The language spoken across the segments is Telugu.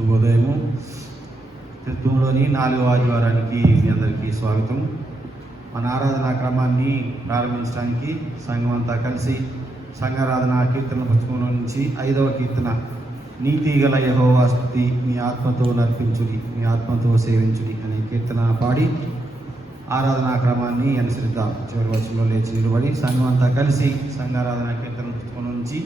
శుభోదయము. క్రితంలోని 4వ ఆదివారానికి మీ అందరికీ స్వాగతం. మన ఆరాధనా క్రమాన్ని ప్రారంభించడానికి సంఘం అంతా కలిసి సంఘారాధన కీర్తన పుస్తకంలో నుంచి 5వ కీర్తన, నీతి గల యెహోవా స్తుతి మీ ఆత్మతో నర్పించుడి, మీ ఆత్మతో సేవించుడి అనే కీర్తన పాడి ఆరాధనా క్రమాన్ని అనుసరిద్దాం. చివరి వచనంలో లేచి నిలబడి సంఘం అంతా కలిసి సంఘారాధన కీర్తన పుస్తకం నుంచి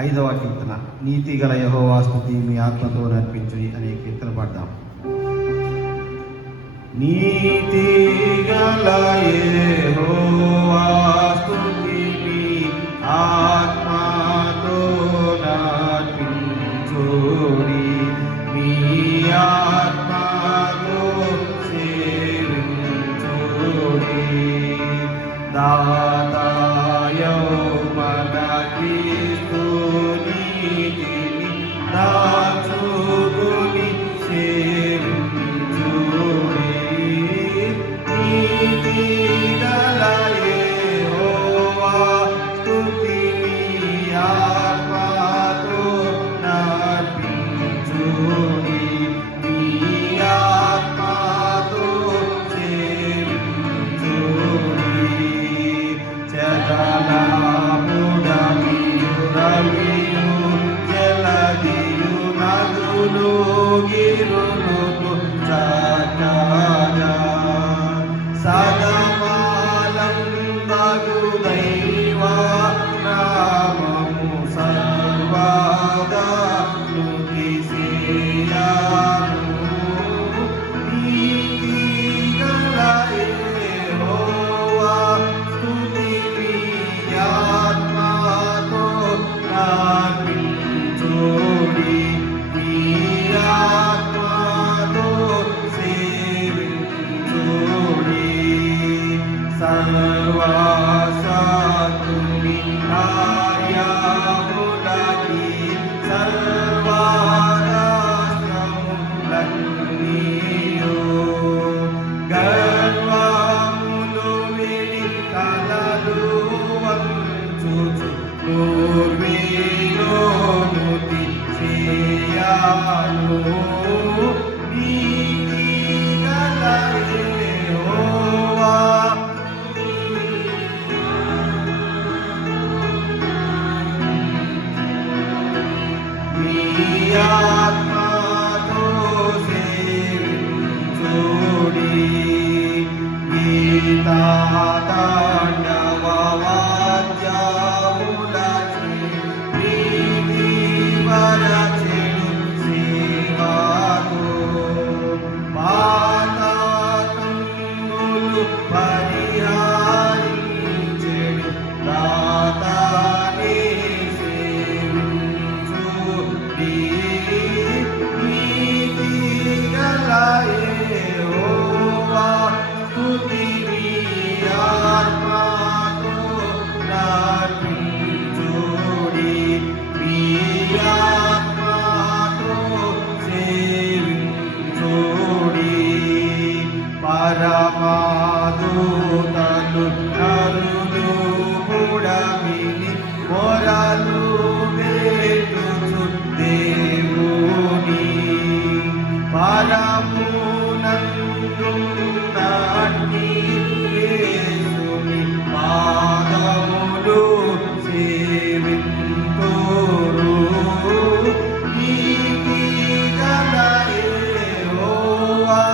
5వ కీర్తన, నీతి గల యెహోవా స్తుతి మీ ఆత్మతో నర్పించుడి అనే కీర్తన పాడదాం. నీతి గల యెహోవా స్తుతి మీ ఆత్మతో నర్పించుడి, మీ ఆత్మతో సేవించుడి. దాతాయో మనకి దాచుకుని సేవించుడి. నీతి గల యెహోవా స్తుతి మీ ఆత్మతో నర్పించుడి, మీ ఆత్మతో సేవించుడి. రవియు జలదియు నదులు గిరులకు చాటగా సదమాలం బగు దైవ నామము సర్వదా స్తుతి సేయాను. నీతి గల యెహోవా స్తుతి మీ ఆత్మతో నర్పించుడి, మీ ఆత్మతో సేవించుడి. సర్వసత్తుని కార్యములకి సర్వరాష్ట్రములన్నీయు గర్వములు విడి తలలు వంచుచు పూర్వీయోనుతి చేయాను. నీతి గల యెహోవా మీ ఆత్మతో సేవించుడి. గీతా తాండవ వాద్యములచే ప్రీతి వరచెడు సేవతో పాతకములు పరిహరించెడు దాతనే సేవించుడి. నీతి గల యెహోవా స్తుతి మీ ఆత్మతో నర్పించుడి, మీ ఆత్మతో సేవించుడి. పరమదూతలు నరులు పుడమిని మొరలు వేడుచు దేవుని పరమునందున్నట్టి యేసుని పాదములు సేవింతురు. నీతి గల యెహోవా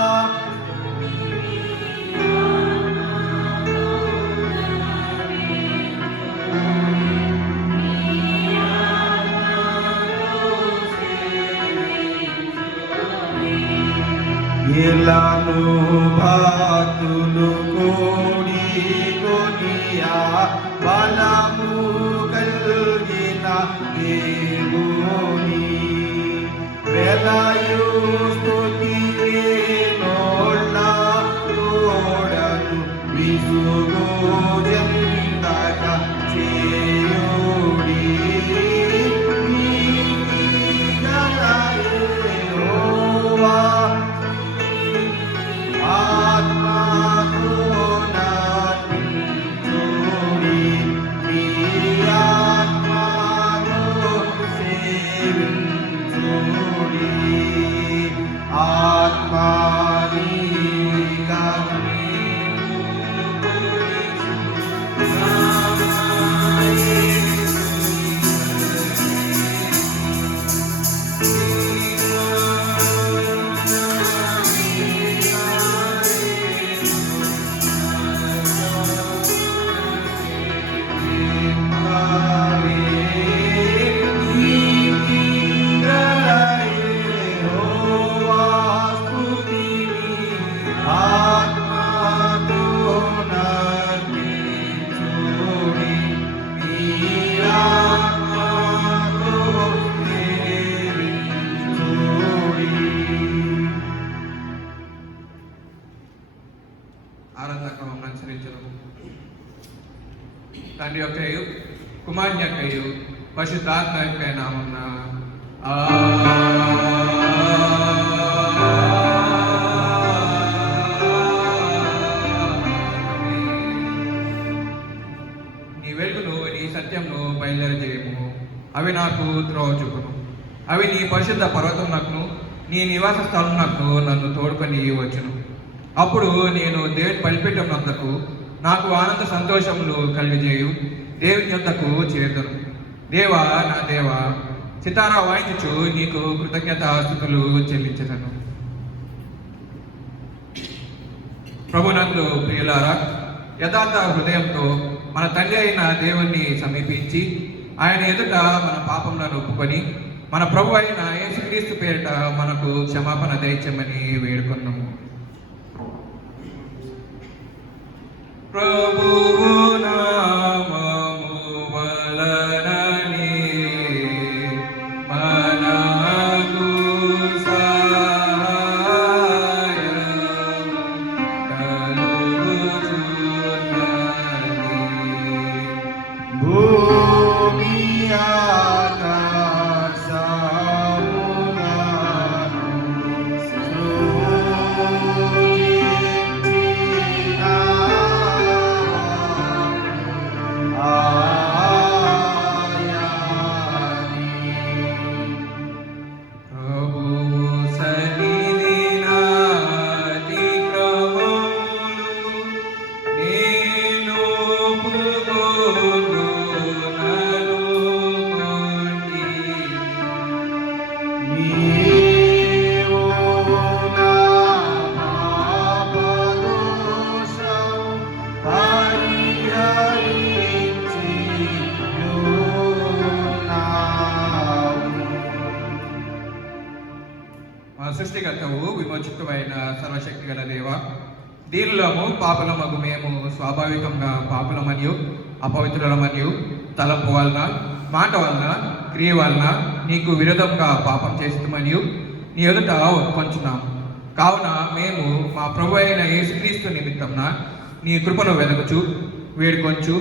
ఇలాను భక్తులు కూడి కొనియా బలము కలిగిన దేవుని వెలయు స్తుతి వేణోళ్ళ తోడను విసుగు చెందక చేయుడి. నీతి గల యెహోవా ఆత్మతో నర్పించుడి, మీ ఆత్మతో సేవించుడి. తండ్రి యొక్కయు కుమారుని యొక్కయు పరిశుద్ధాత్మ యొక్క నామమున నీ వెలుగును నీ సత్యంను బయలుదేరజేయము. అవి నాకు త్రోవ చూపును. అవి నీ పరిశుద్ధ పర్వతమునకును నీ నివాస స్థలమునకు నన్ను తోడుకొని వచ్చును. అప్పుడు నేను దేవుని బలిపీఠం వద్దకు నాకు ఆనంద సంతోషములు కలిగజేయు దేవుని యొద్దకు చేరుదును. దేవా నా దేవా, సితారా వాయించుచు నీకు కృతజ్ఞతాస్తుతులు చెల్లించెదను. ప్రభునందు ప్రియులారా, యథార్థ హృదయంతో మన తండ్రి అయిన దేవుణ్ణి సమీపించి ఆయన ఎదుట మన పాపములను ఒప్పుకొని మన ప్రభు అయిన యేసుక్రీస్తు పేరిట మనకు క్షమాపణ దయచేయమని వేడుకున్నాము. ప్రభువు నామము వలననే మనకు సహాయము కలుగుచున్నది. భూమి ఆకాశములను సృష్టికర్తవు విమోచితమైన సర్వశక్తి గల దేవ, దీనిలోము పాపలమగు మేము స్వాభావికంగా పాపలమనియు అపవిత్రులమనియు తలపు వలన మాట వలన క్రియ వలన నీకు విరోధంగా పాపం చేస్తామనియు నీ ఎదుట ఒప్పుకొంచున్నాము. కావున మేము మా ప్రభు అయిన యేసుక్రీస్తు నిమిత్తంన నీ కృపను వెదకుచు వేడుకొంచు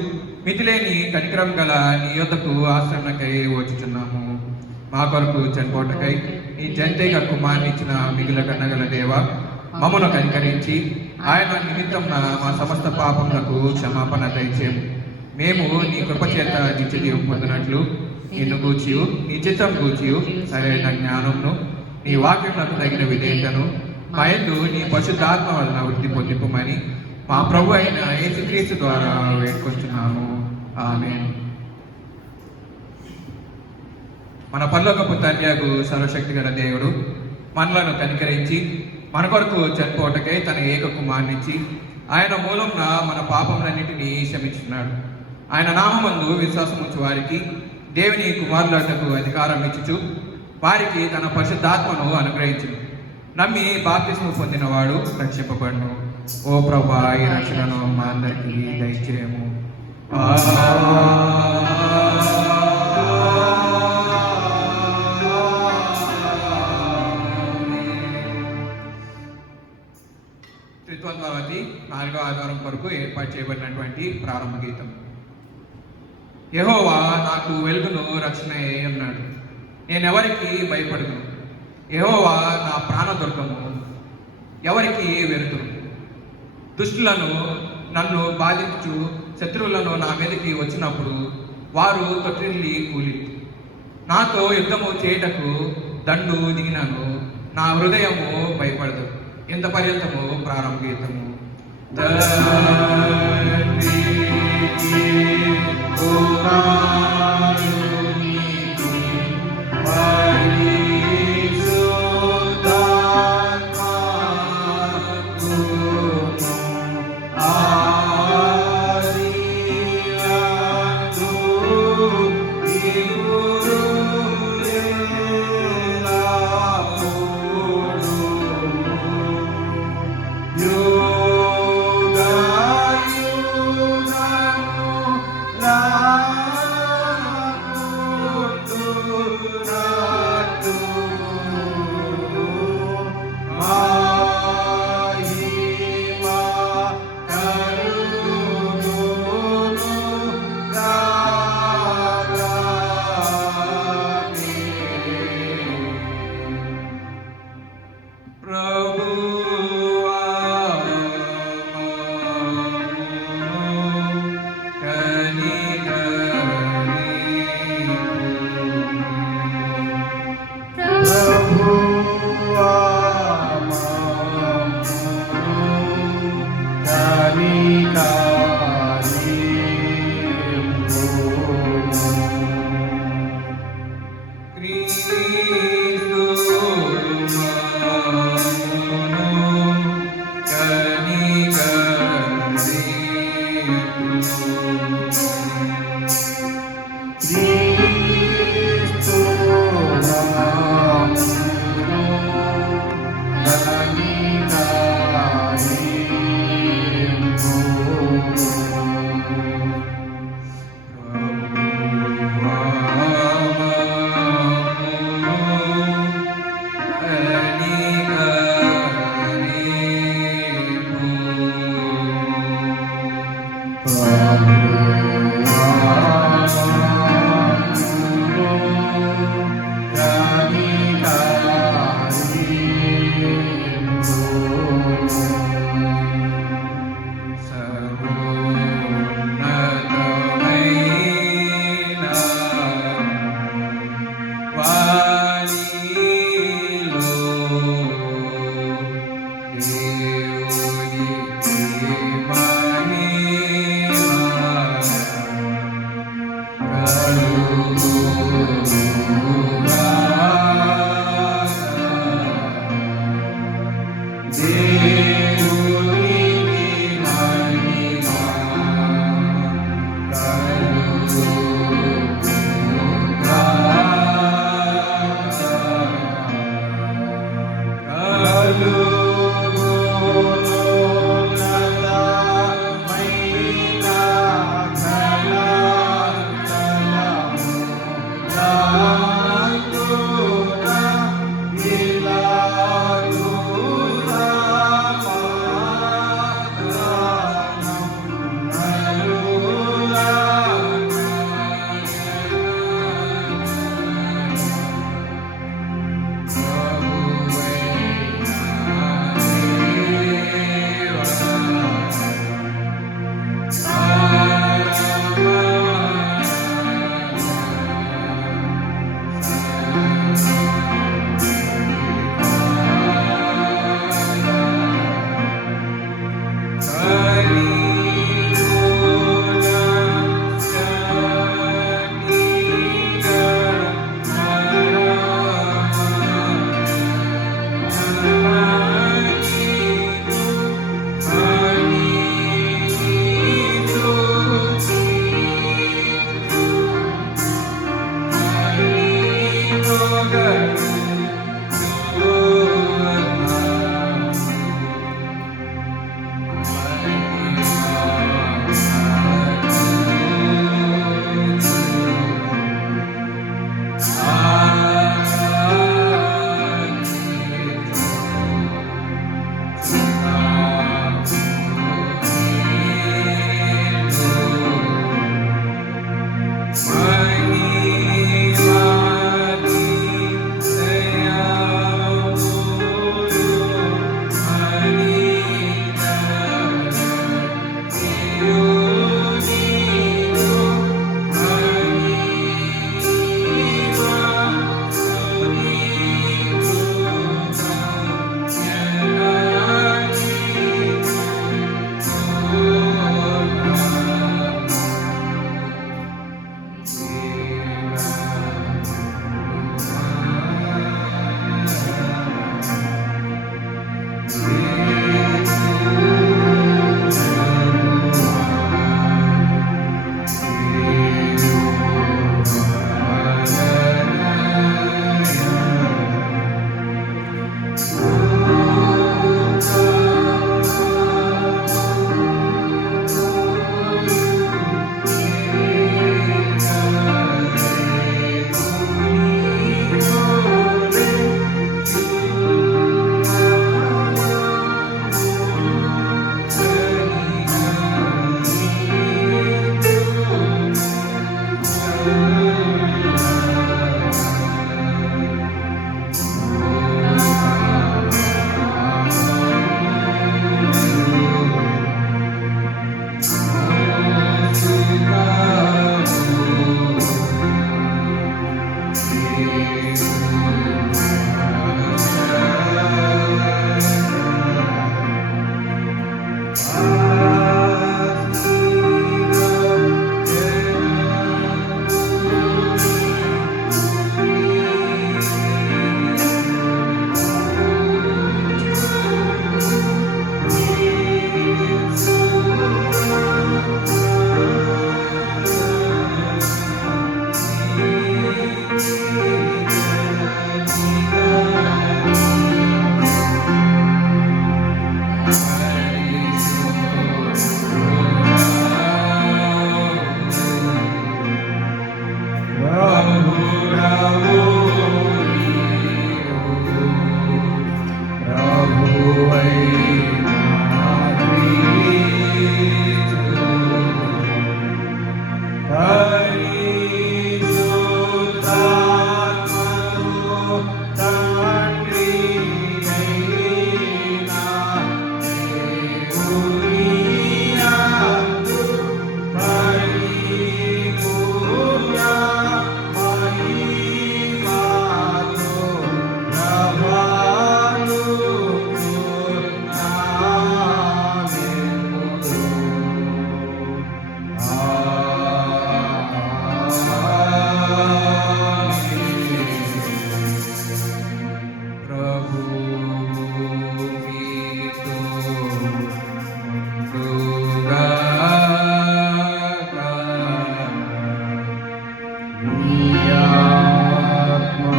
మితిలేని కనికరం గల నీ యొద్దకు ఆశ్రమకై వచ్చుచున్నాము. మా కొరకు చనిపోటకై నీ జంతైక కుమారుని ఇచ్చిన మిగుల కన్నగల దేవ, మమ్మను కనికరించి ఆయన నిమిత్తం మా సమస్త పాపములకు క్షమాపణ దయచేము. మేము నీ కృపచేత నిత్యజీవం పొందినట్లు నిన్ను గూర్చియు నీ చిత్తం గూర్చియు సరైన జ్ఞానంను నీ వాక్యములకు తగిన విధేయతను మా యందు నీ పరిశుద్ధాత్మ వలన వృద్ధి పొందింపమని మా ప్రభు అయిన యేసుక్రీస్తు ద్వారా వేడుకొంచున్నాము. ఆమేన్. మన పరలోకపు తండ్రియగు సర్వశక్తి గల దేవుడు మనలను కనికరించి మన కొరకు చనిపోవటకై తన ఏక కుమారునిచ్చి ఆయన మూలంన మన పాపములన్నిటినీ క్షమించున్నాడు. ఆయన నామమందు విశ్వాసముంచు వారికి దేవుని కుమారులకు అధికారం ఇచ్చుచు వారికి తన పరిశుద్ధాత్మను అనుగ్రహించును. నమ్మి బాప్తిస్ము పొందినవాడు రక్షింపబడును. ఓ ప్రభువా, ఈ రక్షణను మా అందరికీ దయచేయము. త్రిత్వత్వాది 4వ ఆదివారం కొరకు ఏర్పాటు చేయబడినటువంటి ప్రారంభ గీతం. యెహోవా నాకు వెలుగును రక్షణ అన్నాడు, నేనెవరికి భయపడను. యెహోవా నా ప్రాణదుర్గము, ఎవరికి వెరుతును. దుష్టులను నన్ను బాధించు శత్రువులను నా మీదకి వచ్చినప్పుడు వారు తొట్టిల్లి కూలి నాతో యుద్ధము చేయుటకు దండు దిగినాను, నా హృదయము భయపడదు. ఎంత పర్యంతము ప్రారంభీతము. ప్రభువు మీతో ఉండుగాక. నీ ఆత్మతో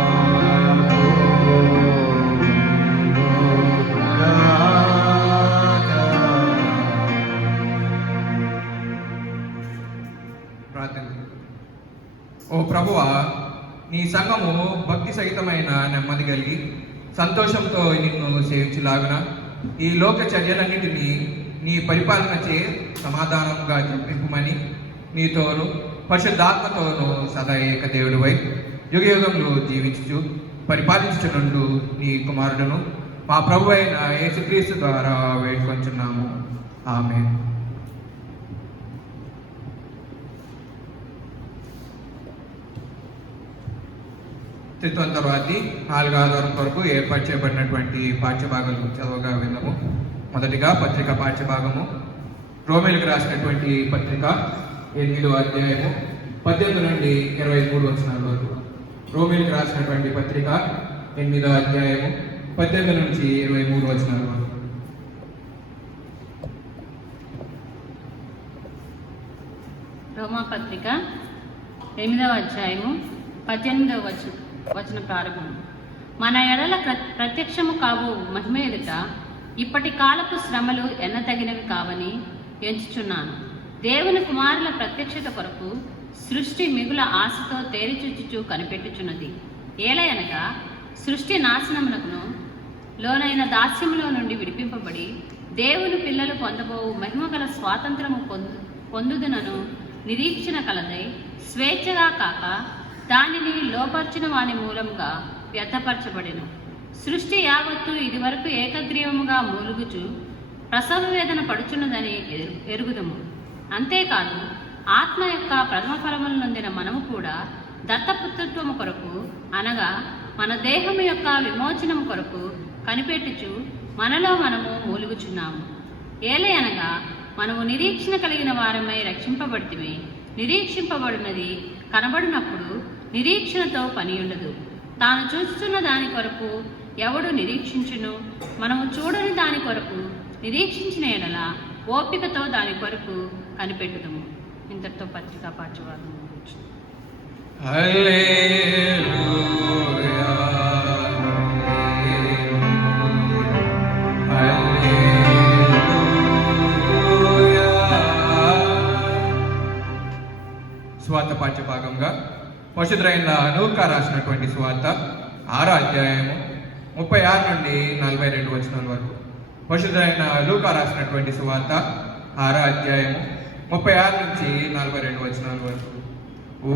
ప్రార్థన. ఓ ప్రభువా, నీ సంఘము భక్తి సహితమైన నెమ్మది కలిగి సంతోషంతో నిన్ను సేవించులాగున ఈ లోక చర్యలన్నిటినీ నీ పరిపాలన చే సమాధానంగా చెప్పింపుమని నీతోను పరిశుద్ధాత్మతోనూ సదా ఏక దేవుడివై యుగయుగంలో జీవించుచు పరిపాలించుచునుండు నీ కుమారుడును మా ప్రభు అయిన యేసుక్రీస్తు ద్వారా వేడుకొంచున్నాము. ఆమేన్. త్రిత్వం తర్వాతి 4వ ఆదివారం కొరకు ఏర్పాటు చేయబడినటువంటి పాఠ్యభాగాలు చదవగా విన్నాము. మొదటిగా పత్రిక పాఠ్యభాగము, రోమిలకు రాసినటువంటి పత్రిక 8వ అధ్యాయము 18 నుండి 23 వచనాల వరకు. రోమిలకు రాసినటువంటి పత్రిక 8వ అధ్యాయము 18 నుంచి 23 వచనాల వరకు. రోమా పత్రిక 8వ అధ్యాయము 18వ వచన ప్రారంభం. మన ఎడల ప్రత్యక్షము కావు మహిమ ఎదుట ఇప్పటి కాలపు శ్రమలు ఎన్నతగినవి కావని ఎంచుచున్నాను. దేవుని కుమారుల ప్రత్యక్షత కొరకు సృష్టి మిగుల ఆశతో తేరిచుచుచు కనిపెట్టుచున్నది. ఏలయనగా సృష్టి నాశనమునకును లోనైన దాస్యములో నుండి విడిపింపబడి దేవుని పిల్లలు పొందబోవు మహిమగల స్వాతంత్రము పొందుదునను నిరీక్షణ కలదై స్వేచ్ఛగా కాక దానిని లోపర్చిన వాని మూలముగా వ్యర్థపరచబడెను. సృష్టి యావత్తు ఇదివరకు ఏకగ్రీవముగా మూలుగుచు ప్రసవ వేదన పడుచున్నదని ఎరుగుదము. అంతేకాదు ఆత్మ యొక్క ప్రథమ ఫలములు నొందిన మనము కూడా దత్తపుత్రత్వము కొరకు అనగా మన దేహము యొక్క విమోచనము కొరకు కనిపెట్టుచు మనలో మనము మూలుగుచున్నాము. ఏలయనగా మనము నిరీక్షణ కలిగిన వారమై రక్షింపబడితిమి. నిరీక్షింపబడినది కనబడినప్పుడు నిరీక్షణతో పని ఉండదు. తాను చూస్తున్న దాని కొరకు ఎవడు నిరీక్షించును? మనము చూడని దాని కొరకు నిరీక్షించిన ఎడల ఓపికతో దాని కొరకు కనిపెట్టుదము. ఇంతటితో పత్రికా పాఠ్యభాగం ముగించు. హల్లెలూయా, హల్లెలూయా. స్వార్థ పాఠ్యభాగంగా పరిశుద్ధుడైన లూకా రాసినటువంటి స్వార్థ 6వ అధ్యాయము 36 నుండి 42 వచనాల వరకు. పరిశుద్ధుడైన లూకా రాసినటువంటి స్వార్థ 6వ అధ్యాయము 36 నుంచి 42 వచనాల వరకు. ఓ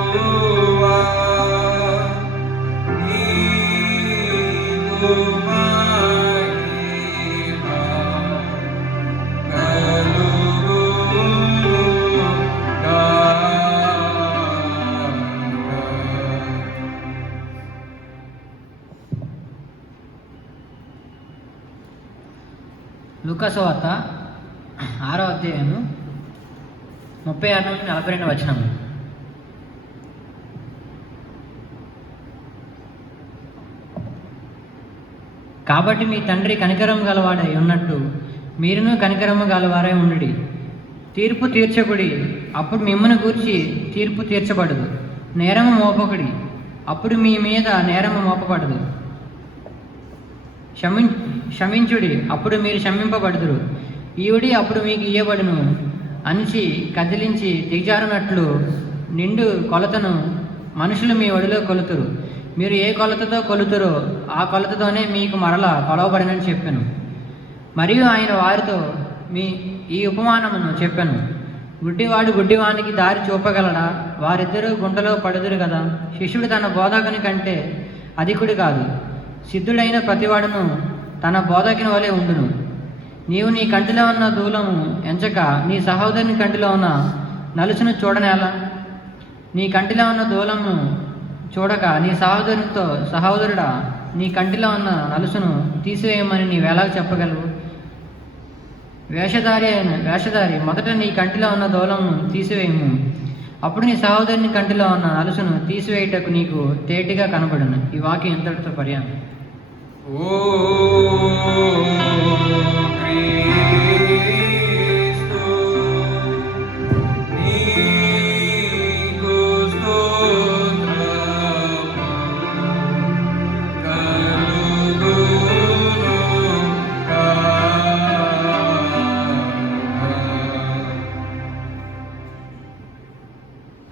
ప్రభువా, నీకు మహిమ లూకా సువార్త 6వ అధ్యాయము 36 నుండి 42 వచనము. కాబట్టి మీ తండ్రి కనికరం గలవాడై ఉన్నట్టు మీరును కనికరము గలవారై ఉండుడి. తీర్పు తీర్చకుడి, అప్పుడు మిమ్మల్ని గూర్చి తీర్పు తీర్చబడదు. నేరము మోపకుడి, అప్పుడు మీ మీద నేరము మోపబడదు. క్షమించుడి, అప్పుడు మీరు క్షమింపబడుదురు. ఈవుడి, అప్పుడు మీకు ఇయ్యబడును. అనిచి కదిలించి దిగజారునట్లు నిండు కొలతను మనుషులు మీ ఒడిలో కొలుతురు. మీరు ఏ కొలతతో కొలుతురో ఆ కొలతతోనే మీకు మరలా కొలవబడినని చెప్పాను. మరియు ఆయన వారితో ఈ ఉపమానమును చెప్పాను. గుడ్డివాడు గుడ్డివానికి దారి చూపగలడా? వారిద్దరూ గుంటలో పడుదురు కదా. శిష్యుడు తన బోధకుని కంటే అధికుడు కాదు. సిద్ధుడైన ప్రతివాడును తన బోధకుని వలె ఉండును. నీవు నీ కంటిలో ఉన్న దూలము ఎంచక నీ సహోదరుని కంటిలో ఉన్న నలుసును చూడనేలా? నీ కంటిలో ఉన్న దూలము చూడక నీ సహోదరుడా నీ కంటిలో ఉన్న నలుసును తీసివేయమని నీవెలా చెప్పగలవు? వేషధారి మొదట నీ కంటిలో ఉన్న దూలము తీసివేయము, అప్పుడు నీ సహోదరుని కంటిలో ఉన్న నలుసును తీసివేయుటకు నీకు తేటిగా కనబడును. ఈ వాక్యం ఇంతటితో పర్యాయం. ఓ క్రీస్తు నీకు స్తోత్రము కలుగును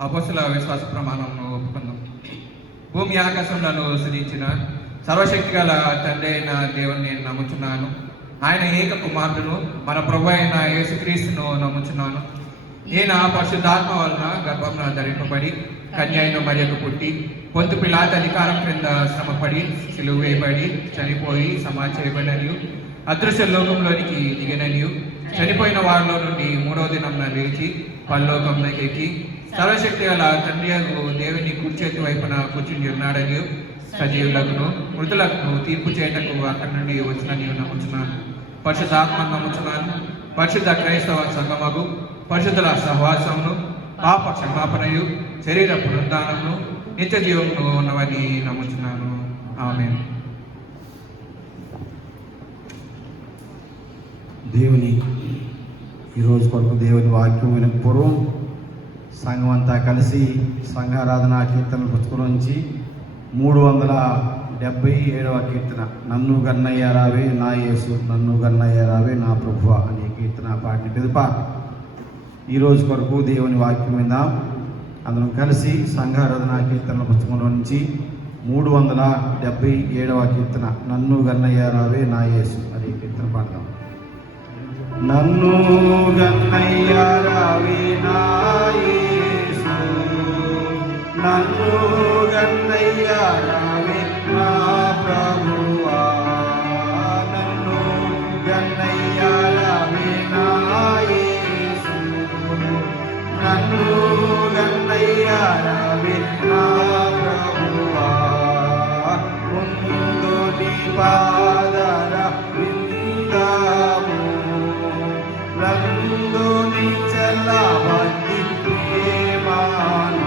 అపొస్తలుల విశ్వాస ప్రమాణంను ఒప్పుకుందాం. భూమి ఆకాశంలో సృజించిన సర్వశక్తి గల తండ్రి అయిన దేవుని నేను నమ్ముచున్నాను. ఆయన ఏక కుమారుడును మన ప్రభు అయిన యేసుక్రీస్తును నమ్ముచున్నాను. ఈయన పరిశుద్ధాత్మ వలన గర్భంలో ధరింపబడి కన్య అయిన మరియకు పుట్టి పొంతు పిలాతు అధికారం క్రింద శ్రమపడి సిలువ వేయబడి చనిపోయి సమాధి చేయబడిననియు అదృశ్య లోకంలోనికి దిగిననియు చనిపోయిన వారిలో నుండి మూడవ దినంన లేచి పరలోకంలోకి ఎక్కి సర్వశక్తి గల తండ్రి దేవుని కుడి చేతి వైపున కూర్చుని ఉన్నాడని సజీవులకు మృతులకు తీర్పు చేయటకు అక్కడి నుండి వచ్చిన నీవు నమ్ముచున్నాను. పరిశుద్ధాత్మ నమ్ముచున్నాను. పరిశుద్ధ క్రైస్తవ సంగమగు పరిశుద్ధుల సహవాసమును పాప క్షమాపణయు శరీర పునరుద్ధానమును నిత్య జీవమును ఉన్నవని నమ్ముచున్నాను. ఆమేన్. దేవుని ఈరోజు కొరకు దేవుని వాక్యం వినక పూర్వం సంఘం అంతా కలిసి సంఘారాధన కీర్తన పుస్తకం నుంచి 377వ కీర్తన నన్ను గన్నయ్య రావే నా యేసు నన్ను గన్నయ్య రావే నా ప్రభువ అనే కీర్తన పాటిన పిదప ఈరోజు కొరకు దేవుని వాక్యం విందాం. అందరం కలిసి సంఘారాధన కీర్తన పుస్తకంలో నుంచి 377వ కీర్తన నన్ను గన్నయ్య రావే నా యేసు అనే కీర్తన పాడదాం. నన్ను గన్నయ్య రావే నా యేసు నన్ను గన్నయ్య రావే నా ప్రభువా నన్ను గన్నయ్య రావే నా యేసు నన్ను గన్నయ్య రావే నా ప్రభువా ముందు నీ పాదర విందాము రందు నీ చల్లవతి ప్రేమాను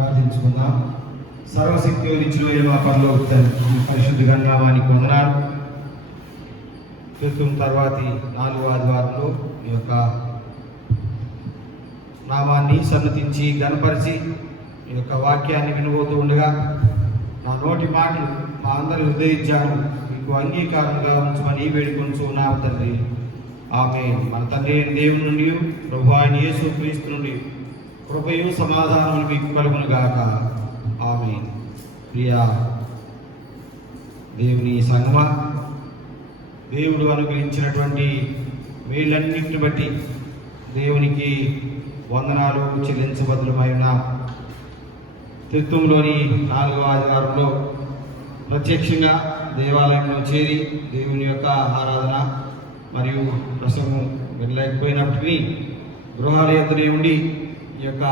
ప్రార్థించుకుందాం. సర్వశక్తి నిత్యుడైన మా పరలోక తండ్రి, మీ పరిశుద్ధ నామానికి వందనాలు. క్రితం తర్వాతి 4వ ఆదివారంలో ఈ యొక్క నామాన్ని సన్నతించి గణపరిచి ఈ యొక్క వాక్యాన్ని వినబోతూ ఉండగా నా నోటి మాటలు మా అందరి హృదయించాను మీకు అంగీకారంగా ఉంచమని వేడుకొంచు ఉన్నావు తండ్రి. ఆమేన్. మన తండ్రి అయిన దేవుని నుండి ప్రభు అయిన యేసు క్రీస్తు నుండి కృపయు సమాధానములు మీకు కలుగును గాక. ఆమేన్. ప్రియా దేవుని సంగమా, దేవుడు అనుగ్రహించినటువంటి మేలన్నిటిని బట్టి దేవునికి వందనాలు చెల్లించబద్దులమై ఉన్నాం. త్రిత్వంలోని 4వ ఆదివారంలో ప్రత్యక్షంగా దేవాలయంలో చేరి దేవుని యొక్క ఆరాధన మరియు ప్రసంగం వెళ్ళలేకపోయినప్పటికీ గృహాలయంలోనే ఉండి ఈ యొక్క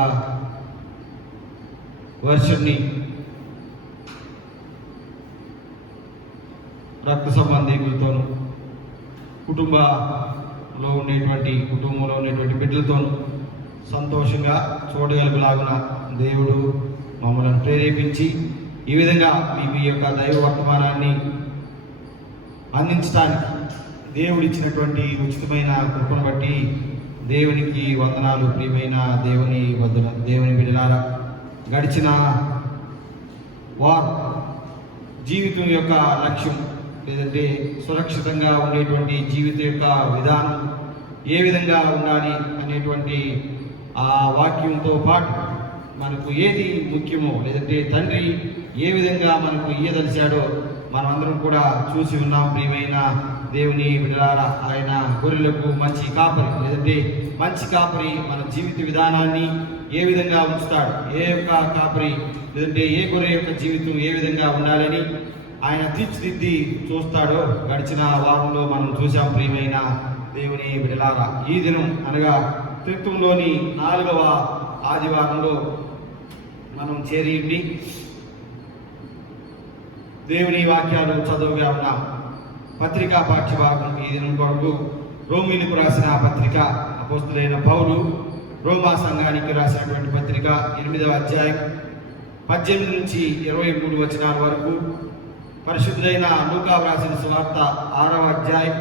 వర్షన్ని రక్త సంబంధికులతోనూ కుటుంబంలో ఉండేటువంటి బిడ్డలతోనూ సంతోషంగా చూడగలుగులాగున దేవుడు మమ్మల్ని ప్రేరేపించి ఈ విధంగా మీ యొక్క దైవ వర్తమానాన్ని అందించడానికి దేవుడిచ్చినటువంటి ఉచితమైన కృపను బట్టి దేవునికి వందనాలు. ప్రియమైన దేవుని బిడ్డలారా, గడిచిన వారు జీవితం యొక్క లక్ష్యం లేదంటే సురక్షితంగా ఉండేటువంటి జీవితం యొక్క విధానం ఏ విధంగా ఉండాలి అనేటువంటి ఆ వాక్యంతో పాటు మనకు ఏది ముఖ్యమో లేదంటే తండ్రి ఏ విధంగా మనకు ఇయ్యదలిచాడో మనమందరం కూడా చూసి ఉన్నాం. ప్రియమైన దేవుని బిడ్డలారా, ఆయన గొర్రెలకు మంచి కాపరి లేదంటే మంచి కాపరి మన జీవిత విధానాన్ని ఏ విధంగా ఉంచుతాడు, ఏ యొక్క కాపరి లేదంటే ఏ గొర్రె యొక్క జీవితం ఏ విధంగా ఉండాలని ఆయన తీర్చిదిద్ది చూస్తాడో గడిచిన వారంలో మనం చూసాం. ప్రియమైన దేవుని బిడ్డలారా, ఈ దినం అనగా త్రిత్వంలోని 4వ ఆదివారంలో మనం చేరి ఉండి దేవుని వాక్యాలు చదువుగా ఉన్నాం. పత్రికా పాఠ్యభాగం ఈ దినం కొరకు రోమీలకు రాసిన పత్రిక, అపోస్తులైన పౌలు రోమా సంఘానికి రాసినటువంటి పత్రిక 8వ అధ్యాయం 18 నుంచి 23 వచనాల వరకు, పరిశుద్ధులైన లూకా రాసిన సువార్త 6వ అధ్యాయం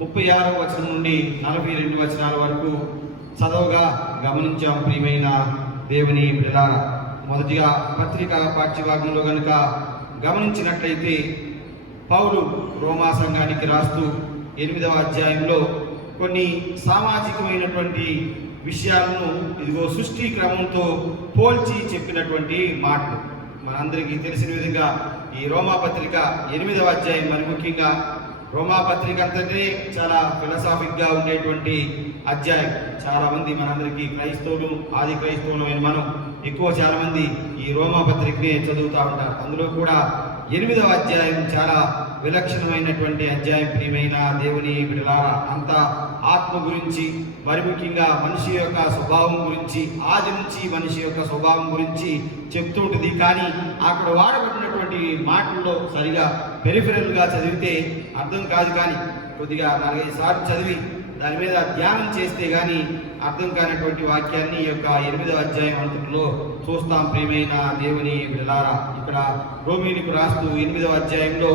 36వ వచనం నుండి 42 వచనాల వరకు చదవగా గమనించాం. ప్రియమైన దేవుని బిడ్డలారా, మొదటిగా పత్రికా పాఠ్యభాగంలో కనుక గమనించినట్లయితే పౌలు రోమా సంఘానికి రాస్తూ 8వ అధ్యాయంలో కొన్ని సామాజికమైనటువంటి విషయాలను ఇదిగో సృష్టి క్రమంతో పోల్చి చెప్పినటువంటి మాటలు మనందరికీ తెలిసిన విధంగా ఈ రోమా పత్రిక 8వ అధ్యాయం మరి ముఖ్యంగా రోమా పత్రిక అంతనే చాలా ఫిలసాఫిక్గా ఉండేటువంటి అధ్యాయం. చాలా మంది మనందరికీ క్రైస్తవులు, ఆది క్రైస్తవులమైన మనం చాలా మంది ఈ రోమా పత్రికనే చదువుతూ ఉంటారు. అందులో కూడా 8వ అధ్యాయం చాలా విలక్షణమైనటువంటి అధ్యాయం. ప్రియమైన దేవుని బిడ్డలారా, అంత ఆత్మ గురించి మరి ముఖ్యంగా మనిషి యొక్క స్వభావం గురించి, ఆది నుంచి మనిషి యొక్క స్వభావం గురించి చెప్తూ ఉంటుంది. కానీ అక్కడ వాడబడినటువంటి మాటల్లో సరిగా పెరిఫెరల్గా చదివితే అర్థం కాదు. కానీ కొద్దిగా 4-5 సార్లు చదివి దాని మీద ధ్యానం చేస్తే కానీ అర్థం కానటువంటి వాక్యాన్ని ఈ యొక్క 8వ అధ్యాయం అంతట్లో చూస్తాం. ప్రియమైన దేవుని బిడ్డలారా, ఇక్కడ రోమీలకు రాస్తూ 8వ అధ్యాయంలో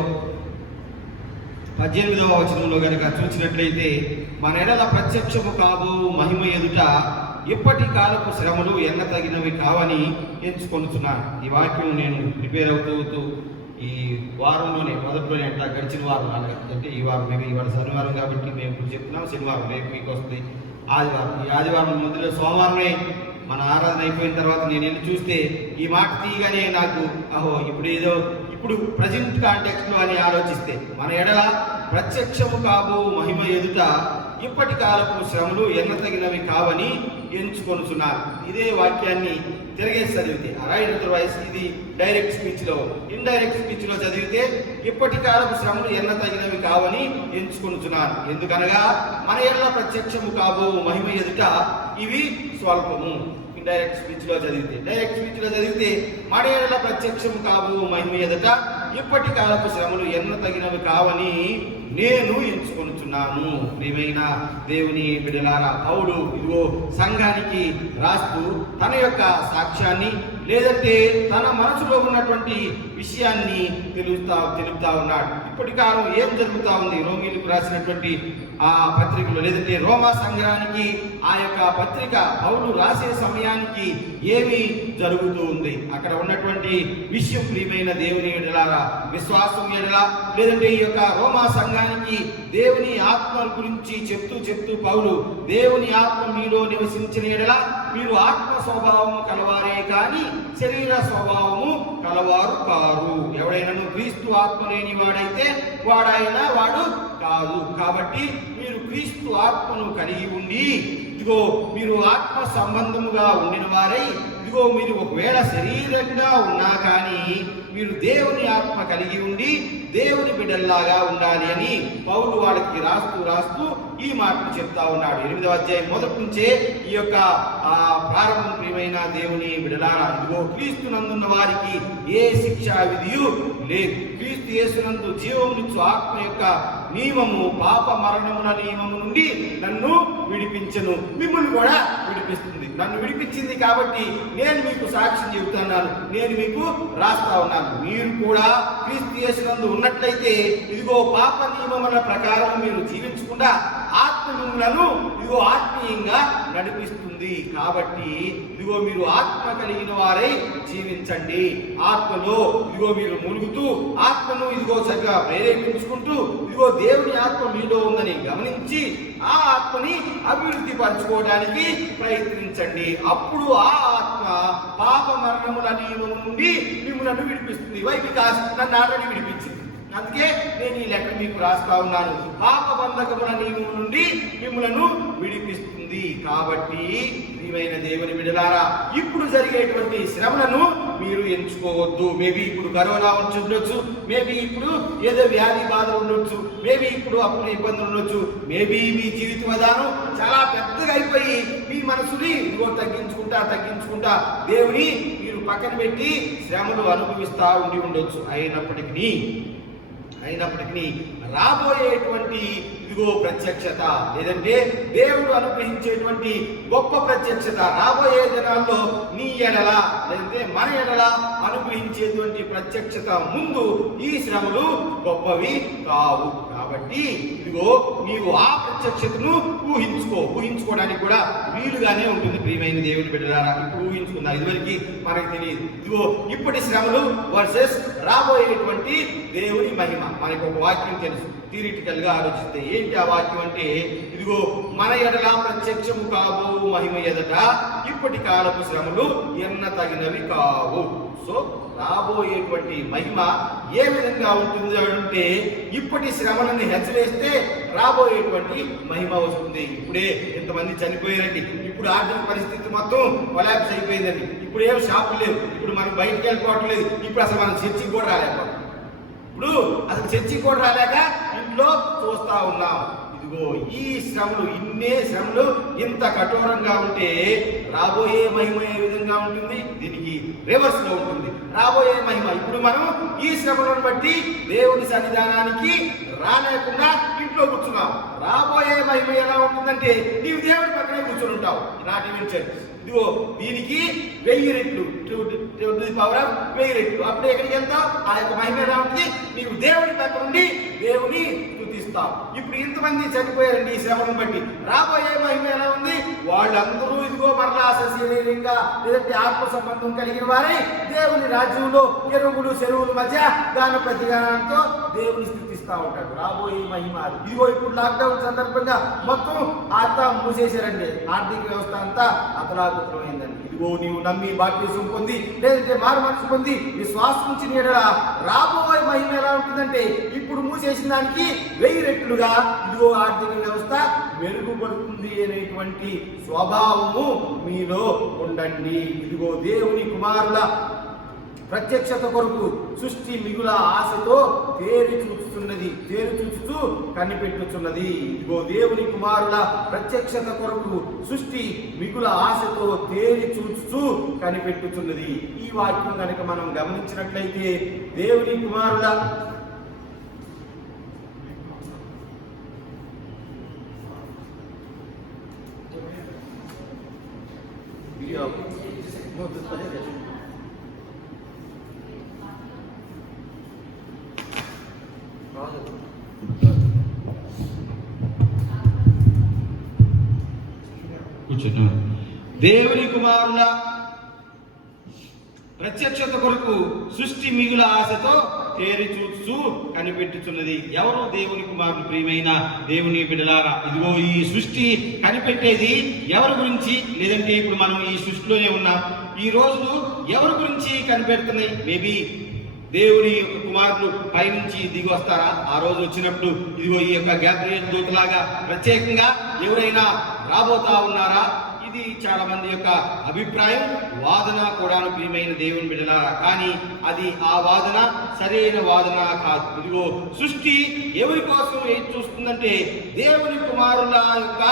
18వ వచనంలో కనుక చూసినట్లయితే, మన ఎడల ప్రత్యక్షము కాబో మహిమ ఎదుట ఇప్పటి కాలపు శ్రమలు ఎన్నతగినవి కావని ఎంచుకొనుచున్నాను. ఈ వాక్యం నేను ప్రిపేర్ అవుతూ ఈ వారంలోనే మొదట్లోనే అంట గడిచిన వారం అంటే ఈ వారం మేము ఇవాళ శనివారం కాబట్టి మేము ఇప్పుడు చెప్తున్నాం. శనివారం రేపు మీకు వస్తుంది ఆదివారం. ఈ ఆదివారం మొదలు సోమవారమే మన ఆరాధన అయిపోయిన తర్వాత నేను వెళ్ళి చూస్తే ఈ మాట తీయగానే నాకు ఇప్పుడు ప్రజెంట్ కాంటెక్స్లో అని ఆలోచిస్తే, మన ఎడల ప్రత్యక్షము కాబో మహిమ ఎదుట ఇప్పటి కాలపు శ్రమలు ఎన్నతగినవి కావని ఎంచుకొనుచున్నారు. ఇదే వాక్యాన్ని తిరిగేసి చదివితే రైట్ అదర్వైజ్ ఇది డైరెక్ట్ స్పీచ్లో, ఇండైరెక్ట్ స్పీచ్లో చదివితే ఇప్పటి కాలపు శ్రమలు ఎన్నతగినవి కావని ఎంచుకొనుచున్నారు. ఎందుకనగా మన ఎడల ప్రత్యక్షము కాబో మహిమ ఎదుట ఇవి స్వల్పము. ఇండైరెక్ట్ స్పీచ్లో చదివితే, డైరెక్ట్ స్పీచ్లో చదివితే మన ఎడల ప్రత్యక్షము కాబో మహిమ ఎదుట ఇప్పటి కాలపు శ్రమలు ఎన్నతగినవి కావని నేను ఎంచుకొనుచున్నాను. ప్రియమైన దేవుని బిడ్డలారా, పౌలు ఇదిగో సంఘానికి రాస్తూ తన యొక్క సాక్ష్యాన్ని లేదంటే తన మనసులో ఉన్నటువంటి విషయాన్ని తెలుపుతా ఉన్నాడు. ఇప్పటి కాలం ఏం జరుగుతూ ఉంది? రోమీలకు రాసినటువంటి ఆ పత్రికలో, లేదంటే రోమా సంఘానికి ఆ యొక్క పత్రిక పౌలు రాసే సమయానికి ఏమి జరుగుతూ ఉంది? అక్కడ ఉన్నటువంటి విషయం ప్రియమైన దేవుని ఎడల, విశ్వాసం ఎడల, లేదంటే ఈ యొక్క రోమా సంఘానికి దేవుని ఆత్మ గురించి చెప్తూ పౌలు, దేవుని ఆత్మ మీలో నివసించిన ఎడల మీరు ఆత్మ స్వభావము కలవారే కానీ శరీర స్వభావము కలవారు కారు. ఎవడైనాను క్రీస్తు ఆత్మ లేని వాడైతే వాడు కాదు. కాబట్టి మీరు క్రీస్తు ఆత్మను కలిగి ఉండి, ఇదిగో మీరు ఆత్మ సంబంధముగా ఉండిన వారై, ఇదిగో మీరు ఒకవేళ శరీరంగా ఉన్నా కానీ మీరు దేవుని ఆత్మ కలిగి ఉండి దేవుని బిడ్డల్లాగా ఉండాలి అని పౌలు వాళ్ళకి రాస్తూ ఈ మాటలు చెప్తా ఉన్నాడు. 8వ అధ్యాయం మొదటి నుంచే ఈ యొక్క ప్రారంభం ప్రియమైన దేవుని బిడ్డలారా, ఇదిగో క్రీస్తు నందున్న వారికి ఏ శిక్షా విధియు లేదు. క్రీస్తు యేసునందు జీవమునిచ్చు ఆత్మ యొక్క నియమము పాప మరణముల నియమము నుండి నన్ను విడిపించను, మిమ్మల్ని కూడా విడిపిస్తుంది. నన్ను విడిపించింది కాబట్టి నేను మీకు సాక్ష్యం చెబుతున్నాను, నేను మీకు రాస్తా ఉన్నాను. మీరు కూడా క్రీస్తు యేసునందు ఉన్నట్లయితే ఇదిగో పాప నియమముల ప్రకారం మీరు జీవించకుండా ఆత్మ మిమ్మలను ఇదిగో ఆత్మీయంగా నడిపిస్తుంది. కాబట్టి ఇదిగో మీరు ఆత్మ కలిగిన వారై జీవించండి. ఆత్మలో ఇదిగో మీరు మునుగుతూ ఆత్మను ఇదిగో చక్కగా ప్రేరేపించుకుంటూ ఇదిగో దేవుని ఆత్మ మీలో ఉందని గమనించి ఆ ఆత్మని అభివృద్ధి పరచుకోవడానికి ప్రయత్నించండి. అప్పుడు ఆ ఆత్మ పాప మరణముల నియమం నుండి మిమ్మల్ని విడిపిస్తుంది. బికాస్ నన్ను ఆల్రెడీ విడిపించింది, అందుకే నేను ఈ లెక్క మీకు రాస్తా ఉన్నాను. పాప బంధకముల నియమం నుండి మిమ్మలను విడిపిస్తుంది. కాబట్టి ప్రియమైన దేవుని బిడ్డలారా, ఇప్పుడు జరిగేటువంటి శ్రమలను మీరు ఎంచుకోవద్దు. మేబీ ఇప్పుడు కరోనా ఉండొచ్చు, మేబీ ఇప్పుడు ఏదో వ్యాధి బాధలు ఉండొచ్చు, మేబీ ఇప్పుడు అప్పుల ఇబ్బందులు ఉండొచ్చు, మేబీ మీ జీవిత విధానం చాలా పెద్దగా అయిపోయి మీ మనసుని ఇదిగో తగ్గించుకుంటా దేవుని మీరు పక్కన పెట్టి శ్రమలు అనుభవిస్తూ ఉండొచ్చు. అయినప్పటికీ రాబోయేటువంటి ఇదిగో ప్రత్యక్షత, లేదంటే దేవుడు అనుగ్రహించేటువంటి గొప్ప ప్రత్యక్షత రాబోయే దినాల్లో నీ ఎడల, లేదంటే మన ఎడల అనుగ్రహించేటువంటి ప్రత్యక్షత ముందు ఈ శ్రమలు గొప్పవి కావు. కాబట్టి ఇదిగో నీవు ఆ ప్రత్యక్షతను ఊహించుకోవడానికి కూడా వీలుగానే ఉంటుంది. ప్రియమైన దేవుని బిడ్డలారా, ఇప్పుడు ఊహించుకుందాం. ఇదివరకు మనకు తెలియదు. ఇదిగో ఇప్పటి శ్రమలు వర్సెస్ రాబోయేటువంటి దేవుని మహిమ. మనకు ఒక వాక్యం తెలుసు, థియరిటికల్ గా ఆలోచిస్తే. ఏంటి ఆ వాక్యం అంటే, ఇదిగో మన ఎడల ప్రత్యక్షము కాబో మహిమ ఎదట ఇప్పటి కాలపు శ్రమలు ఎన్న తగినవి కావు. సో రాబోయేటువంటి మహిమ ఏ విధంగా ఉంటుంది అంటే, ఇప్పటి శ్రమలను హెచ్చరిస్తే రాబోయేటువంటి మహిమ వస్తుంది. ఇప్పుడే ఎంతమంది చనిపోయారండి, ఇప్పుడు ఆర్థిక పరిస్థితి మొత్తం కొలాప్స్ అయిపోయిందండి, ఇప్పుడు ఏం షాపులు లేవు, ఇప్పుడు మనం బయటికి వెళ్ళిపోవటం లేదు, ఇప్పుడు అసలు మనం చర్చికి కూడా రాలేకపోతాం, ఇప్పుడు అసలు చర్చికి కూడా రాలేక ఇంట్లో చూస్తా ఉన్నాం. ఇదిగో ఈ శ్రమలు, ఇన్నే శ్రమలు ఇంత కఠోరంగా ఉంటే రాబోయే మహిమ ఏ విధంగా ఉంటుంది? దీనికి రివర్స్ లో ఉంటుంది రాబోయే మహిమ. ఇప్పుడు మనం ఈ శ్రమలను బట్టి దేవుని సన్నిధానానికి రాలేకుండా ఇంట్లో కూర్చున్నాం. రాబోయే మహిమ ఎలా ఉంటుందంటే, నీవు దేవుడి పక్కనే కూర్చొని ఉంటావు. Not even church. ఇదిగో దీనికి 1000 రెట్లు, టు ది పవర్ ఆఫ్ 1000 రెట్లు. అప్పుడు ఎక్కడికి వెళ్తావు? ఆ యొక్క మహిమ ఎలా ఉంటుంది? నీవు దేవుడి పక్క నుండి దేవుని స్తుతిస్తావు. ఇప్పుడు ఇంతమంది చనిపోయారండి ఈ శ్రమను బట్టి. రాబోయే మహిమ ఎలా ఉంది? వాళ్ళందరూ ఇదిగో మరలా శరీరంగా, లేదంటే ఆత్మ సంబంధం కలిగిన వారై దేవుని రాజ్యంలో ఎరువులు చెరువుల మధ్య గాన ప్రతిగానంతో దేవుని స్థుతిస్తా ఉంటాడు. రాబోయే మహిమ. ఇదిగో ఇప్పుడు లాక్డౌన్ సందర్భంగా మొత్తం అంతా మూసేశారండి, ఆర్థిక వ్యవస్థ అంతా అతలాకుతలమైందండి. ఇదిగో నీవు నమ్మి బాప్తిసం పొంది, లేదంటే మారు మనసు పొంది విశ్వాసం నుంచి నీడలా రాబోయే మహిమ ఎలా ఉంటుందంటే, ఇప్పుడు మూసేసిన దానికి 1000 రెట్లుగా ఇదిగో ఆర్థిక వ్యవస్థ మెరుగుపడుతుంది అనేటువంటి స్వభావము మీలో ఉండండి. ఇదిగో దేవుని కుమారుల ప్రత్యక్షత కొరకు సృష్టి మిగుల ఆశతో తేరి చూచుతూ కనిపెట్టుచున్నది. ఇదిగో దేవుని కుమారుల ప్రత్యక్షత కొరకు సృష్టి మిగుల ఆశతో తేరి చూచుతూ కనిపెట్టుచున్నది. ఈ వాక్యం కనుక మనం గమనించినట్లయితే, దేవుని కుమారుల కూర్చును. దేవుని కుమారుల ప్రత్యక్షత కొరకు సృష్టి మిగుల ఆశతో తేరి చూస్తూ కనిపెట్టుచున్నది. ఎవరు దేవుని కుమారులు? ప్రియమైన దేవుని బిడ్డలారా, ఇదిగో ఈ సృష్టి కనిపెట్టేది ఎవరి గురించి? లేదంటే ఇప్పుడు మనం ఈ సృష్టిలోనే ఉన్నాం. ఈ రోజు ఎవరి గురించి కనిపెడుతున్నాయి? మేబీ దేవుని కుమారులు పైనుంచి దిగి వస్తారా? ఆ రోజు వచ్చినప్పుడు ఇదిగో ఈ యొక్క గాబ్రియల్ దూతలాగా ప్రత్యేకంగా ఎవరైనా రాబోతా ఉన్నారా? ఇది చాలా మంది యొక్క అభిప్రాయం, వాదన కూడా ప్రియమైన దేవుని బిడ్డలారా. కానీ అది ఆ వాదన సరైన వాదన కాదు. ఇదిగో సృష్టి ఎవరి కోసం ఏం చూస్తుందంటే దేవుని కుమారుల యొక్క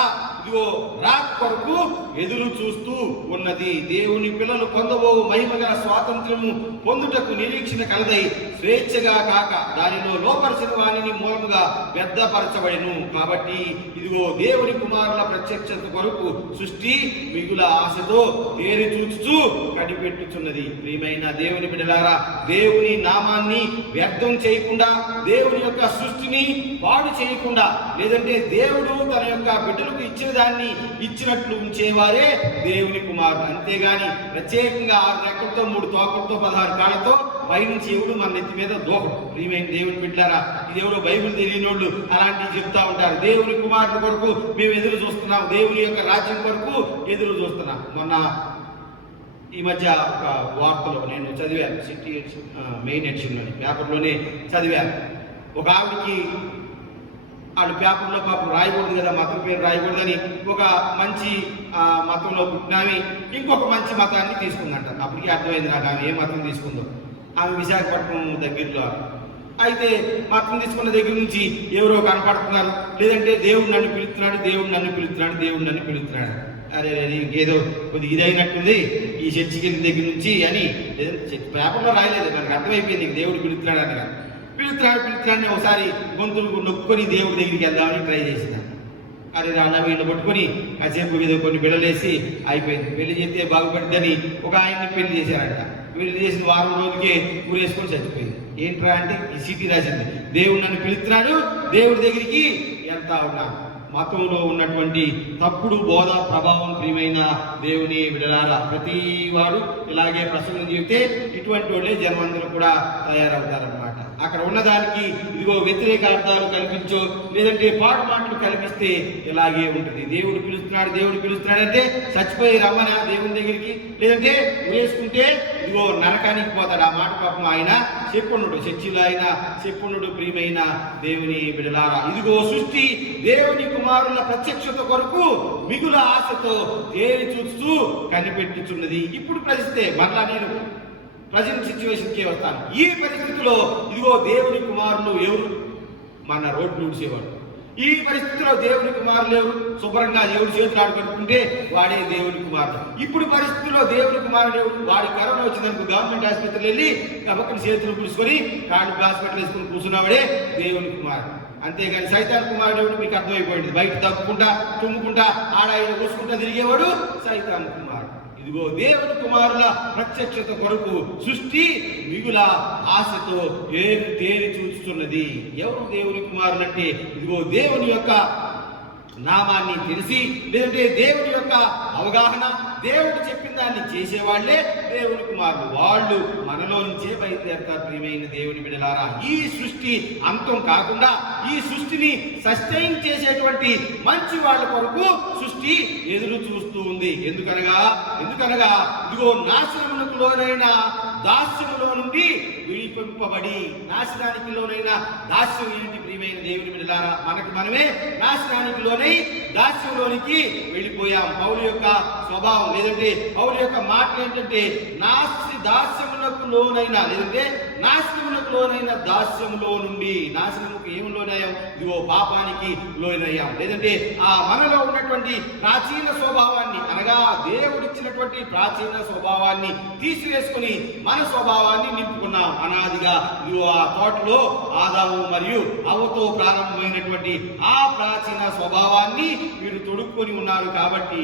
ఇదిగో రాక కొరకు ఎదురు చూస్తూ ఉన్నది. దేవుని పిల్లలు పొందబో మహిమగల స్వాతంత్రము పొందుటకు నిరీక్షణ కలదై స్వేచ్ఛగా కాక దానిలో లోపరిచిన వాణిని మూలముగా వ్యర్థపరచబడిను. కాబట్టి ఇదిగో దేవుని కుమారుల ప్రత్యక్షత కొరకు సృష్టి మిగుల ఆశతో తేరి చూచుచూ కనిపెట్టుచున్నది. ప్రియమైన దేవుని బిడ్డలారా, దేవుని నామాన్ని వ్యర్థం చేయకుండా, దేవుని యొక్క సృష్టిని పాడు చేయకుండా, లేదంటే దేవుడు తన యొక్క బిడ్డలకు ఇచ్చిన దాన్ని ఇచ్చినట్లు ఉంచేవారే దేవుని కుమారుడు. అంతేగాని ప్రత్యేకంగా 6 రెక్కలతో 3 తోకలతో 16 కాళ్ళతో పైనుంచి ఎవడు మన నెత్తి మీద దూకడు. ప్రియమైన దేవుని బిడ్డలారా, ఇది ఎవరో బైబిల్ తెలియని వాళ్ళు అలాంటివి చెప్తా ఉంటారు. దేవుని కుమారుడు కొరకు మేము ఎదురు చూస్తున్నాం, దేవుని యొక్క రాజ్యం కొరకు ఎదురు చూస్తున్నాం. మొన్న ఈ మధ్య ఒక వార్తలో నేను చదివాను, సిటీ మెయిన్ ఎడిషన్లోని పేపర్లోనే చదివాను. ఒక ఆవిడికి వాళ్ళు పేపర్లో పాపం రాయకూడదు కదా, మతం పేరు రాయకూడదని ఒక మంచి మతంలో పుట్టినామి ఇంకొక మంచి మతాన్ని తీసుకుందంట. అప్పటికి అర్థమైంది నాకు ఆమె ఏ మతం తీసుకుందో. ఆమె విశాఖపట్నం దగ్గరలో. అయితే మతం తీసుకున్న దగ్గర నుంచి ఎవరో కనపడుతున్నారు, లేదంటే దేవుడు నన్ను పిలుస్తున్నాడు, దేవుడు నన్ను పిలుస్తున్నాడు, దేవుడు నన్ను పిలుస్తున్నాడు. అరే ఇంకేదో కొద్దిగా ఇదైనట్టుంది ఈ చర్చికి వెళ్ళిన దగ్గర నుంచి అని పేపర్లో రాయలేదు, నాకు అర్థమైపోయింది దేవుడు పిలుస్తున్నాడు అని. పిలుస్తున్నాడని ఒకసారి గొంతులు నొక్కుని దేవుడి దగ్గరికి వెళ్దామని ట్రై చేసినాను. అరే రాళ్ళ వీళ్ళు పట్టుకొని కాసేపు ఏదో కొన్ని బిడలేసి అయిపోయింది. పెళ్లి చేస్తే బాగుపడుతుందని ఒక ఆయన్ని పెళ్లి చేశారంట. పెళ్లి చేసిన వారం రోజులకే ఊరేసుకొని చచ్చిపోయింది. ఏంట్రా అంటే ఈ సిటీ రాసింది, దేవుడు నన్ను పిలుస్తున్నాడు, దేవుడి దగ్గరికి వెళ్తా ఉన్నాను. మతంలో ఉన్నటువంటి తప్పుడు బోధ ప్రభావం ప్రియమైన దేవుని బిడ్డలారా, ప్రతి వాడు ఇలాగే ప్రసంగం చెబితే ఇటువంటి వాళ్ళే జనమందరూ కూడా తయారవుతారన్నమాట. అక్కడ ఉన్నదానికి ఇదిగో వ్యతిరేక అర్థాలు కల్పించో, లేదంటే పాటు మాటలు కల్పిస్తే ఇలాగే ఉంటుంది. దేవుడు పిలుస్తున్నాడు, దేవుడు పిలుస్తున్నాడు అంటే చచ్చిపోయి రమ్మనా దేవుని దగ్గరికి, లేదంటే వేసుకుంటే ఇదిగో నరకానికి పోతాడు. ఆ మాట పాపం ఆయన చెప్పుండు, చర్చిలో ఆయన చెప్పుండు. ప్రియమైన దేవుని బిడ్డలారా, ఇదిగో సృష్టి దేవుని కుమారుల ప్రత్యక్షత కొరకు మిగుల ఆశతో తేరి చూస్తూ కనిపెట్టుచున్నది. ఇప్పుడు ప్రశ్నిస్తే మరలా నేను ప్రజెంట్ సిచ్యువేషన్కే వస్తాను. ఈ పరిస్థితిలో ఇదిగో దేవుని కుమారులు ఎవరు? మన రోడ్లు ఊడ్చేవాడు. ఈ పరిస్థితిలో దేవుని కుమారులు ఎవరు? శుభ్రంగా దేవుడి చేతులు ఆడుకుంటుంటే వాడే దేవుని కుమారుడు. ఇప్పుడు పరిస్థితుల్లో దేవుని కుమారుడు ఎవరు? వాడి కరోనా వచ్చినందుకు గవర్నమెంట్ ఆసుపత్రులు వెళ్ళి కబక్కని చేతులు పులుసుకొని కాళ్ళు హాస్పిటల్ వేసుకుని కూర్చున్నవాడే దేవుని కుమారుడు. అంతేగాని సైతాన్ కుమారుడు ఎవడు? మీకు అర్థమైపోయింది. బయట తప్పుకుంటా తుమ్ముకుంటా ఆడాయిన కూసుకుంటా తిరిగేవాడు సైతాన్ కుమారుడు. ఇదిగో దేవుని కుమారుల ప్రత్యక్షత కొరకు సృష్టి మిగుల ఆశతో తేరి చూస్తున్నది. ఎవరు దేవుని కుమారులు అంటే ఇదిగో దేవుని యొక్క నామాన్ని తెలిసి, లేదంటే దేవుని యొక్క అవగాహన, దేవుడు చెప్పిన దాన్ని చేసేవాళ్లే దేవుని కుమారులు. వాళ్ళు మనలో నుంచే బయలుదేరతారు. ప్రియమైన దేవుని బిడ్డలారా, ఈ సృష్టి అంతం కాకుండా ఈ సృష్టిని సస్టైన్ చేసేటువంటి మంచి వాళ్ళ కొరకు సృష్టి ఎదురు చూస్తూ ఉంది. ఎందుకనగా ఇదిగో నాశనమునకు లోనైన దాస్యములో నుండి విడిపింపబడి, నాశనానికి లోనైన దాస్యం ఏంటి ప్రియమైన దేవుని బిడ్డలారా? మనకు మనమే నాశనానికి లోనై దాస్యంలోనికి వెళ్ళిపోయాం. పౌలు యొక్క స్వభావం, లేదంటే పౌలు యొక్క మాటలు ఏంటంటే దాస్యములకు లోనైన, లేదంటే నాశనములకు లోనైన దాస్యములో నుండి, నాశనముకు ఏమి లోనయ్యాం? ఇదిగో పాపానికి లోనయ్యాం. లేదంటే ఆ మనలో ఉన్నటువంటి ప్రాచీన స్వభావాన్ని, అనగా దేవుడిచ్చినటువంటి ప్రాచీన స్వభావాన్ని తీసివేసుకుని మన స్వభావాన్ని నింపుకున్నాం. అనాదిగా ఇదిగో ఆ తోటలో ఆదాము మరియు అవ్వతో ప్రారంభమైనటువంటి ఆ ప్రాచీన స్వభావాన్ని మీరు తొడుక్కొని ఉన్నారు. కాబట్టి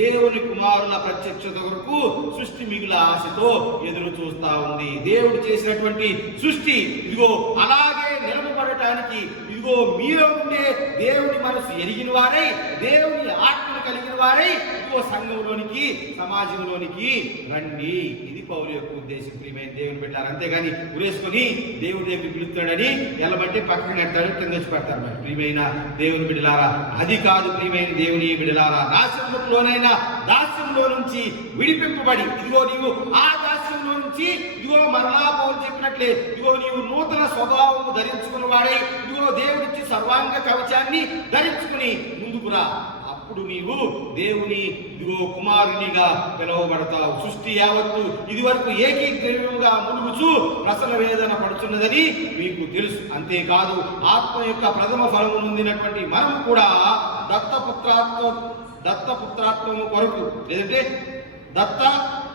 దేవుని కుమారుల ప్రత్యక్షత కొరకు సృష్టి మిగుల ఆశతో ఎదురు చూస్తా ఉంది. దేవుడు చేసినటువంటి సృష్టి ఇదిగో అలాగే నిలబడటానికి ఇదిగో మీలో ఉండే దేవుని మనసు ఎరిగిన వారై, దేవుని ఆత్మను కలిగిన వారై ఇదిగో సంఘంలోనికి, సమాజంలోనికి రండి. ఇది పౌలు యొక్క ఉద్దేశం. ప్రియమైన దేవుని బిడ్డలారా, అంతేగాని ఉరేసుకొని దేవుడి దగ్గర పిలుస్తాడని ఎలబట్టి పక్కన నెడతాడు, కింద వచ్చి పెడతారు. మరి ప్రియమైన దేవుని బిడ్డలారా, అది కాదు. ప్రియమైన దేవుని బిడ్డలారా, నాశనంలోనైనా దాస్యంలో నుంచి విడిపింపబడి ఇదిగో నీవు ఆ దాస్యంలో నుంచి ఇదిగో మరలా పౌలు చెప్పినట్లే ఇదిగో నీవు నూతన స్వభావము ధరించుకున్న వాడై ఇదిగో దేవుడిచ్చి సర్వాంగ కవచాన్ని ధరించుకుని ముందుకు రా. అప్పుడు నీవు దేవుని ఇదిగో కుమారునిగా పిలువబడతావు. సృష్టి యావత్తు ఇది వరకు ఏకీగ్రీవంగా ములుగుచు రసన వేదన పడుతున్నదని మీకు తెలుసు. అంతేకాదు, ఆత్మ యొక్క ప్రథమ ఫలము నొందినటువంటి మనము కూడా దత్తపుత్రాత్వము కొరకు, లేదంటే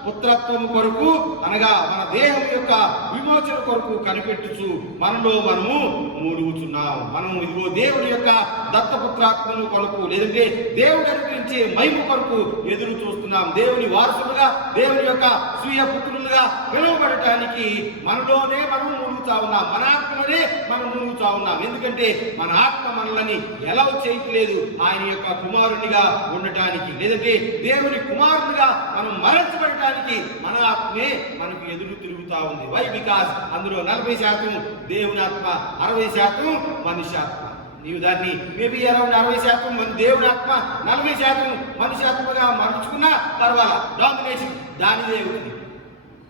పుత్రత్వము కొరకు, అనగా మన దేహం యొక్క విమోచన కొరకు కనిపెట్టుచు మనలో మనము మూలుగుచున్నాము. మనం ఇదిగో దేవుని యొక్క దత్తపుత్రాత్మను కొరకు, లేదంటే దేవుడు అనుగ్రహించే మహిమ కొరకు ఎదురు చూస్తున్నాం. దేవుని వారసులుగా, దేవుని యొక్క స్వీయ పుత్రులుగా పిలువబడటానికి మనలోనే మనం మూలుగుతా ఉన్నాం. మన ఆత్మలోనే మనం మూలుగుతా ఉన్నాం. ఎందుకంటే మన ఆత్మ మనల్ని ఎలా చేయట్లేదు ఆయన యొక్క కుమారునిగా ఉండటానికి, లేదంటే దేవుని కుమారునిగా మనం మరల్చబడటానికి మన ఆత్మే మనకు ఎదురు తిరుగుతా ఉంది. వై? బికాస్ అందులో 40% దేవుని ఆత్మ, 60% మనుష్యాత్మ. నీవు దాన్ని మేబీ అరౌండ్ 60% మన దేవుని ఆత్మ, 40% మనుష్యాత్మగా మలుచుకున్నా పర్వాలా, డామినేషన్ దానిదే ఉంది.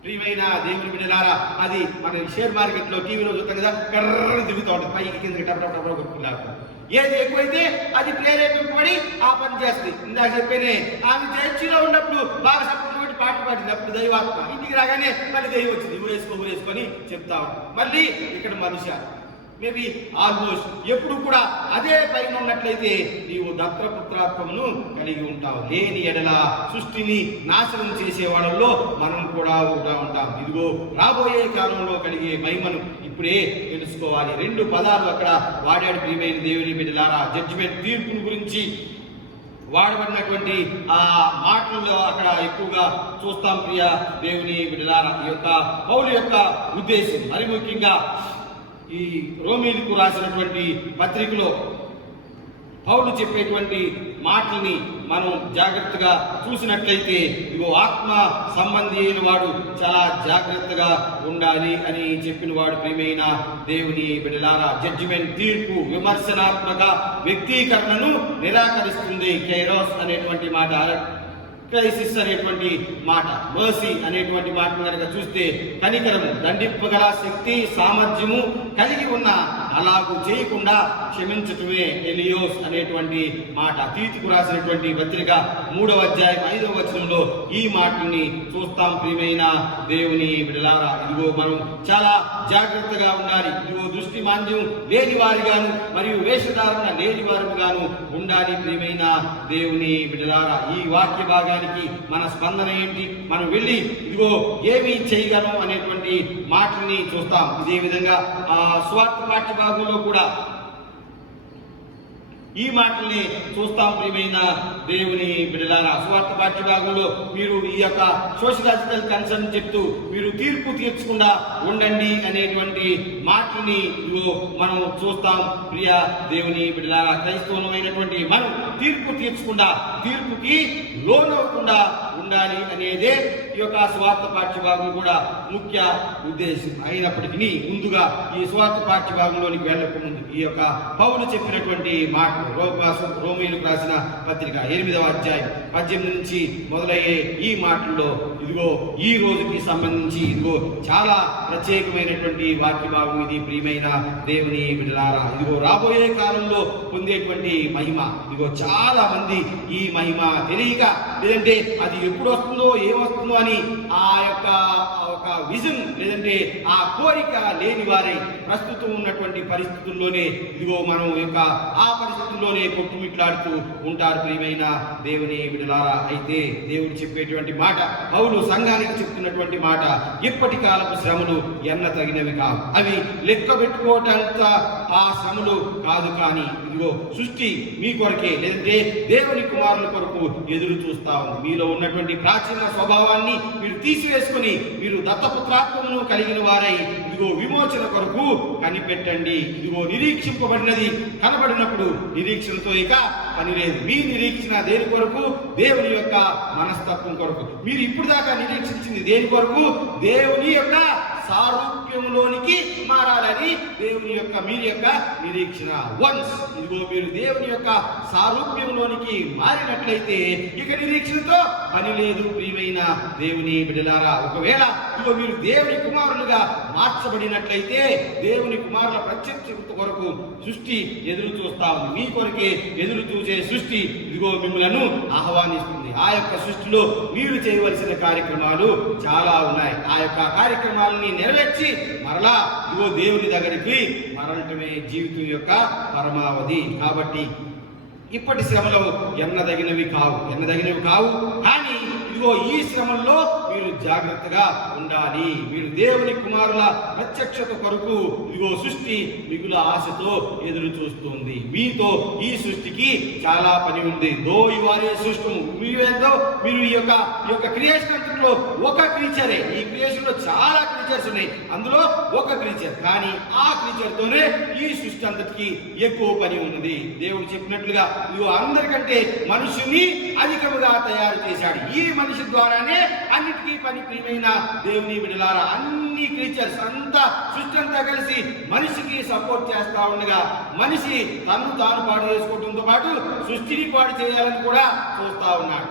ప్రియమైన దేవుని బిడ్డలారా, అది మన షేర్ మార్కెట్లో టీవీలో చూస్తాం కదా, కర్రని తిరుగుతూ ఉంటుంది, పైకి కిందకి టపటపటపట కొట్టుకుంటారు. ఏది ఎక్కువైతే అది ప్రేరేపింపబడి ఆ పని చేస్తుంది. ఇందాక చెప్పేనే, ఆమె చర్చిలో ఉన్నప్పుడు బాగా సపోర్ట్ పెట్టి పాట పాడింది, అప్పుడు దైవాత్మ. ఇంటికి రాగానే మళ్ళీ దైవం వచ్చింది, ఊరేసుకొని చెప్తా ఉంటాం. మళ్ళీ ఇక్కడ మనుష్య మేబీ ఆల్మోస్ట్ ఎప్పుడు కూడా అదే పైన ఉన్నట్లయితే నీవు దత్తపుత్రాత్మను కలిగి ఉంటావు. లేని ఎడల సృష్టిని నాశనం చేసే వాళ్ళల్లో మనం కూడా ఉంటాం. ఇదిగో రాబోయే కాలంలో కలిగే మహిమను ఇప్పుడే తెలుసుకోవాలి. 2 పదాలు అక్కడ వాడాడు ప్రియమైన దేవుని బిడ్డలారా. జడ్జిమెంట్, తీర్పును గురించి వాడబడినటువంటి ఆ మాటల్లో అక్కడ ఎక్కువగా చూస్తాం. ప్రియ దేవుని బిడ్డలారా, ఈ యొక్క పౌలు యొక్క ఉద్దేశం మరి ముఖ్యంగా ఈ రోమీలకు రాసినటువంటి పత్రికలో పౌలు చెప్పేటువంటి మాటల్ని మనం జాగ్రత్తగా చూసినట్లయితే ఇగో ఆత్మ సంబంధి అయిన వాడు చాలా జాగ్రత్తగా ఉండాలి అని చెప్పిన వాడు ప్రియమైన దేవుని బిడ్డలారా. జడ్జిమెంట్, తీర్పు విమర్శనాత్మక వ్యక్తీకరణను నిరాకరిస్తుంది. కైరోస్ అనేటువంటి మాట, క్రైసిస్ అనేటువంటి మాట, మర్సీ అనేటువంటి మాట కనుక చూస్తే కనికరము, దండింపగల శక్తి, సామర్థ్యము కలిగి ఉన్న అలాగూ చేయకుండా క్షమించటమే ఎలియోస్ అనేటువంటి మాట. తీతుకు రాసినటువంటి పత్రిక 3వ అధ్యాయం 5వ వచనంలో ఈ మాటని చూస్తాం. ప్రియమైన దేవుని బిడ్డలారా, ఇదిగో మనం చాలా జాగ్రత్తగా ఉండాలి. ఇదిగో దృష్టి మాంద్యం లేని వారిగాను మరియు వేషధారణ లేని వారుగాను ఉండాలి. ప్రియమైన దేవుని బిడ్డలారా, ఈ వాక్య భాగానికి మన స్పందన ఏంటి? మనం వెళ్ళి ఇదిగో ఏమి చేయగలం అనేటువంటి మాటల్ని చూస్తాం. ఇదే విధంగా స్వార్థ పాఠ్య భాగంలో కూడా ఈ మాటల్ని చూస్తాం. ప్రియమైన దేవుని బిడ్డలారా, స్వార్థ పాఠ్య భాగంలో మీరు ఈ యొక్క సోషలాజికల్ కన్సర్న్ చెప్తూ మీరు తీర్పు తీర్చకుండా ఉండండి అనేటువంటి మాటల్ని ఇదిగో మనం చూస్తాం. ప్రియ దేవుని బిడ్డలారా, క్రైస్తవులమైనటువంటి మనం తీర్పు తీర్చకుండా, తీర్పుకి లోనవ్వకుండా ఉండాలి అనేదే ఈ యొక్క స్వార్థ పాఠ్య భాగం కూడా ముఖ్య ఉద్దేశం. అయినప్పటికీ ముందుగా ఈ స్వార్థ పాఠ్య భాగంలోనికి వెళ్ళక ముందు ఈ యొక్క పౌలు చెప్పినటువంటి మాట, రోమీయులకు రాసిన పత్రిక 8వ అధ్యాయం 18 నుంచి మొదలయ్యే ఈ మాటల్లో ఇదిగో ఈ రోజుకి సంబంధించి ఇదిగో చాలా ప్రత్యేకమైనటువంటి వాక్య భాగం ఇది. ప్రియమైన దేవుని బిడ్డలారా, ఇదిగో రాబోయే కాలంలో పొందేటువంటి మహిమ, ఇదిగో చాలా మంది ఈ మహిమ తెలియక, లేదంటే అది ఎప్పుడు వస్తుందో ఏమొస్తుందో అని ఆ యొక్క ఒక విజన్, లేదంటే ఆ కోరిక లేని వారై ప్రస్తుతం ఉన్నటువంటి పరిస్థితుల్లోనే ఇదిగో మనం యొక్క ఆ పరిస్థితుల్లోనే కొట్టుమిట్లాడుతూ ఉంటారు. ప్రియమైన దేవుని బిడ్డలారా, అయితే దేవుడు చెప్పేటువంటి మాట, పౌలు సంఘానికి చెప్తున్నటువంటి మాట, ఇప్పటి కాలపు శ్రమలు ఎన్న తగినవి కావు, అవి లెక్క పెట్టుకోవటంత ఆ శ్రమలు కాదు. కానీ ఇదిగో సృష్టి మీ కొరకే, లేదంటే దేవుని కుమారుల కొరకు ఎదురు చూస్తా ఉంది. మీలో ఉన్నటువంటి ప్రాచీన స్వభావాన్ని మీరు తీసివేసుకుని మీరు దత్తపుత్రాత్మను కలిగిన వారై ఇదిగో విమోచన కొరకు కనిపెట్టండి. ఇదిగో నిరీక్షింపబడినది కనబడినప్పుడు నిరీక్షణతో ఇక పని లేదు. మీ నిరీక్షణ దేని కొరకు? దేవుని యొక్క మనస్తత్వం కొరకు. మీరు ఇప్పుడు దాకా నిరీక్షించింది దేని కొరకు? దేవుని యొక్క సారూప్యంలోనికి మారాలని మీరు యొక్క నిరీక్షణ. వన్స్ ఇదిగో మీరు దేవుని యొక్క సారూప్యంలోనికి మారినట్లయితే ఇక నిరీక్షణతో పని లేదు. ప్రియమైన దేవుని బిడ్డలారా, ఒకవేళ ఇదిగో మీరు దేవుని కుమారులుగా మార్చబడినట్లయితే దేవుని కుమారుల ప్రత్యక్షత కొరకు సృష్టి ఎదురు చూస్తా ఉంది. మీ కొరకే ఎదురు చూసే సృష్టి ఇదిగో మిమ్మలను ఆహ్వానిస్తుంది. ఆ యొక్క సృష్టిలో మీరు చేయవలసిన కార్యక్రమాలు చాలా ఉన్నాయి. ఆ యొక్క కార్యక్రమాలని నెరవేర్చి మరలా ఇదిగో దేవుని దగ్గరికి మరలటమే జీవితం యొక్క పరమావధి. కాబట్టి ఇప్పటి శ్రమలు ఎన్నదగినవి కావు. కానీ ఇదిగో ఈ శ్రమల్లో మీరు జాగ్రత్తగా ఉండాలి. మీరు దేవుని కుమారుల ప్రత్యక్షత కొరకు ఇదిగో సృష్టి మిగుల ఆశతో ఎదురు చూస్తుంది. మీతో ఈ సృష్టికి చాలా పని ఉంది. దో ఇవారే సృష్టి మీరు ఈ యొక్క క్రియేషన్ అంతట్లో ఒక క్రీచరే. ఈ క్రియేషన్ లో చాలా క్రీచర్స్ ఉన్నాయి, అందులో ఒక క్రీచర్. కానీ ఆ క్రీచర్ తోనే ఈ సృష్టి అంతటికి ఎక్కువ పని ఉన్నది. దేవుడు చెప్పినట్లుగా ఇదిగో అందరికంటే మనుషుని అధికముగా తయారు చేశాడు. ఈ మనిషి ద్వారానే అన్నిటికీ పని. ప్రియమైన దేవుని బిడ్డలారా, అన్ని క్రీచర్స్ అంతా సృష్టి అంతా కలిసి మనిషికి సపోర్ట్ చేస్తా ఉండగా మనిషి తను తాను పాడు చేసుకోవడంతో పాటు సృష్టిని పాడు చేయాలని కూడా చూస్తా ఉన్నాడు.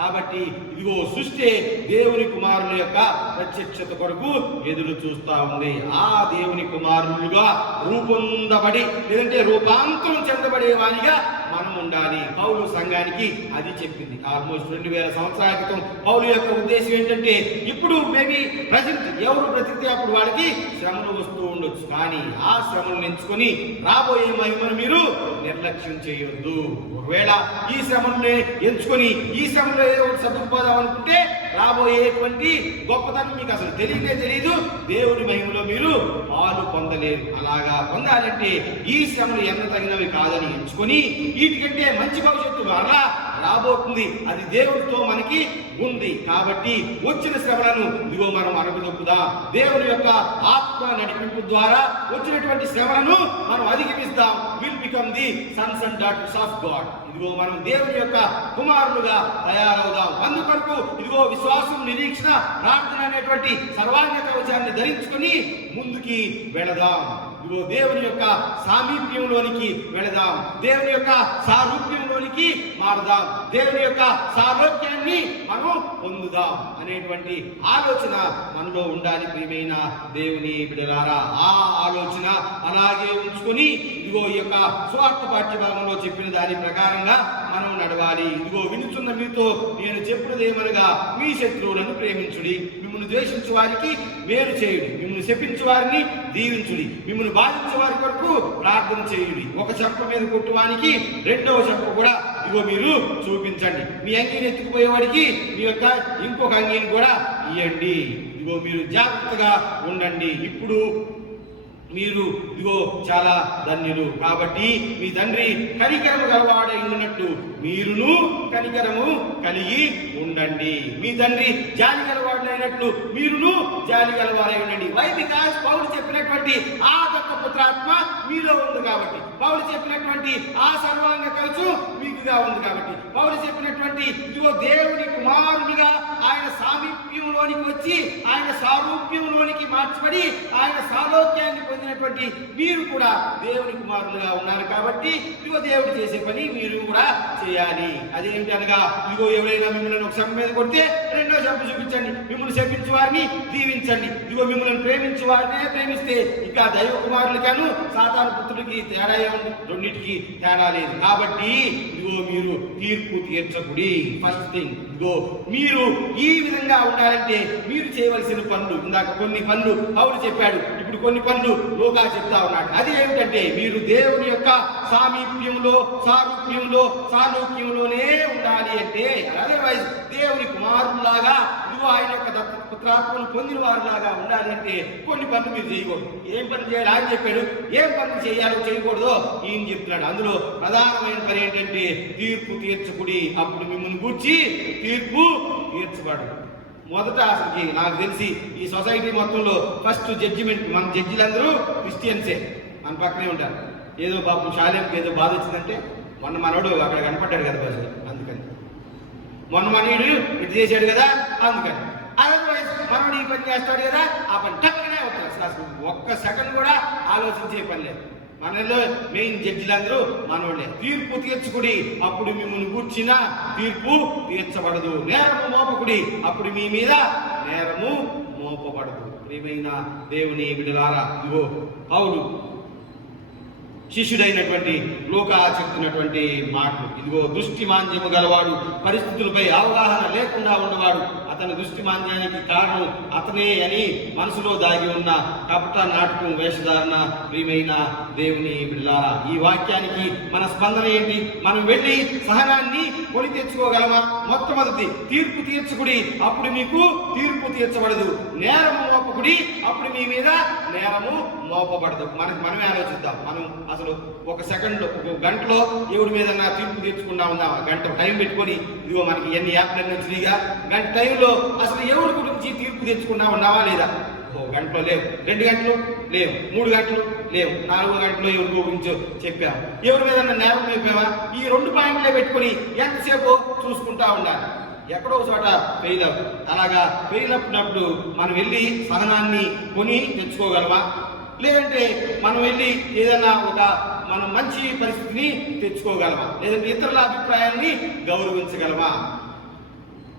కాబట్టి ఇదిగో సృష్టి దేవుని కుమారుల యొక్క ప్రత్యక్షత కొరకు ఎదురు చూస్తా ఉంది. ఆ దేవుని కుమారులుగా రూపొందబడి లేదంటే రూపాంతరం చెందబడే వానిగా మనం ఉండాలి. పౌలు సంఘానికి అది చెప్పింది. ఆల్మోస్ట్ 2000 సంవత్సరాల క్రితం పౌలు యొక్క ఉద్దేశం ఏంటంటే ఇప్పుడు మేబీ ప్రజెంట్ ఎవరు బ్రతికితే అప్పుడు వాళ్ళకి శ్రమలు వస్తూ ఉండొచ్చు, కానీ ఆ శ్రమలను ఎంచుకొని రాబోయే మహిమను మీరు నిర్లక్ష్యం చేయొద్దు. ఒకవేళ ఈ శ్రమల్ని ఎంచుకొని ఈ శ్రమలో ఏదో ఒకటి సర్దుకుపోదాం అనుకుంటే రాబోయేటువంటి గొప్పతనం మీకు అసలు తెలియదు. దేవుని మహిమలో మీరు పాలు పొందలేరు. అలాగా పొందాలంటే ఈ శ్రమలు ఎంత తగినవి కాదని ఎంచుకొని వీటికంటే మంచి భవిష్యత్తు మరలా రాబోతుంది. అది దేవుడితో మనకి ఉంది. కాబట్టి వచ్చిన శ్రమలను ఇదిగో మనం అణగదొక్కుదాం. దేవుని యొక్క ఆత్మ నడిపింపు ద్వారా వచ్చినటువంటి శ్రమలను మనం అధిగమిస్తాం. Will become the sons and daughters of God. ఇదిగో మనం దేవుని యొక్క కుమారులుగా తయారవుదాం. అందుకొరకు ఇదిగో విశ్వాసం, నిరీక్షణ, ప్రార్థన అనేటువంటి సర్వాంగ కవచాన్ని ధరించుకొని ముందుకి వెళదాం. ఇదిగో దేవుని యొక్క సామీప్యంలోనికి వెళదాం. దేవుని యొక్క సారూప్యంలోనికి మారదాం. దేవుని యొక్క సారోగ్యాన్ని మనం పొందుదాం అనేటువంటి ఆలోచన మనలో ఉండాలి. ప్రియమైన దేవుని బిడ్డలారా, ఆ ఆలోచన అలాగే ఉంచుకొని ఇదిగో ఈ యొక్క స్వార్థ పాఠ్యభాగంలో చెప్పిన దాని ప్రకారంగా మనం నడవాలి. ఇదిగో వినుచున్న మీతో నేను చెప్పినది ఏమనగా, మీ శత్రువులను ప్రేమించుడి, మిమ్మల్ని ద్వేషించు వారికి మేలు చేయుడి, మిమ్మల్ని శపించు వారిని దీవించుడి, మిమ్మల్ని బాధించే వారి కొరకు ప్రార్థన చేయుడి. ఒక చెంప మీద కొట్టువానికి రెండవ చెంప కూడా ఇదిగో మీరు చూపించండి. మీ అంగీని ఎత్తుకుపోయేవాడికి మీ యొక్క ఇంకొక అంగీని కూడా ఇవ్వండి. ఇదిగో మీరు జాగ్రత్తగా ఉండండి. ఇప్పుడు మీరు ఇదిగో చాలా ధన్యులు. కాబట్టి మీ తండ్రి కనికరము గలవాడై ఉన్నట్టు మీరును కనికరము కలిగి ఉండండి. మీ తండ్రి జాలి గలవాడైనట్లు మీరును జాలి గలవారై ఉండండి. వై? బికాస్ పౌలు చెప్పినటువంటి ఆ దత్తపుత్రాత్మ మీలో ఉంది కాబట్టి, పౌలు చెప్పినటువంటి ఆ సర్వాంగ కవచం మీకుగా ఉంది కాబట్టి, పౌలు చెప్పినటువంటి ఇదిగో దేవుని కుమారునిగా ఆయన సామీప్యంలోనికి వచ్చి ఆయన సారూప్యంలోనికి మార్చబడి ఆయన సాలోక్యాన్ని పొందినటువంటి మీరు కూడా దేవుని కుమారులుగా ఉన్నారు. కాబట్టి ఇదిగో దేవుడు చేసే పని మీరు కూడా చేయాలి. అదేంటి అనగా, ఇదిగో ఎవరైనా మిమ్మల్ని ఒక చెంప మీద కొడితే రెండో చెంప చూపించండి. మిమ్మల్ని శపించే వారిని దీవించండి. ఇదిగో మిమ్మల్ని ప్రేమించే వారినే ప్రేమిస్తే ఇక దైవ కుమారులకాను సాతాను పుత్రుడికి తేడా ఏముంది? రెండింటికి తేడా లేదు. కాబట్టి ఇదిగో మీరు తీర్పు తీర్చకుడి. ఫస్ట్ థింగ్ ఇదిగో మీరు ఈ విధంగా ఉండాలంటే మీరు చేయవలసిన పనులు, ఇందాక కొన్ని పనులు పౌలు చెప్పాడు, ఇప్పుడు కొన్ని పనులు లోకా చెప్తా ఉన్నాడు. అది ఏమిటంటే మీరు దేవుని యొక్క సామీప్యంలో, సారూప్యంలో, సాలోక్యంలోనే ఉండాలి. అంటే అదర్వైజ్ దేవుని కుమారులాగా ఇదిగో ఆయన యొక్క పుత్రాత్మను పొందిన వారిలాగా ఉండాలి అంటే కొన్ని పనులు మీరు చేయకూడదు. ఏం పని చేయాలి ఆయన చెప్పాడు, ఏం పనులు చేయాలో చేయకూడదో ఈయన చెప్తున్నాడు. అందులో ప్రధానమైన పని ఏంటంటే తీర్పు తీర్చకుడి, అప్పుడు మిమ్మల్ని గూర్చి తీర్పు తీర్చబడు. మొదట అసలుకి నాకు తెలిసి ఈ సొసైటీ మొత్తంలో ఫస్ట్ జడ్జిమెంట్ మన జడ్జిలందరూ క్రిస్టియన్సే, మన పక్కనే ఉంటారు. ఏదో పాపం శాలేంకి ఏదో బాధ వచ్చిందంటే మొన్న మనోడు అక్కడ కనపడ్డాడు కదా బస్సులో, అందుకని మొన్న మనీడు ఇటు చేశాడు కదా అందుకని, అదర్వైజ్ మనోడు ఈ పని చేస్తాడు కదా ఆ పని టక్కనే అవుతాడు. అసలు ఒక్క సెకండ్ కూడా ఆలోచించే పని లేదు. మనలో మెయిన్ జడ్జిలందరూ మనోళ్ళే. తీర్పు తీర్చుకుడి అప్పుడు మిమ్మల్ని కూర్చిన తీర్పు తీర్చబడదు, నేరము మోపకుడి అప్పుడు మీ మీద నేరము మోపబడదు. ప్రియమైన దేవుని బిడ్డలారా, ఇదిగో పౌలు శిష్యుడైనటువంటి లూకా చెప్తున్నటువంటి మాటలు. ఇదిగో దృష్టి మాంద్యము గలవాడు, పరిస్థితులపై అవగాహన లేకుండా ఉన్నవాడు, అతని దృష్టి మాంద్యానికి కారణం అతనే అని మనసులో దాగి ఉన్న కపట నాటకం వేషధారణ. ప్రియమైన దేవుని బిడ్డలారా, ఈ వాక్యానికి మన స్పందన ఏంటి? మనం వెళ్ళి సహనాన్ని కొని తెచ్చుకోగలమా? మొట్టమొదటి తీర్పు తీర్చుకుడి అప్పుడు మీకు తీర్పు తీర్చబడదు, నేరము మోపకుడి అప్పుడు మీ మీద నేరము మోపబడదు. మనమే ఆలోచిద్దాం. మనం అసలు ఒక సెకండ్లో ఒక గంటలో ఎవరి మీద తీర్పు తీర్చుకున్నా ఉందా? గంట టైం పెట్టుకొని ఇదిగో మనకి ఎన్ని యాప్లన్నీ వచ్చినాయిగా, గంట టైంలో అసలు ఎవరి గురించి తీర్పు తెచ్చుకున్నా ఉన్నావా లేదా? ఓ గంటలో లేవు, 2 గంటలు లేవు, 3 గంటలు లేవు, 4 గంటలు ఎవరి గురించో చెప్పావు. ఎవరి మీద నేరం అయిపోయావా? ఈ 2 పాయింట్లే పెట్టుకుని ఎంతసేపు చూసుకుంటా ఉండాలి. ఎక్కడో చోట ఫెయిల్ అవుతుంది. అలాగా ఫెయిల్ అవుతున్నప్పుడు మనం వెళ్ళి సహనాన్ని కొని తెచ్చుకోగలమా? లేదంటే మనం వెళ్ళి ఏదైనా మనం మంచి పరిస్థితిని తెచ్చుకోగలమా? లేదంటే ఇతరుల అభిప్రాయాన్ని గౌరవించగలమా?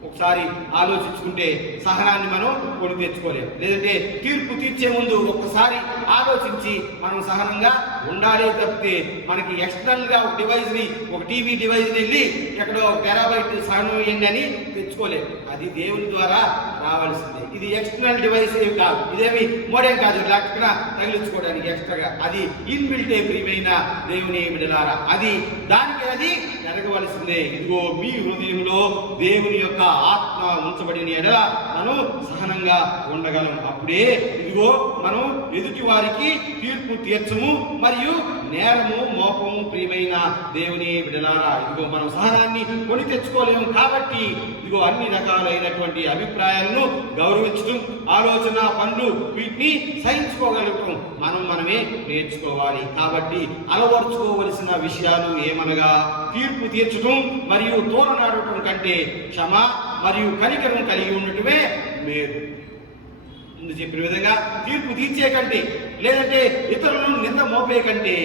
ఒకసారి ఆలోచించుకుంటే సహనాన్ని మనం కొని తెచ్చుకోలేము. లేదంటే తీర్పు తీర్చే ముందు ఒక్కసారి ఆలోచించి మనం సహనంగా ఉండాలి తప్పితే మనకి ఎక్స్టర్నల్గా ఒక డివైస్ని, ఒక టీవీ డివైస్ని వెళ్ళి ఎక్కడో 1 టెరాబైట్ సహనం వేయండి అని తెచ్చుకోలేము. అది దేవుని ద్వారా రావాల్సిందే. ఇది ఎక్స్టర్నల్ డివైస్ ఏమి కాదు, ఇదేమి మోడేం కాదు లేకపోతే తగిలించుకోవడానికి ఎక్స్ట్రాగా. అది ఇన్బిల్టే. ప్రియమైన దేవుని బిడ్డలారా, అది జరగవలసిందే. ఇదిగో మీ హృదయంలో దేవుని యొక్క ఆత్మ ఉంచబడిన ఎడల మనం సహనంగా ఉండగలం. అప్పుడే ఇదిగో మనం ఎదుటి వారికి తీర్పు తీర్చము మరియు నేరము మోపము. ప్రియమైన దేవుని బిడ్డలారా, ఇదిగో మనం సహనాన్ని కొని తెచ్చుకోలేము కాబట్టి ఇదిగో అన్ని రకాలైనటువంటి అభిప్రాయాలను గౌరవించడం, ఆలోచన, పనులు వీటిని సహించుకోగలగటం మనమే నేర్చుకోవాలి. కాబట్టి అలవర్చుకోవలసిన విషయాలు ఏమనగా తీర్పు తీర్చడం మరియు తోలనాడటం కంటే క్షమ మరియు కనికరం కలిగి ఉండటమే మేలు. ముందు చెప్పిన విధంగా తీర్పు తీర్చే కంటే, లేదంటే ఇతరులను నింద మోపే కంటే,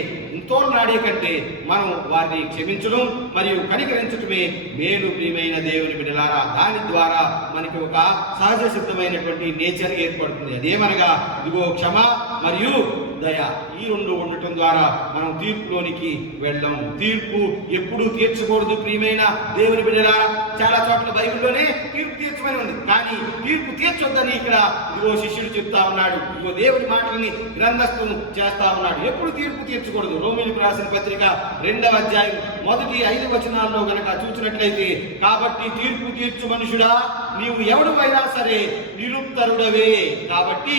తోలనాడే కంటే మనం వారిని క్షమించడం మరియు కనికరించడమే మేలు. ప్రియమైన దేవుని బిడ్డలారా, దాని ద్వారా మనకి ఒక సహజ సిద్ధమైనటువంటి నేచర్ ఏర్పడుతుంది. అదేమనగా ఇదిగో క్షమ మరియు దయ. ఈ 2 ఉండటం ద్వారా మనం తీర్పులోనికి వెళ్దాం. తీర్పు ఎప్పుడూ తీర్చకూడదు. ప్రియమైన దేవుని బిడ్డలారా, చాలా చోట్ల బైబిల్లోనే తీర్పు తీర్చమని ఉంది, కానీ తీర్పు తీర్చొద్దని ఇక్కడ ఇదిగో శిష్యుడు చెప్తా ఉన్నాడు. ఇదిగో దేవుని మాటల్ని గ్రంథస్థం చేస్తా ఉన్నాడు. ఎప్పుడు తీర్పు తీర్చకూడదు. రోమీయులకు రాసిన పత్రిక 2వ అధ్యాయం మొదటి 5 వచనాల్లో గనక చూసినట్లయితే, కాబట్టి తీర్పు తీర్చు మనుషుడా, నీవు ఎవడు అయినా సరే నిరుత్తరుడవే, కాబట్టి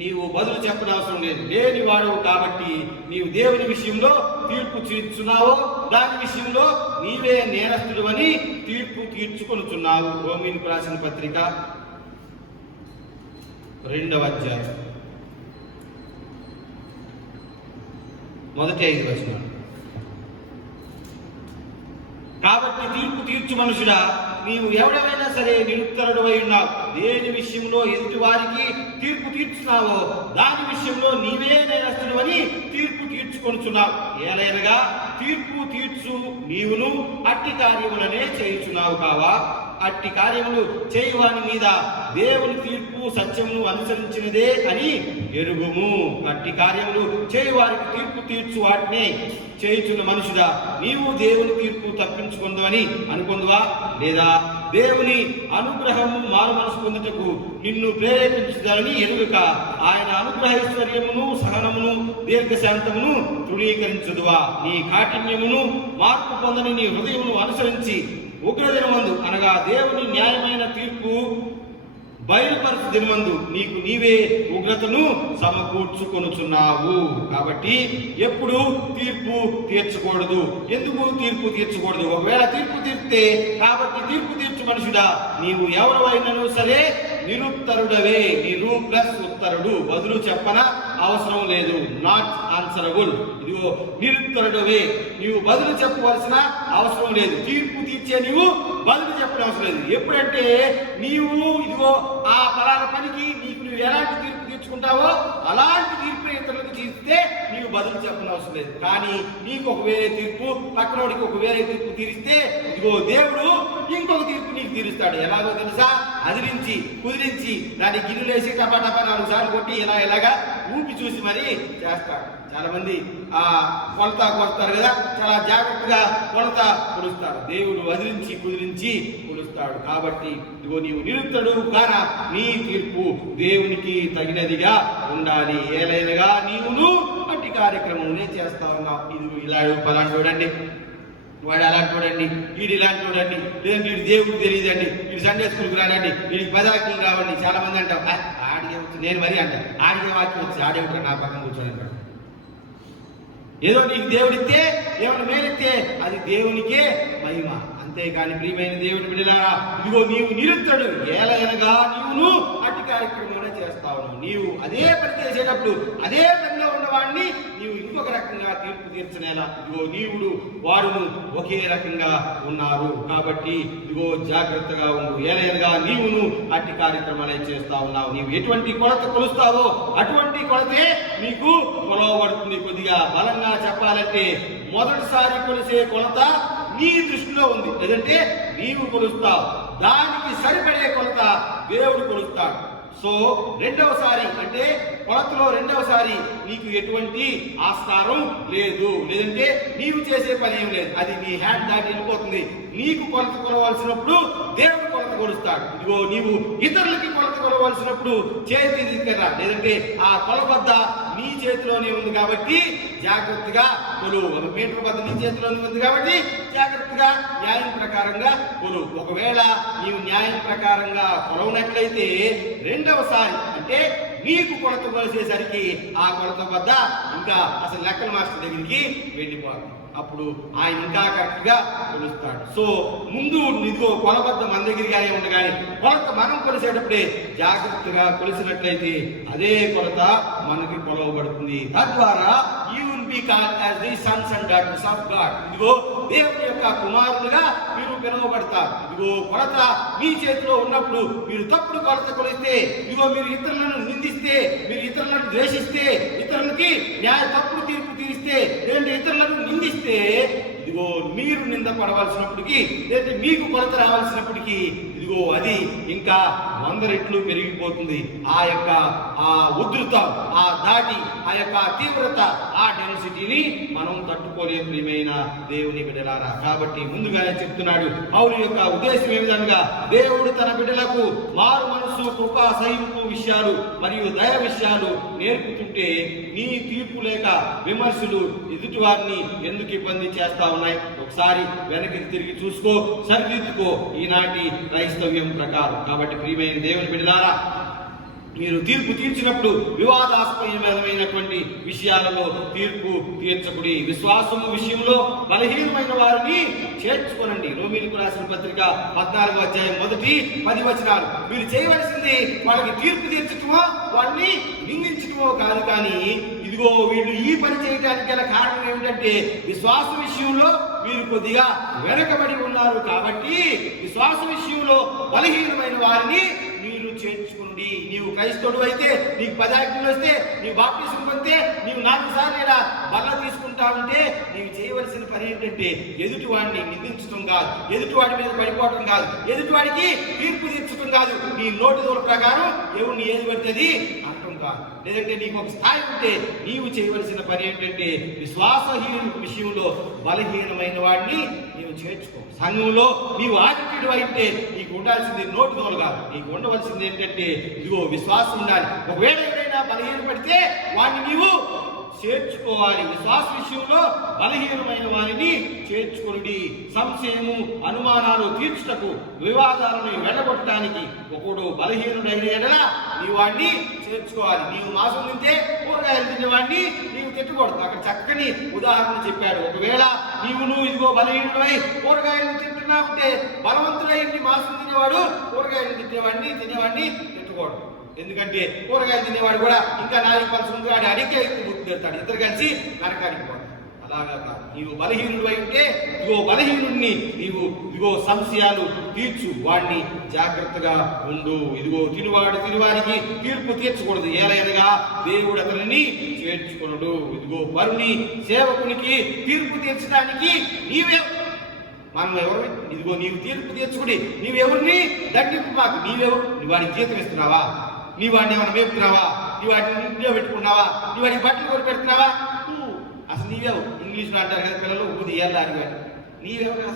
నీవు బదులు చెప్పనవసరం లేదు, లేనివాడు కాబట్టి నీవు దేవుని విషయంలో తీర్పు తీర్చున్నావో దాని విషయంలో నీవే నేరస్తుడు అని తీర్పు తీర్చుకొనుచున్నావు. రోమీయులకు రాసిన పత్రిక 2వ అధ్యాయం మొదటి 5 వచనాలు. కాబట్టి తీర్పు తీర్చు మనుషుడా, నీవు ఎవడైనా సరే నిరుత్తరుడవై ఉన్నావు. దేని విషయంలో ఎదుటి వారికి తీర్పు తీర్చున్నావో దాని విషయంలో నీవే నేరస్తుడు అని తీర్పు తీర్చుకొనుచున్నావు. ఏలైనగా తీర్పు తీర్చు నీవును అట్టి కార్యములనే చేయుచున్నావు కావా? అట్టి కార్యములు చేయువాని మీద దేవుని తీర్పు సత్యమును అనుసరించినదే అని ఎరుగుము. అట్టి కార్యములు చేయువారికి తీర్పు తీర్చు వాటినే చేయుచున్న మనుషుడా, నీవు దేవుని తీర్పు తప్పించుకుందామని అనుకుందువా? లేదా దేవుని అనుగ్రహము మారు మనసు పొందుటకు నిన్ను ప్రేరేపించుదారని ఎరుగక ఆయన అనుగ్రహైశ్వర్యమును సహనమును దీర్ఘశాంతమును తృణీకరించుదువా? నీ కాఠిన్యమును మార్పు పొందని నీ హృదయమును అనుసరించి ఉగ్రదినమందు అనగా దేవుని న్యాయమైన తీర్పు బయలుపరచు దినమందు నీకు నీవే ఉగ్రతను సమకూర్చుకొనుచున్నావు. కాబట్టి ఎప్పుడు తీర్పు తీర్చకూడదు. ఎందుకు తీర్పు తీర్చకూడదు? ఒకవేళ తీర్పు తీర్స్తే కాబట్టి తీర్పు తీర్చు మనుషుడా, నీవు ఎవరైనాను సరే నిరుత్తరుడవే. నిరు ప్లస్ ఉత్తరుడు, బదులు చెప్పన అవసరం లేదు. Not answerable. ఇదిగో నిరుత్తరుడవే, నీవు బదులు చెప్పవలసిన అవసరం లేదు. తీర్పు తీర్చే నీవు బదులు చెప్పిన అవసరం లేదు. ఎప్పుడంటే నీవు ఇదిగో ఆ ఫలానా పనికి నీకు నువ్వు ఎలాంటి తీర్పు తీర్చుకుంటావో అలాంటి తీర్పు ఇతరులకు తీర్చితే నీవు బదులు చెప్పిన అవసరం లేదు. కానీ నీకు ఒక వేరే తీర్పు, పక్కనోడికి ఒక వేరే తీర్పు తీరిస్తే ఇదిగో దేవుడు ఇంకొక తీర్పు నీకు తీరుస్తాడు. ఎలాగో తెలుసా? అదిరించి కుదిరించి దాన్ని గిన్నెలేసి టపాటపా 4 సార్లు కొట్టి ఇలాగా ఊపి చూసి మరి చేస్తాడు. చాలా మంది ఆ కొలత కొలుస్తారు కదా, చాలా జాగ్రత్తగా కొలత కొలుస్తారు. దేవుడు వదిలించి కుదిరించి కొలుస్తాడు. కాబట్టి ఇదిగో నీవు నిరుత్తడు కాన నీ తీర్పు దేవునికి తగినదిగా ఉండాలి. ఏలైనగా నీవును అట్టి కార్యక్రమంలో చేస్తా ఉన్నావు. ఇది ఇలా పలాంటి చూడండి, వాడు అలాంటి చూడండి, వీడు ఇలాంటి చూడండి, లేదంటే వీడు దేవుడికి తెలియదండి, వీడు సండే స్కూల్కి రానండి, వీడికి పదాకులు రావండి. చాలా మంది అంటాం ఆడికే వచ్చు, నేను మరీ అంట ఆడికే వాక్యం వచ్చి ఆడే ఉంటాడు నా పక్కన కూర్చోండి. ఏదో నీకు దేవుడిస్తే ఏమైనా మేలిస్తే అది దేవునికే మహిమ. అంతేకాని ప్రియమైన దేవుని బిడ్డలారా, ఇదిగో నీవు నిరుత్తడు ఏలయనగా నీవును అట్టి కార్యక్రమంలో చేస్తావు. నీవు అదే పని చేసేటప్పుడు అదే పనిలో ఉన్నవాడిని నీవు ఇంకొక రకంగా తీర్పు తీర్చనేలా. ఇదిగో నీవుడు వాడును ఒకే రకంగా ఉన్నారు. కాబట్టి ఇదిగో జాగ్రత్తగా ఉండు. ఏలయనగా నీవును అట్టి కార్యక్రమాలే చేస్తా ఉన్నావు. నీవు ఎటువంటి కొలత కొలుస్తావో అటువంటి కొలతే నీకు కొలవబడుతుంది. కొద్దిగా బలంగా చెప్పాలంటే మొదటిసారి కొలిసే కొలత నీ దృష్టిలో ఉంది, లేదంటే నీవు కొలుస్తావు. దానికి సరిపడే కొలత దేవుడు కొలుస్తాడు. సో రెండవసారి అంటే కొలతలో రెండవసారి నీకు ఎటువంటి ఆస్కారం లేదు, లేదంటే నీవు చేసే పని ఏం లేదు. అది నీ హ్యాండ్ దాటి వెళ్ళిపోతుంది. నీకు కొలత కొలవలసినప్పుడు దేవుడు కొలత కొలుస్తాడు. ఇదిగో నీవు ఇతరులకి కొలత కొలవలసినప్పుడు చేతి దగ్గర, లేదంటే ఆ కొలబద్ద నీ చేతిలోనే ఉంది కాబట్టి జాగ్రత్తగా కొలువు. ఒక మీటర్ బద్ద నీ చేతిలోనే ఉంది కాబట్టి జాగ్రత్తగా న్యాయం ప్రకారంగా కొలువు. ఒకవేళ నీవు న్యాయం ప్రకారంగా కొలవనట్లయితే రెండవసారి అంటే నీకు కొలత కొలిసేసరికి ఆ కొలత వద్ద ఇంకా అసలు లెక్కల మాస్టర్ దగ్గరికి వెళ్ళిపోవాలి. అప్పుడు ఆయన ఇంకా కరెక్ట్ గా కొలుస్తాడు. సో ముందు నీకు కొలబద్ద మన దగ్గరగానే ఉంది, కానీ కొలత మనం కొలిసేటప్పుడే జాగ్రత్తగా కొలిసినట్లయితే అదే కొలత మనకి కొలవబడుతుంది. తద్వారా you will be called as the sons and daughters of God. ఇదిగో దేవుని యొక్క కుమారులుగా మీరు పిలువబడతారు. ఇదిగో కొలత మీ చేతిలో ఉన్నప్పుడు మీరు తప్పుడు కొలత కొలిస్తే, ఇదిగో మీరు ఇతరులను నిందిస్తే, మీరు ఇతరులను ద్వేషిస్తే, ఇతరులకి తప్పుడు తీర్పు తీరిస్తే, లేదంటే ఇతరులను నిందిస్తే, ఇదిగో మీరు నిందపడవలసినప్పటికీ, లేదంటే మీకు కొలత రావాల్సినప్పటికీ ఇదిగో అది ఇంకా 100 రెట్లు పెరిగిపోతుంది. ఆ యొక్క ఆ ఉధృత, ఆ దాటి, ఆ యొక్క తీవ్రత, ఆ డెన్సిటీని మనం తట్టుకోలేం ప్రియమైన దేవుని బిడ్డలారా. కాబట్టి ముందుగానే చెప్తున్నాడు, పౌలు యొక్క ఉద్దేశం ఏమిటనగా దేవుడు తన బిడ్డలకు మారు మనసు, కృపా, సహింపు విషయాలు మరియు దయ విషయాలు నేర్పుతుంటే నీ తీర్పు లేక విమర్శలు ఎదుటి వారిని ఎందుకు ఇబ్బంది చేస్తా ఉన్నాయి? ఒకసారి వెనక్కి తిరిగి చూసుకో, సరిదిద్దుకో ఈనాటి క్రైస్తవ్యం ప్రకారం. కాబట్టి ప్రియమైన దేవుని బిడ్డలారా, మీరు తీర్పు తీర్చినప్పుడు వివాదాస్పదమైనటువంటి విషయాలలో తీర్పు తీర్చకుడి. విశ్వాసము విషయంలో బలహీనమైన వారిని చేర్చుకోనండి. రోమీయులకు రాసిన పత్రిక 14వ అధ్యాయం 1-10 వచనాలు. మీరు చేయవలసింది వాళ్ళకి తీర్పు తీర్చటమో వాళ్ళని నిందించటమో కాదు, కానీ ఇదిగో వీళ్ళు ఈ పని చేయడానికి గల కారణం ఏమిటంటే విశ్వాస విషయంలో మీరు కొద్దిగా వెనకబడి ఉన్నారు. కాబట్టి విశ్వాస విషయంలో బలహీనమైన వారిని మీరు చేర్చుకోండి. నీవు క్రైస్తవుడు అయితే, నీకు 10 ఆజ్ఞలు వస్తే, నీవు బాప్టిజం పొందితే, నీవు 4 సార్లు ఇలా బల్ల తీసుకుంటావంటే నీవు చేయవలసిన పని ఏంటంటే ఎదుటివాడిని నిందించడం కాదు, ఎదుటివాడి మీద పడిపోవడం కాదు, ఎదుటివాడికి తీర్పు తీర్చడం కాదు. నీ నోటి దూర ప్రకారం ఎవరిని ఏది పడుతుంది అంటం కాదు. లేదంటే నీకు ఒక స్థాయి ఉంటే నీవు చేయవలసిన పని ఏంటంటే విశ్వాసహీన విషయంలో బలహీనమైన వాడిని నీవు చేర్చుకో. సంఘంలో నీవు ఆదిత్యుడు అయితే నీకు ఉండాల్సింది నోటి దోలు కాదు, నీకు ఉండవలసింది ఏంటంటే ఇదిగో విశ్వాసం ఉండాలి. ఒకవేళ ఎవరైనా బలహీన పడితే వాడిని నీవు చేర్చుకోవాలి. విశ్వాస విషయంలో బలహీనమైన వారిని చేర్చుకొనుడి. సంశయము అనుమానాలు తీర్చుటకు, వివాదాలను వెళ్ళగొట్టడానికి ఒకడు బలహీనుడైన ఎడల నీ వాడిని చేర్చుకోవాలి. నీవు మాంసం తింటే కూరగాయలు తినేవాడిని నీవు తిట్టకూడదు. అక్కడ చక్కని ఉదాహరణ చెప్పాడు. ఒకవేళ నువ్వు ఇదిగో బలహీనుడై కూరగాయలు తింటున్నా ఉంటే బలవంతుడై మాంసం తినేవాడు కూరగాయలు తినేవాడిని తిట్టకూడదు. ఎందుకంటే కూరగాయలు తినేవాడు కూడా ఇంకా 4 పలుసు ఉంది, వాడి అడిగే గుర్తు తెస్తాడు. ఇద్దరు కలిసి నరకానికి పోతాడు. అలాగా కాదు. నీవు బలహీనుడు ఉంటే ఇదిగో బలహీనుడిని నీవు ఇదిగో సంశయాలు తీర్చు, వాడిని జాగ్రత్తగా ఉండు. ఇదిగో తిరువారికి తీర్పు తీర్చకూడదు. ఏలైనగా దేవుడు అతనిని చేర్చుకొనుడు. ఇదిగో పరుని సేవకునికి తీర్పు తీర్చడానికి నీవే మనం ఎవరు? ఇదిగో నీవు తీర్పు తీర్చుకుని నీవెవరిని దండింపు మాకు. నీవెవరు? నీ వాడికి జీతం ఇస్తున్నావా? నీ వాడిని ఏమైనా మేపుతున్నావా? నీ వాడిని ఇంట్లో పెట్టుకున్నావా? నీ వాడికి బట్టలు కొని పెడుతున్నావా? అసలు నీవేవు? ఇంగ్లీష్లో అంటారు కదా పిల్లలు, ఊది ఏళ్ళాలి వాడు. నీవెవరు?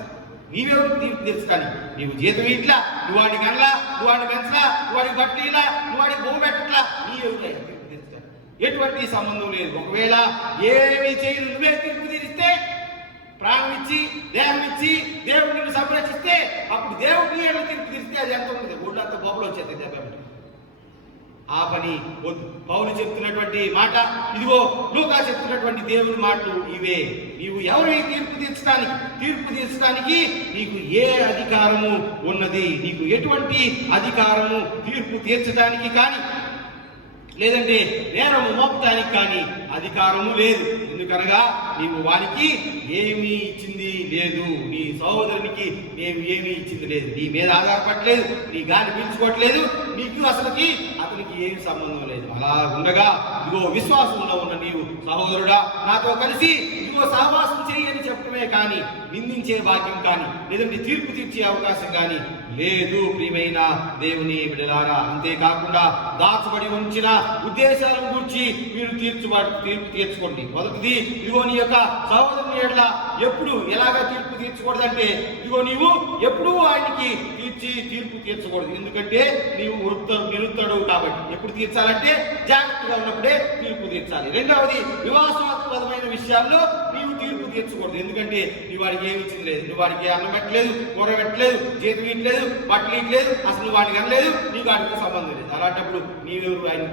నీవెవరు తీర్పు తీర్చుతాను? నీవు జీతం ఇట్లా, నువ్వు వాడిని కనలా, నువ్వు వాడిని పెంచలా, నువ్వు వాడికి బట్టలు ఇలా, నువ్వు వాడికి బొమ్మ పెట్టట్లా, నీవెవరు తీర్పు తీర్చుతాను? ఎటువంటి సంబంధం లేదు. ఒకవేళ ఏమి చేయను నువ్వే తీర్పు తీరిస్తే, ప్రాణం ఇచ్చి దేహం ఇచ్చి దేవుడు నిన్ను సంరక్షిస్తే, అప్పుడు దేవుడు నీ ఏళ్ళు తీర్పు తీరిస్తే అది ఎంత ఉంటుంది? ఊళ్ళంతా బొబ్బలు వచ్చేది. ఆ పని వద్దు. పౌలు చెప్తున్నటువంటి మాట ఇదిగో, లూకా చెప్తున్నటువంటి దేవుని మాటలు ఇవే. నీవు ఎవరి తీర్పు తీర్చడానికి నీకు ఏ అధికారము ఉన్నది? నీకు ఎటువంటి అధికారము తీర్పు తీర్చడానికి కానీ లేదంటే నేరము మోపటానికి కానీ అధికారము లేదు. ఎందుకనగా నీవు వానికి ఏమీ ఇచ్చింది లేదు, నీ సహోదరునికి నేను ఏమీ ఇచ్చింది లేదు, నీ మీద ఆధారపడలేదు, నీ గాలి పీల్చుకోవట్లేదు, నీకు అసలుకి అతనికి ఏమి సంబంధం లేదు. అలా ఉండగా ఇదిగో విశ్వాసంలో ఉన్న నీవు సహోదరుడా నాతో కలిసి ఇదిగో సహవాసం చేయని చెప్పడమే కానీ నిందించే భాగ్యం కానీ లేదంటే తీర్పు తీర్చే అవకాశం కానీ లేదు. ప్రియమైన దేవుని బిడ్డలారా, అంతేకాకుండా దాచబడి ఉంచిన ఉద్దేశాలను గురించి మీరు తీర్పు తీర్చుకోండి. మొదటిది ఇదిగో నీ యొక్క సహోదరుని ఎడల ఎప్పుడు ఎలాగా తీర్పు తీర్చకూడదంటే ఇదిగో నీవు ఎప్పుడూ ఆయనకి తీర్పు తీర్చకూడదు. ఎందుకంటే నీవు నిరుత్తడు కాబట్టి. ఎప్పుడు తీర్చాలంటే జాగ్రత్తగా ఉన్నప్పుడే తీర్పు తీర్చాలి. రెండవది వివాదాస్పదమైన విషయాల్లో నీవు తీర్పు తీర్చకూడదు. ఎందుకంటే నీ వాడికి ఏమి ఇచ్చింది లేదు, నువ్వు వాడికి అన్నం పెట్టలేదు, కూర పెట్టలేదు, చేతులు ఇట్లేదు, బట్టలు ఇట్లేదు, అసలు నువ్వు వాడికి అనలేదు, నీకు వాడికి సంబంధం లేదు. అలాంటప్పుడు నీవెవరు ఆయన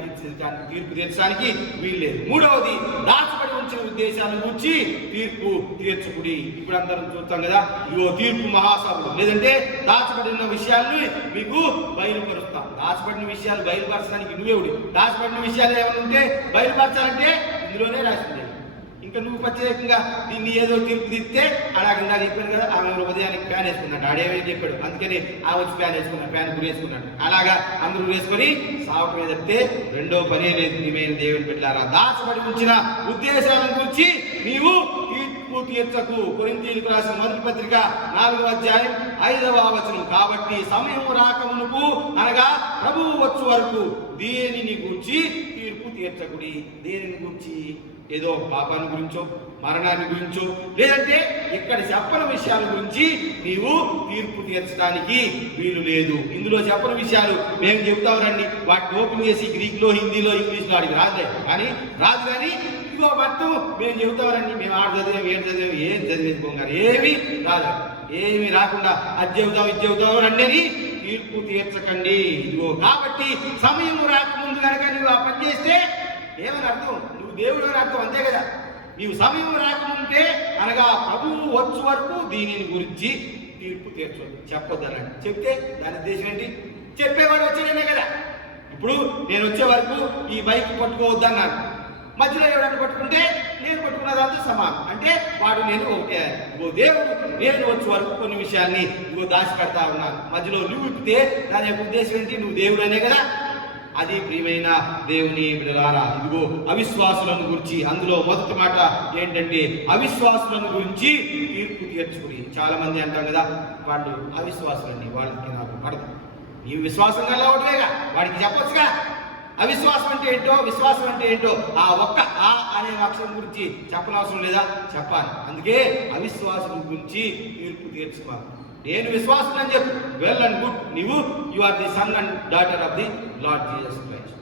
తీర్పు తీర్చడానికి వీల్లేదు. మూడవది దాచబడి ఉంచిన ఉద్దేశాలను గురించి తీర్పు తీర్చుకుడి. ఇప్పుడు అందరం చూస్తాం కదా, ఇదిగో తీర్పు మహాసభలు లేదంటే దాచబడిన విషయాల్ని మీకు బయలుపరుస్తాం. దాచబడిన విషయాలు బయలుపరచడానికి నువ్వేవుడు? దాచబడిన విషయాలు ఏమైనా ఉంటే బయలుపరచాలంటే ఇందులోనే రాసింది. ఇంకా నువ్వు ప్రత్యేకంగా దీన్ని ఏదో తీర్పు తీస్తే అలాగే నాకు చెప్పాను కదా, ఆమె ఉదయానికి ఫ్యాన్ వేసుకున్నాడు, ఆడేమని చెప్పాడు, అందుకని ఆమె వచ్చి ఫ్యాన్ వేసుకున్నాడు, ఫ్యాన్ గురి వేసుకున్నాడు. అలాగా అందరూ వేసుకొని సావటమే చెప్తే రెండో పనే లేదు. ప్రియమైన దేవుని బిడ్డలారా, దాచబడి ఉంచిన ఉద్దేశాలను గురించి నీవు తీర్పు తీర్చకు. కొరింథీయులకు రాసిన మొదటి పత్రిక 4వ అధ్యాయం 5వ వచనం. కాబట్టి సమయం రాకమునుపు అనగా ప్రభువు వచ్చు వరకు దేనిని గురించి తీర్పు తీర్చకుడి. దేనిని గురించి? ఏదో పాపాన్ని గురించో మరణాన్ని గురించో లేదంటే ఇక్కడ చెప్పని విషయాల గురించి నీవు తీర్పు తీర్చడానికి వీలు లేదు. ఇందులో చెప్పని విషయాలు మేము చెబుతాం రండి, వాటిని ఓపెన్ చేసి గ్రీక్లో, హిందీలో, ఇంగ్లీష్లో అడిగి రాదు కానీ ఇదిగో మొత్తం మేము చెబుతాం రండి, మేము ఆడ చదివాం, ఏం చదివేది పొంగారు, ఏమి రాదు. ఏమి రాకుండా అది చెబుతాం ఇది చెబుతాం రండి అని తీర్పు తీర్చకండి. ఇదిగో కాబట్టి సమయం రాకముందు కనుక నువ్వు ఆ పని చేస్తే ఏమని అర్థం? నువ్వు దేవుడు అని అర్థం, అంతే కదా. నీవు సమయం రాకముందే అనగా ప్రభువు వచ్చు వరకు దీనిని గురించి తీర్పు తీర్చొద్దు, చెప్పొద్దనండి. చెప్తే దాని ఉద్దేశం ఏంటి? చెప్పేవాడు వచ్చాడనే కదా. ఇప్పుడు నేను వచ్చే వరకు ఈ బైక్ పట్టుకోవద్దన్నాను, మధ్యలో ఎవడన్నా పట్టుకుంటే నేను పట్టుకున్నదంతా సమానం, అంటే వాడు నేను ఒకటే. ఇగో దేవుడు నేను వచ్చే వరకు కొన్ని విషయాన్ని ఇగో దాచిపెడతా ఉన్నాను, మధ్యలో నువ్వు ఇప్పితే దాని యొక్క ఉద్దేశం ఏంటి? నువ్వు దేవుడు అనే కదా. అది ప్రియమైన దేవుని బిడ్డలారా, ఇదిగో అవిశ్వాసులను గురించి అందులో మొదటి మాట ఏంటంటే అవిశ్వాసులను గురించి తీర్పు తీర్చుకుని. చాలా మంది అంటాం కదా, వాళ్ళు అవిశ్వాసులండి, వాళ్ళకి నాకు పడదు. నీవు విశ్వాసం గల ఒకటేగా, వాడికి చెప్పొచ్చుగా అవిశ్వాసం అంటే ఏంటో, విశ్వాసం అంటే ఏంటో. ఆ ఒక్క ఆ అనే అక్షరం గురించి చెప్పనవసరం లేదా? చెప్పాలి. అందుకే అవిశ్వాసం గురించి తీర్పు తీర్చుకోవాలి. నేను విశ్వాసం అని చెప్పు, వెల్ అండ్ గుడ్, నీవు you are the son and daughter of the Lord Jesus Christ.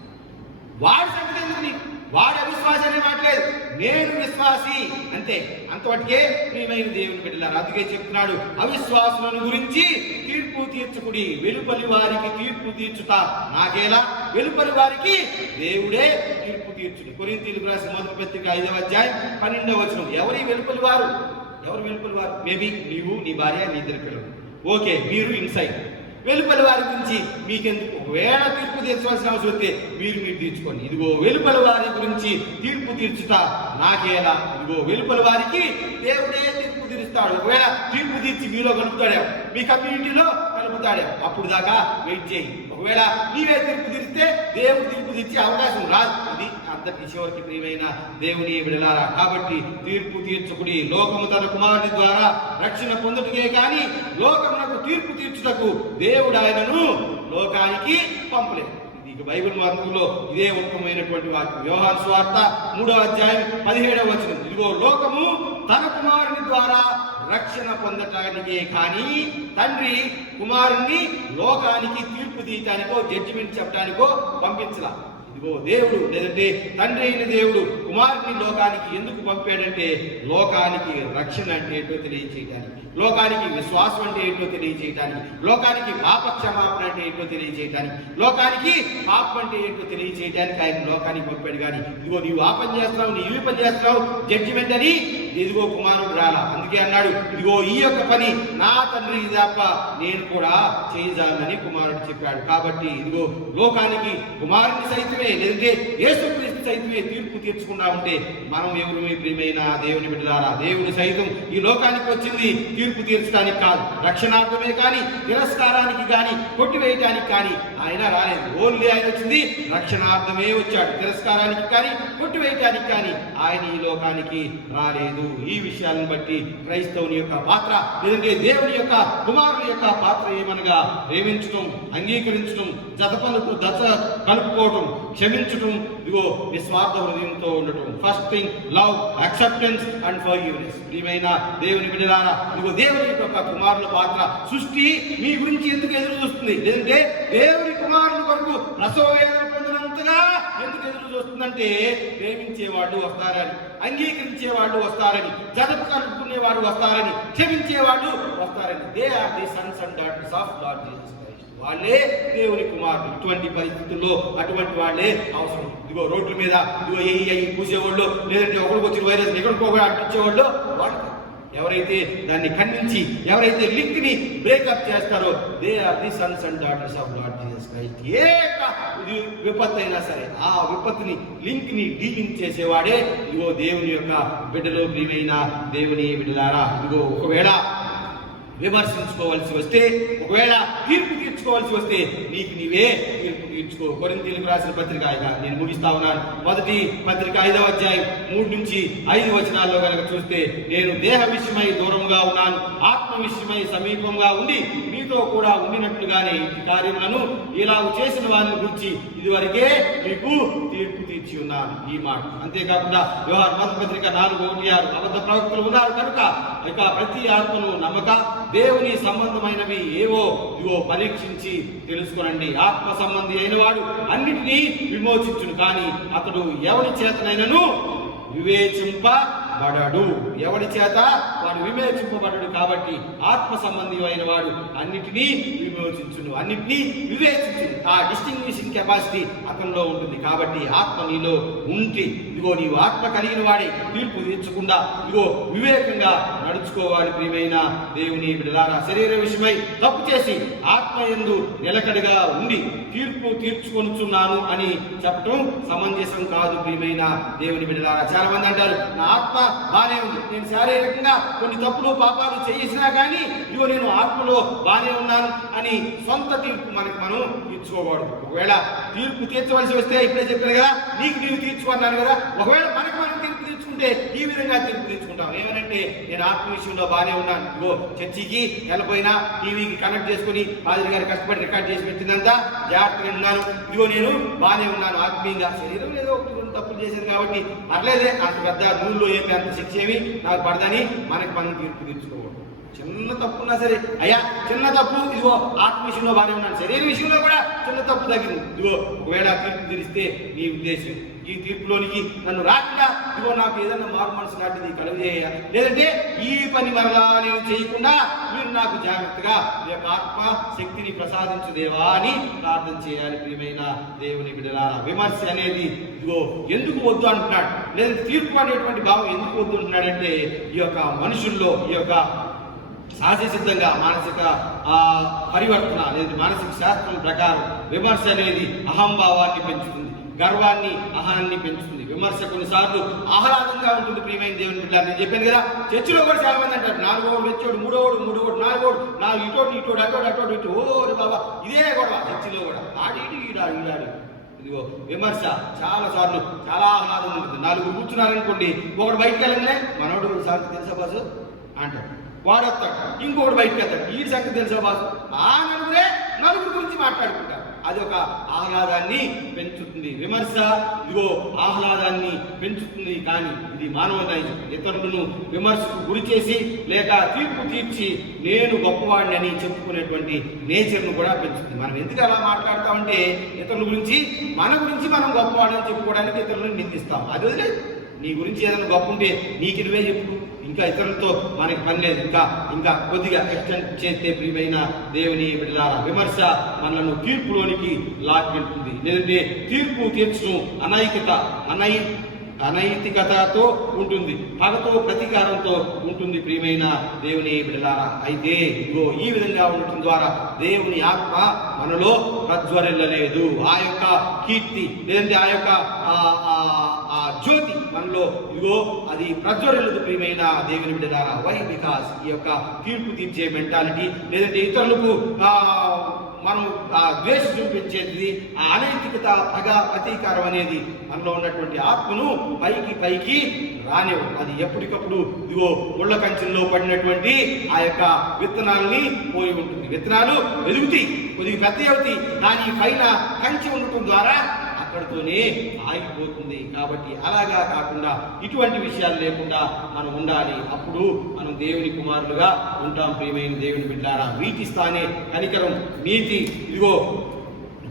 వాడి సంగతి ఎందుకు? వాడు అవిశ్వాసి అనే మాట్లేదు, నేను విశ్వాసి అంతే. అంతవరకే ప్రియమైన దేవుని బిడ్డలారా, అందుకే చెప్తున్నాడు, అవిశ్వాసులను గురించి తీర్పు తీర్చుకుడి, వెలుపలి వారికి తీర్పు తీర్చుట నాకేలా, వెలుపలి వారికి దేవుడే తీర్పు తీర్చుడి. కొరింథీయులకు రాసిన మొదటి పత్రిక 5వ అధ్యాయం 12వ వచనం. ఎవరి వెలుపలి వారు? ఎవరు వెలుపలి వారు? మేబీ నీవు, నీ భార్య, నీ ఇద్దరు పిల్లలు. ఓకే, మీరు ఇన్సైడ్. వెలుపలి వారి గురించి మీకెందుకు? ఒకవేళ తీర్పు తీర్చవలసిన అవసరం వస్తే మీరు తీర్చుకోండి. ఇదిగో వెలుపలి వారి గురించి తీర్పు తీర్చుట నాకేలా, ఇదిగో వెలుపలి వారికి దేవుడే తీర్పు తీరుస్తాడు. ఒకవేళ తీర్పు తీర్చి మీలో కలుపుతాడేమో, మీ కమ్యూనిటీలో కలుపుతాడేమో, అప్పుడు దాకా వెయిట్ చేయి. ఒకవేళ నీవే తీర్పు తీరిస్తే దేవుడు తీర్పు తీర్చే అవకాశం రాదు. ఇది అందరికీ చివరికి ప్రియమైన దేవుని బిడ్డలారా, కాబట్టి తీర్పు తీర్చుకుడి. లోకము తన కుమారుని ద్వారా రక్షణ పొందుటకే కానీ లోకమునకు తీర్పు తీర్చుటకు దేవుడు ఆయనను లోకానికి పంపలేదు. ఇది బైబిల్ మార్గంలో ఇదే ఉత్తమమైనటువంటి వాక్యం. యోహాను సువార్త 3వ అధ్యాయం 17వ వచనం. ఇదిగో లోకము తన కుమారుని ద్వారా రక్షణ పొందటానికే కానీ తండ్రి కుమారుణ్ణి లోకానికి తీర్పు తీయటానికో జడ్జిమెంట్ చెప్పడానికో పంపించలా. ఇదిగో దేవుడు, లేదంటే తండ్రి అయిన దేవుడు కుమారుని లోకానికి ఎందుకు పంపాడంటే లోకానికి రక్షణ అంటే ఏంటో తెలియజేయడానికి, లోకానికి విశ్వాసం అంటే ఏంటో తెలియజేయడానికి, లోకానికి పాప క్షమాపణ అంటే ఏంటో తెలియజేయడానికి, లోకానికి పాపం అంటే ఏంటో తెలియజేయడానికి ఆయన లోకానికి పంపాడు. కానీ ఇదిగో నీవు ఆ పని చేస్తున్నావు, నీవు పని చేస్తున్నావు జడ్జిమెంట్ అని ఇదిగో కుమారుడు రాలా. అందుకే అన్నాడు, ఇదిగో ఈ యొక్క పని నా తండ్రి తప్ప నేను కూడా చేయజాలని కుమారుడు చెప్పాడు. కాబట్టి ఇదిగో లోకానికి కుమారుని సైతమే, లేదంటే యేసుక్రీస్తు సైతమే తీర్పు తీర్చుకున్నా ఉంటే మనం ఎవరు? మీ ప్రియమైన దేవుని బిడ్డలారా, దేవుని సైతం ఈ లోకానికి వచ్చింది తీర్పు తీర్చడానికి కాదు, రక్షణార్థమే కానీ తిరస్కారానికి కానీ కొట్టివేయటానికి కానీ ఆయన రాలేదు. ఓన్లీ ఆయన వచ్చింది రక్షణార్థమే వచ్చాడు, తిరస్కారానికి కానీ కొట్టివేయటానికి కానీ ఆయన ఈ లోకానికి రాలేదు. ఈ విషయాలను బట్టి క్రైస్తవుని యొక్క పాత్ర, లేదంటే దేవుని యొక్క కుమారుని యొక్క పాత్ర ఏమనగా ప్రేమించడం, అంగీకరించడం, దశ కలుపుకోవడం, క్షమించడం, ఇదిగో నిస్వార్థ హృదయంతో ఉండటం. First thing love, acceptance and forgiveness. ప్రియమైన దేవుని బిడ్డలారా, ఇదిగో దేవుని యొక్క కుమారుల పాత్ర. సృష్టి మీ గురించి ఎందుకు ఎదురు చూస్తుంది? లేదంటే దేవుని కుమారుని కొరకు ప్రసవ వేదన పొందినంతగా ఎందుకు ఎదురు చూస్తుందంటే ప్రేమించేవాళ్ళు వస్తారని, అంగీకరించేవాళ్ళు వస్తారని, జతపు కలుపుకునేవాడు వస్తారని, క్షమించేవాళ్ళు వస్తారని. They are the sons and daughters of Lord Jesus Christ. వాళ్ళే దేవుని కుమారుడు. ఇటువంటి పరిస్థితుల్లో అటువంటి వాళ్ళే అవసరం. ఇదిగో రోడ్ల మీద ఇదిగో అయ్యి పూసేవాళ్ళు, లేదంటే ఒకరికి వచ్చిన వైరస్ ఎక్కడికో అంటించేవాళ్ళు వాళ్ళు. ఎవరైతే దాన్ని ఖండించి, ఎవరైతే లింక్ ని బ్రేకప్ చేస్తారో they are the sons and daughters of Lord Jesus Christ. ఏ విపత్తు అయినా సరే ఆ విపత్తుని లింక్ ని డీలింక్ చేసేవాడే ఇదిగో దేవుని యొక్క బిడ్డలు. ప్రియమైన దేవుని బిడ్డలారా, ఇదిగో ఒకవేళ విమర్శించుకోవాల్సి వస్తే, ఒకవేళ తీర్పు తీర్చుకోవాల్సి వస్తే నీకు నీవే తీర్పు తీర్చుకో. కొరింథీయులకు రాసిన పత్రిక, నేను ముగిస్తా ఉన్నాను, మొదటి పత్రిక 5వ అధ్యాయం 3 నుంచి 5 వచనాల్లో కనుక చూస్తే, నేను దేహ విషయమై దూరంగా ఉన్నాను, ఆత్మ విషయమై సమీపంగా ఉండి మీతో కూడా ఉండినట్లుగానే ఈ కార్యములను ఇలా చేసిన వారిని గురించి ఇదివరకే మీకు తీర్పు తీర్చి ఉన్నాను. ఈ మాట అంతేకాకుండా యోహాను మొదటి పత్రిక 4:1-6 అబద్ధ ప్రవక్తలు ఉన్నారు కనుక ఇక ప్రతి ఆత్మను నమ్మక దేవుని సంబంధమైనవి ఏవో ఇవో పరీక్షించి తెలుసుకొనండి. ఆత్మ సంబంధి అయిన వాడు అన్నిటినీ విమోచించును, కానీ అతడు ఎవరి చేతనైనను వివేచింపబడడు. ఎవడి చేత వాడు వివేచింపబడడు. కాబట్టి ఆత్మ సంబంధి అయిన వాడు అన్నిటినీ విమోచించును, అన్నిటినీ వివేచించును. ఆ డిస్టింగ్విషింగ్ కెపాసిటీ అతనిలో ఉంటుంది. కాబట్టి ఆత్మ నీలో ఉంటే ఇదిగో నీవు ఆత్మ కలిగిన వాడే తీర్పు తీర్చకుండా ఇదిగో వివేకంగా నడుచుకోవాలి. ప్రియమైన దేవుని బిడ్డలారా, శరీర విషయమై తప్పు చేసి ఆత్మ యందు నిలకడగా ఉండి తీర్పు తీర్చుకొనుచున్నాను అని చెప్పడం సమంజసం కాదు. ప్రియమైన దేవుని బిడ్డలారా, చాలా మంది అంటారు నా ఆత్మ బానే ఉంది, నేను శారీరకంగా కొన్ని తప్పులు పాపాలు చేసినా కానీ ఇదిగో నేను ఆత్మలో బానే ఉన్నాను అని సొంత తీర్పు మనం తీర్చుకోకూడదు. ఒకవేళ తీర్పు తీర్చవలసి వస్తే ఇప్పుడే చెప్పాను కదా, నీకు నీవు తీర్చుకున్నాను కదా, ఒకవేళ మనకు మనం తీర్పు తీర్చుకుంటే ఈ విధంగా తీర్పు తీర్చుకుంటాం. ఏమనంటే నేను ఆత్మ విషయంలో బానే ఉన్నాను, ఇగో చర్చికి వెళ్ళిపోయినా టీవీకి కనెక్ట్ చేసుకుని పాదిరి గారు కష్టపడి రికార్డ్ చేసి పెట్టిందంతా జాగ్రత్తగా ఉన్నాను, ఇదిగో నేను బానే ఉన్నాను ఆత్మీయంగా. శరీరం ఏదో తప్పులు చేశాను కాబట్టి అట్లేదే, అంత పెద్ద రూల్లో ఏమి అంత శిక్ష ఏమి నాకు పడదని మనం తీర్పు తీర్చుకోకూడదు. చిన్న తప్పు ఉన్నా సరే, అయ్యా చిన్న తప్పు, ఇదిగో ఆత్మ విషయంలో బాగానే ఉన్నాను, శరీర విషయంలో కూడా చిన్న తప్పు తగ్గింది, ఇదిగో ఒకవేళ తీర్పు తీరిస్తే నీ ఉద్దేశం ఈ తీర్పులోనికి నన్ను రాకుండా ఇదిగో నాకు ఏదన్నా మారు మనసు లాంటిది కలుగజేయ, లేదంటే ఈ పని మరలా నేను చేయకుండా మీరు నాకు జాగ్రత్తగా ఈ యొక్క ఆత్మ శక్తిని ప్రసాదించుదేవా అని ప్రార్థన చేయాలి. ప్రియమైన దేవుని బిడ్డలారా, విమర్శ అనేది ఇదిగో ఎందుకు వద్దు అంటున్నాడు, లేదంటే తీర్పు అనేటువంటి భావం ఎందుకు వద్దు అంటున్నాడంటే ఈ యొక్క మనుషుల్లో ఈ యొక్క సహజ సిద్ధంగా మానసిక పరివర్తన లేదా మానసిక శాస్త్రం ప్రకారం విమర్శ అనేది అహంభావాన్ని పెంచుతుంది, గర్వాన్ని అహాన్ని పెంచుతుంది. విమర్శ కొన్నిసార్లు ఆహ్లాదంగా ఉంటుంది. ప్రియమైన దేవుని బిడ్డలారా, నేను చెప్పాను కదా, చర్చిలో కూడా చాలా మంది అంటారు, 4ఓడు వచ్చాడు, 3ఓడు 4ఓడు, ఇటోడు అటోడు ఓ బాబా ఇదే గొడవ చర్చిలో కూడా, ఆడి ఈడాడు. ఇదిగో విమర్శ చాలా సార్లు చాలా ఆహ్లాదం ఉంటుంది. 4 కూర్చున్నారనుకోండి, ఒకడు బయటకు వెళ్ళగానే మనోడు సంగతి తెలుసా బాసు అంటాడు, వాడు వస్తాడు, ఇంకొకటి బయటకు వెళ్తాడు, ఈ సంగతి తెలుసా బాసు, ఆ నలుగురు గురించి మాట్లాడుకుంటారు. అది ఒక ఆహ్లాదాన్ని పెంచుతుంది. విమర్శ ఇదిగో ఆహ్లాదాన్ని పెంచుతుంది, కానీ ఇది మానవ నైజం. ఇతరులను విమర్శకు గురి చేసి లేక తీర్పు తీర్చి నేను గొప్పవాడిని అని చెప్పుకునేటువంటి నేచర్ను కూడా పెంచుతుంది. మనం ఎందుకు అలా మాట్లాడతామంటే ఇతరుల గురించి మన గురించి మనం గొప్పవాడిని చెప్పుకోవడానికి ఇతరులను నిందిస్తాం. అది వదిలేదు, నీ గురించి ఏదైనా గొప్ప ఉంటే నీకు నువ్వే చెప్పు, ఇంకా ఇతరులతో మనకి పని లేదు, ఇంకా కొద్దిగా ఎక్స్టెండ్ చేస్తే ప్రియమైన దేవుని బిడ్డలారా, విమర్శ మనలను తీర్పులోనికి లాక్కెళ్తుంది. లేదంటే తీర్పు తీర్చడం అనైతికతతో ఉంటుంది, పగతో ప్రతీకారంతో ఉంటుంది. ప్రియమైన దేవుని బిడ్డలారా, అయితే ఇదిగో ఈ విధంగా ఉండటం ద్వారా దేవుని ఆత్మ మనలో ప్రజ్వరిల్లలేదు. ఆ యొక్క కీర్తి లేదంటే ఆ యొక్క జ్యోతి మనలో ఇదిగో అది ప్రజ్వరిల్లదు. ప్రియమైన దేవుని బిడ్డలారా, వై బికాస్ ఈ యొక్క తీర్పు తీర్చే మెంటాలిటీ లేదంటే ఇతరులకు మనం ద్వేషం చూపించేది, ఆ అనైతికత ప్రతీకారం అనేది మనలో ఉన్నటువంటి ఆత్మను పైకి రానివ్వం. అది ఎప్పటికప్పుడు ఇదిగో ముళ్ళ కంచెల్లో పడినటువంటి ఆ యొక్క విత్తనాలని పోయి ఉంటుంది. విత్తనాలు ఎదుగుతాయి, కొద్దిగా పెద్ద అవుతాయి, కానీ పైన కంచె ఉండటం ద్వారా అక్కడితోనే ఆగిపోతుంది. కాబట్టి అలాగా కాకుండా ఇటువంటి విషయాలు లేకుండా మనం ఉండాలి. అప్పుడు మనం దేవుని కుమారులుగా ఉంటాం. ప్రియమైన దేవుని బిడ్డలారా, వీటి స్థానే కనికరం, నీతి, ఇదిగో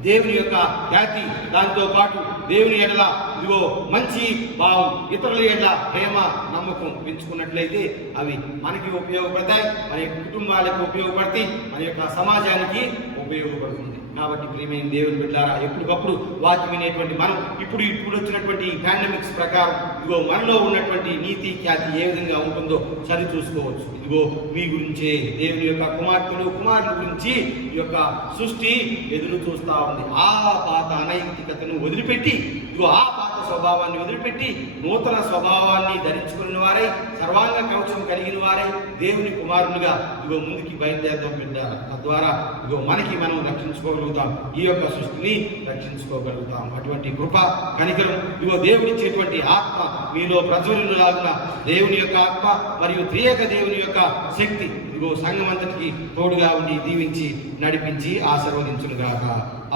దేవుని యొక్క ఖ్యాతి, దాంతో పాటు దేవుని ఎడల ఇదిగో మంచి భావం, ఇతరుల ఎడల ప్రేమ నమ్మకం పెంచుకున్నట్లయితే అవి మనకి ఉపయోగపడతాయి, మన యొక్క కుటుంబాలకు ఉపయోగపడతాయి, మన యొక్క సమాజానికి ఉపయోగపడుతుంది. కాబట్టి ప్రియమైన దేవుని బిడ్డలారా, ఎప్పటికప్పుడు వాక్యం వినేటువంటి మనం ఇప్పుడు వచ్చినటువంటి పాండమిక్స్ ప్రకారం ఇదిగో మనలో ఉన్నటువంటి నీతి ఖ్యాతి ఏ విధంగా ఉంటుందో సరి చూసుకోవచ్చు. ఇదిగో మీ గురించే దేవుని యొక్క కుమారుల గురించి ఈ యొక్క సృష్టి ఎదురు చూస్తా ఉంది. ఆ పాత అనైతికతను వదిలిపెట్టి ఇదిగో ఆ పాత స్వభావాన్ని వదిలిపెట్టి నూతన స్వభావాన్ని ధరించుకున్న వారై సర్వాంగ కవచం కలిగిన వారై దేవుని కుమారులుగా ఇదిగో ముందుకి బయలుదేరడం పెట్టారు. తద్వారా ఇదిగో మనకి మనం రక్షించుకోగలుగుతాం, ఈ యొక్క సృష్టిని రక్షించుకోగలుగుతాం. అటువంటి కృప కనికరం ఇదిగో దేవుడిచ్చేటువంటి ఆత్మ మీలో ప్రజ్వరులాగున దేవుని యొక్క ఆత్మ మరియు త్రియేక దేవుని యొక్క శక్తి ఇదిగో సంఘమంతటికి తోడుగా ఉండి దీవించి నడిపించి ఆశీర్వదించునుగాక.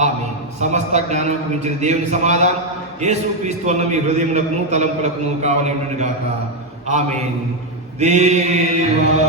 ఆమేన్. సమస్త జ్ఞానం మించిన దేవుని సమాధానం యేసుక్రీస్తు అన్న మీ హృదయములకు తలంపులకు కావలి ఉండునుగాక. ఆమేన్. దేవా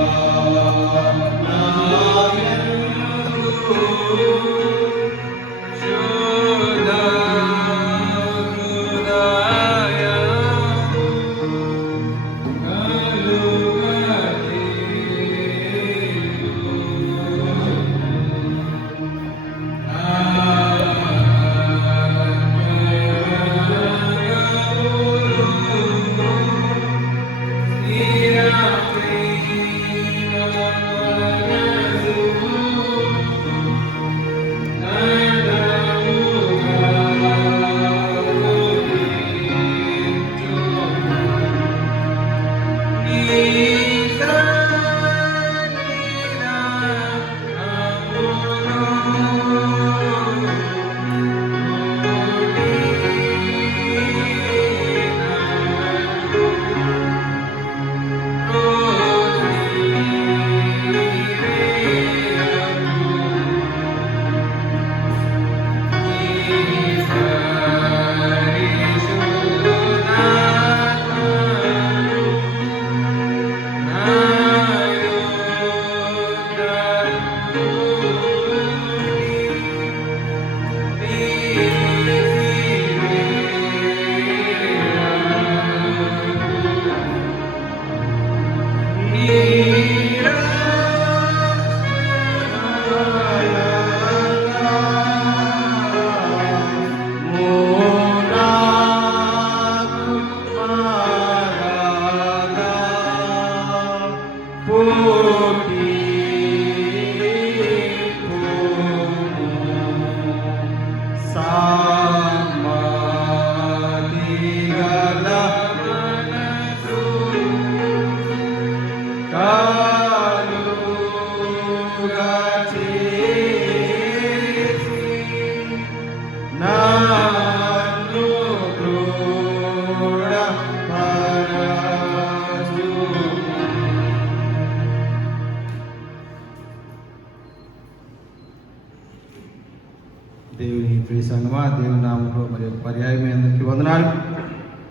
సంగమా, దేవుని నామంలో మరి పర్యాయం మీ అందరికీ వందనాలు.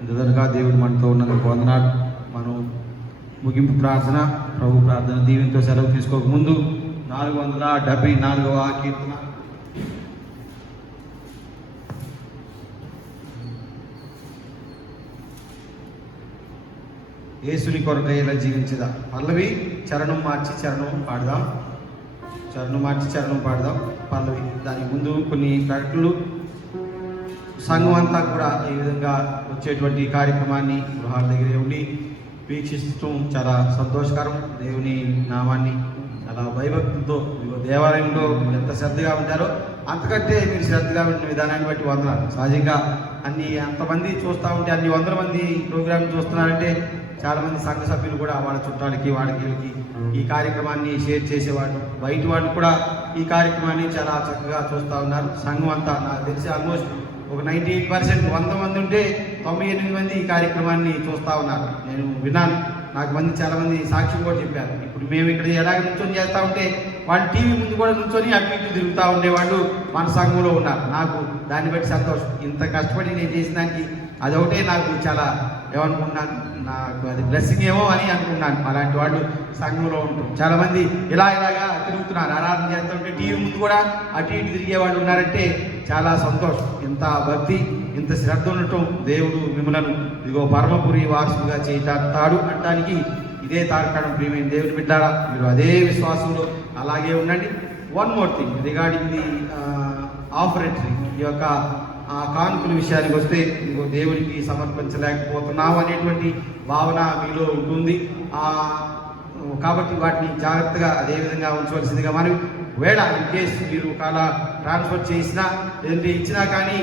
ఇంతదనగా దేవుడు మనతో ఉన్నందుకు వందనాలు. మనం ముగింపు ప్రార్థన, ప్రభు ప్రార్థన దీవెనతో సెలవు తీసుకోక ముందు 474వ కీర్తన. యేసుని కొరకై ఇలా జీవించదా. పల్లవి చరణం మార్చి చరణం పాడదాం. చరణం మార్చి చరణం పాడదాం. పల్లవి దానికి ముందు కొన్ని ప్రకటనలు. సంఘం అంతా కూడా ఈ విధంగా వచ్చేటువంటి కార్యక్రమాన్ని గృహాల దగ్గరే ఉండి వీక్షిస్తూ చాలా సంతోషకరం. దేవుని నామాన్ని చాలా భయభక్తులతో దేవాలయంలో ఎంత శ్రద్ధగా ఉంటారో అంతకంటే మీరు శ్రద్ధగా ఉన్న విధానాన్ని బట్టి వందనాలు. సహజంగా అంతమంది చూస్తూ ఉంటే అన్ని వందల మంది ప్రోగ్రాం చూస్తున్నారంటే చాలామంది సంఘ సభ్యులు కూడా వాళ్ళ చుట్టాలకి వీళ్ళకి ఈ కార్యక్రమాన్ని షేర్ చేసేవాళ్ళు, బయట వాళ్ళు కూడా ఈ కార్యక్రమాన్ని చాలా చక్కగా చూస్తూ ఉన్నారు. సంఘం అంతా నాకు తెలిసి ఆల్మోస్ట్ ఒక 98% 100 మంది ఉంటే 98 మంది ఈ కార్యక్రమాన్ని చూస్తూ ఉన్నారు. నేను విన్నాను, నాకు చాలామంది సాక్ష్యం కూడా చెప్పారు. ఇప్పుడు మేము ఇక్కడ ఎలాగ నుంచొని చేస్తూ ఉంటే వాళ్ళు టీవీ ముందు కూడా నుంచొని అటు ఇటు తిరుగుతూ ఉండేవాళ్ళు మన సంఘంలో ఉన్నారు. నాకు దాన్ని బట్టి సంతోషం. ఇంత కష్టపడి నేను చేసిన దానికి అదొకటే నాకు చాలా ఏమనుకున్నాను, నాకు అది బ్లెస్సింగ్ ఏమో అని అనుకున్నాను. అలాంటి వాళ్ళు సంఘంలో ఉంటారు. చాలామంది ఇలాగా తిరుగుతున్నారు, ఆరాధన చేస్తుంటే టీవీ ముందు కూడా అటు ఇటు తిరిగే వాళ్ళు ఉన్నారంటే చాలా సంతోషం. ఇంత భక్తి, ఇంత శ్రద్ధ ఉండటం దేవుడు మిమ్మలను ఇదిగో పరమపురి వారసుగా చేస్తాడు అనడానికి ఇదే తార్కాణం. ప్రియమైన దేవుని బిడ్డారా, మీరు అదే విశ్వాసంలో అలాగే ఉండండి. One more thing regarding the offertory, ఈ యొక్క కానుకల విషయానికి వస్తే ఇదిగో దేవుడికి సమర్పించలేకపోతున్నావు అనేటువంటి భావన మీలో ఉంటుంది. కాబట్టి వాటిని జాగ్రత్తగా అదేవిధంగా ఉంచవలసిందిగా మనం వేళ ఇన్ కేసు మీరు ఒకవేళ ట్రాన్స్ఫర్ చేసినా లేదంటే ఇచ్చినా కానీ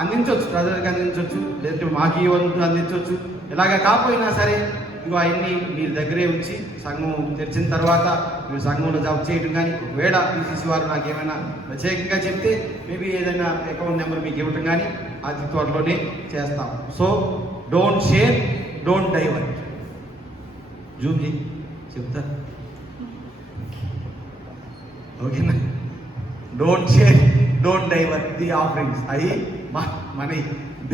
అందించవచ్చు, ప్రజలకు అందించవచ్చు, లేదంటే మాకు ఇవ్వను అందించవచ్చు. ఇలాగ కాకపోయినా సరే ఇవి అవన్నీ మీరు దగ్గరే ఉంచి సంఘం తెరిచిన తర్వాత మీరు సంఘంలో జాబ్ చేయడం కానీ, ఒకవేళ పీసీసీ వారు నాకు ఏమైనా ప్రత్యేకంగా చెప్తే మేబీ ఏదైనా అకౌంట్ నెంబర్ మీకు ఇవ్వటం కానీ అది త్వరలోనే చేస్తాం. So don't share, don't divert. జూమ్జీ చెప్తా, ఓకేనా? Don't share, don't divert the offerings. అవి మన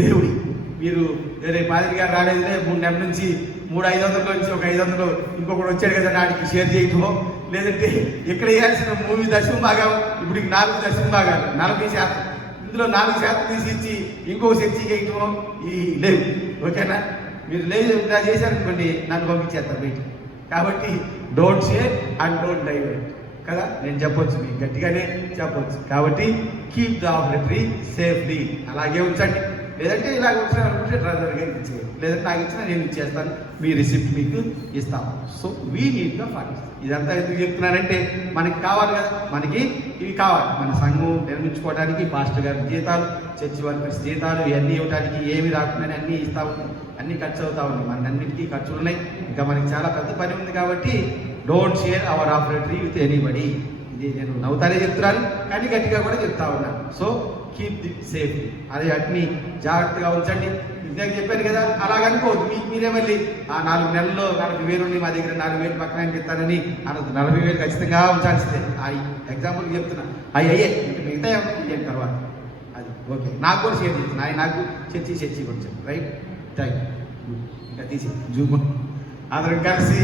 దేవుడి. మీరు వేరే మాదిరి గారు రాలేదులే 3 నెలల నుంచి 300-500 నుంచి ఒక 500 ఇంకొకటి వచ్చాడు కదా నాటికి షేర్ చేయటమో, లేదంటే ఇక్కడ వేయాల్సిన 3 దశమ భాగం ఇప్పుడు 4 దశమ భాగాలు 40%, ఇందులో 4% తీసి ఇచ్చి ఇంకొక చర్చి చేయటమో ఈ లేవు. ఓకేనా? మీరు లేదు ఇలా చేశారనుకోండి నన్ను పంపించేస్తారు బయట. కాబట్టి don't share and don't divert కదా, నేను చెప్పొచ్చు, మీకు గట్టిగానే చెప్పొచ్చు. కాబట్టి కీప్ ద ఆఫరెటరీ సేఫ్లీ, అలాగే ఉంచండి. లేదంటే ఇలాగ వచ్చినారంటే డ్రైవర్ గారికి ఇచ్చేయాలి, లేదంటే నాకు ఇచ్చినా నేను ఇచ్చేస్తాను, మీ రిసిప్ట్ మీకు ఇస్తాము. So we need the funds. ఇదంతా ఎందుకు చెప్తున్నానంటే మనకి కావాలి కదా, మనకి ఇవి కావాలి. మన సంఘం నిర్మించుకోవడానికి పాస్టర్ గారి జీతాలు, చర్చి వర్కర్స్ జీతాలు ఇవన్నీ ఇవ్వడానికి ఏమి రాకుండా అన్నీ ఇస్తూ ఉంటాయి, అన్నీ ఖర్చు అవుతా ఉన్నాయి. మన అన్నింటికీ ఖర్చులు ఉన్నాయి. ఇంకా మనకి చాలా పెద్ద పని ఉంది. కాబట్టి don't share our offertory with anybody. ఇది నేను నవ్వుతానే చెప్తున్నాను కానీ గట్టిగా కూడా చెప్తా ఉన్నాను. సో కీప్ ది సేఫ్, అదే వాటిని జాగ్రత్తగా ఉంచండి. ఇందాక చెప్పాను కదా, అలాగనుకోవద్దు. మీరే మళ్ళీ ఆ 4 నెలల్లో 40,000 ఉండి మా దగ్గర 4,000 పక్కన ఇస్తానని అనొద్దు. 40,000 ఖచ్చితంగా ఉంచాల్సిందే. ఎగ్జాంపుల్ చెప్తున్నా. అయ్యే ఇంకా మిగతా ఏమన్నా తర్వాత అది ఓకే. నాకు కూడా షేర్ చేస్తున్నాను. నాకు చర్చి కొంచెం రైట్. Thank you. ఇంకా తీసి జూమ్ అందరం కలిసి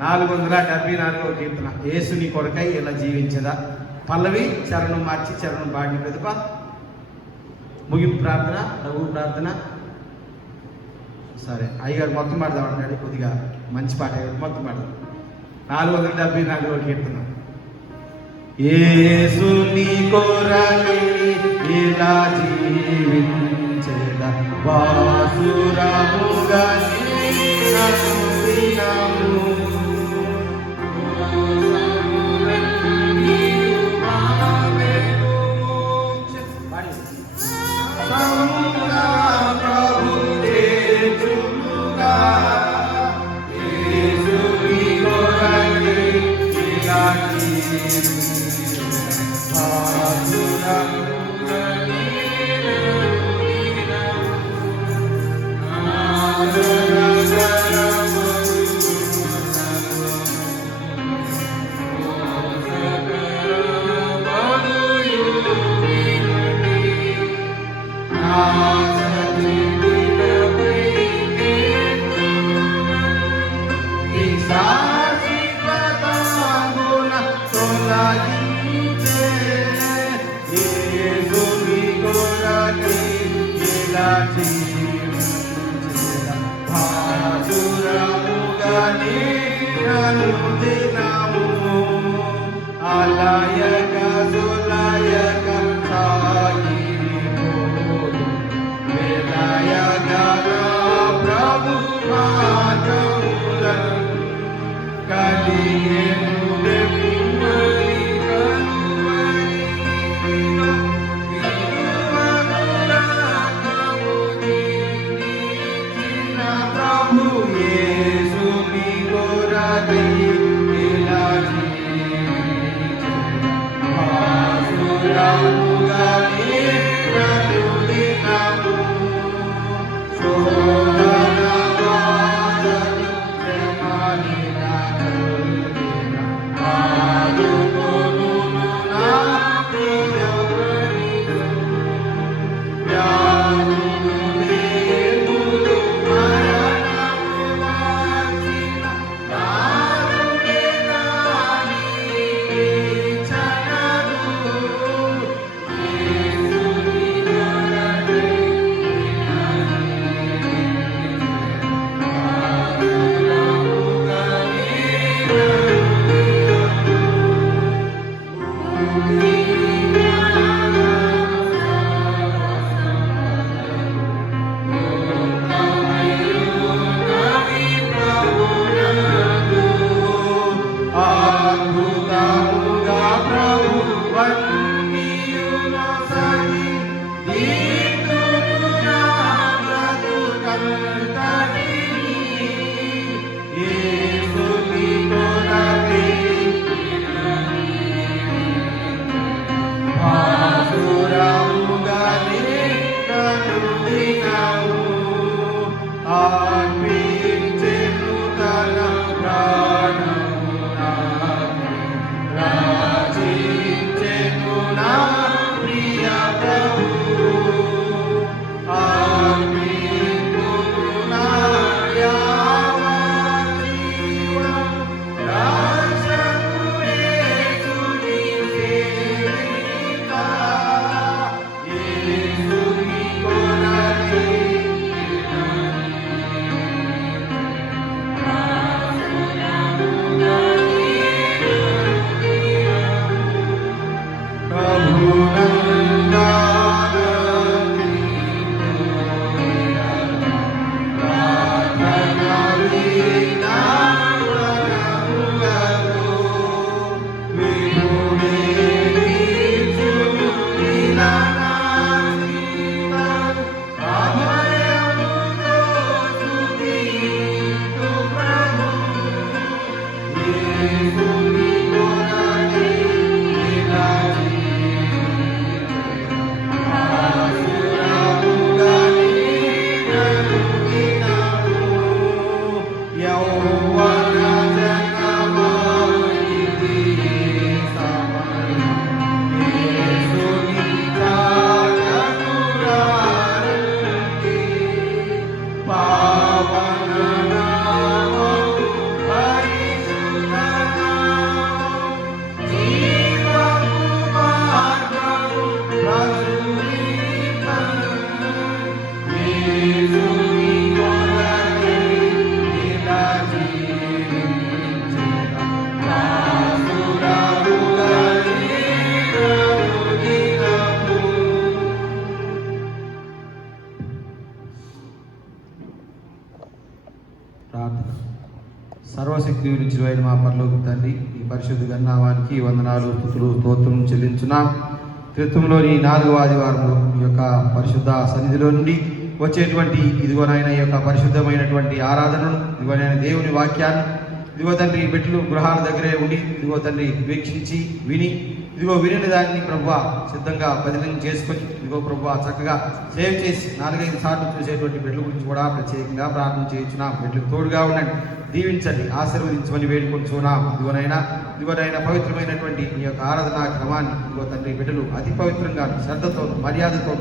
474వ కీర్తన, యేసుని కొరకై ఎలా జీవించదా. పల్లవి చరణం మార్చి చరణం పాడిన ప్రతిప ముగింపు ప్రార్థన, లఘు ప్రార్థన. సరే, అయ్యగారు మొత్తం పాడదాం అంటున్నాడు. కొద్దిగా మంచి పాట మొత్తం పాడదాం. 474వ కీర్తన. యేసుని కొరకై ఎలా జీవించదా, బాసురముగా అనుదినము అలయక సులయక సాగిపోదు విలయగల ప్రభు మార్గములను కలిగెను నెమ్మది కనుమరిలో విలువనురాగమునిచ్చిన ప్రభు యేసుని కొరకై ఇలా జీవించెను. ఆసురముగా నేను దినము శోధన బాధలు శ్రమలిన కలిగిన ఆదుకొనును నా ప్రియమనియు. వ్యాధులు దేవుడు మరణము వాచిన నారుడే నాని చనరు యేసుని కొరకై అద్భుతముగా ప్రభు వన్నియును సగి దీనులు నా బ్రతుకంతటిని యేసుని కొరకై ఆసురముగా నేను దినము అర్పించెను తన ప్రాణము నాకై. రాజించెను నా ప్రియ ప్రభువు. అర్పింతును నా యావజ్జీవము రక్షకుడు యేసుని సేవిత. యేసుని కొరకై ప్రార్థన. సర్వశక్తి నిలిచిపోయిన మా పరలోక తండ్రి, ఈ పరిశుద్ధ గన్నామానికి వందనాలు, స్తుతులు, స్తోత్రం చెల్లించున్నాం. క్రితంలోని 4వ ఆదివారంలో ఈ యొక్క పరిశుద్ధ సన్నిధిలో నుండి వచ్చేటువంటి ఇదిగోనైనా ఈ యొక్క పరిశుద్ధమైనటువంటి ఆరాధనను, ఇదిగోనైనా దేవుని వాక్యాన్ని, ఇదిగో తండ్రి బిడ్డలు గృహాల దగ్గరే ఉండి ఇదిగో తండ్రి వీక్షించి విని, ఇదిగో వినిన దాన్ని ప్రభువా సిద్ధంగా బదిలీ చేసుకొని, ఇదిగో ప్రభువా చక్కగా సేవ్ చేసి 4-5 సార్లు చూసేటువంటి బిడ్డల గురించి కూడా ప్రత్యేకంగా ప్రార్థన చేయించున్నాం. బిడ్డలకు తోడుగా ఉండండి, దీవించండి, ఆశీర్వదించమని వేడుకుంటున్నాం. ఇదిగోనైనా పవిత్రమైనటువంటి ఈ యొక్క ఆరాధనా క్రమాన్ని ఇదిగో తండ్రి బిడ్డలు అతి పవిత్రంగా శ్రద్ధతో, మర్యాదతో,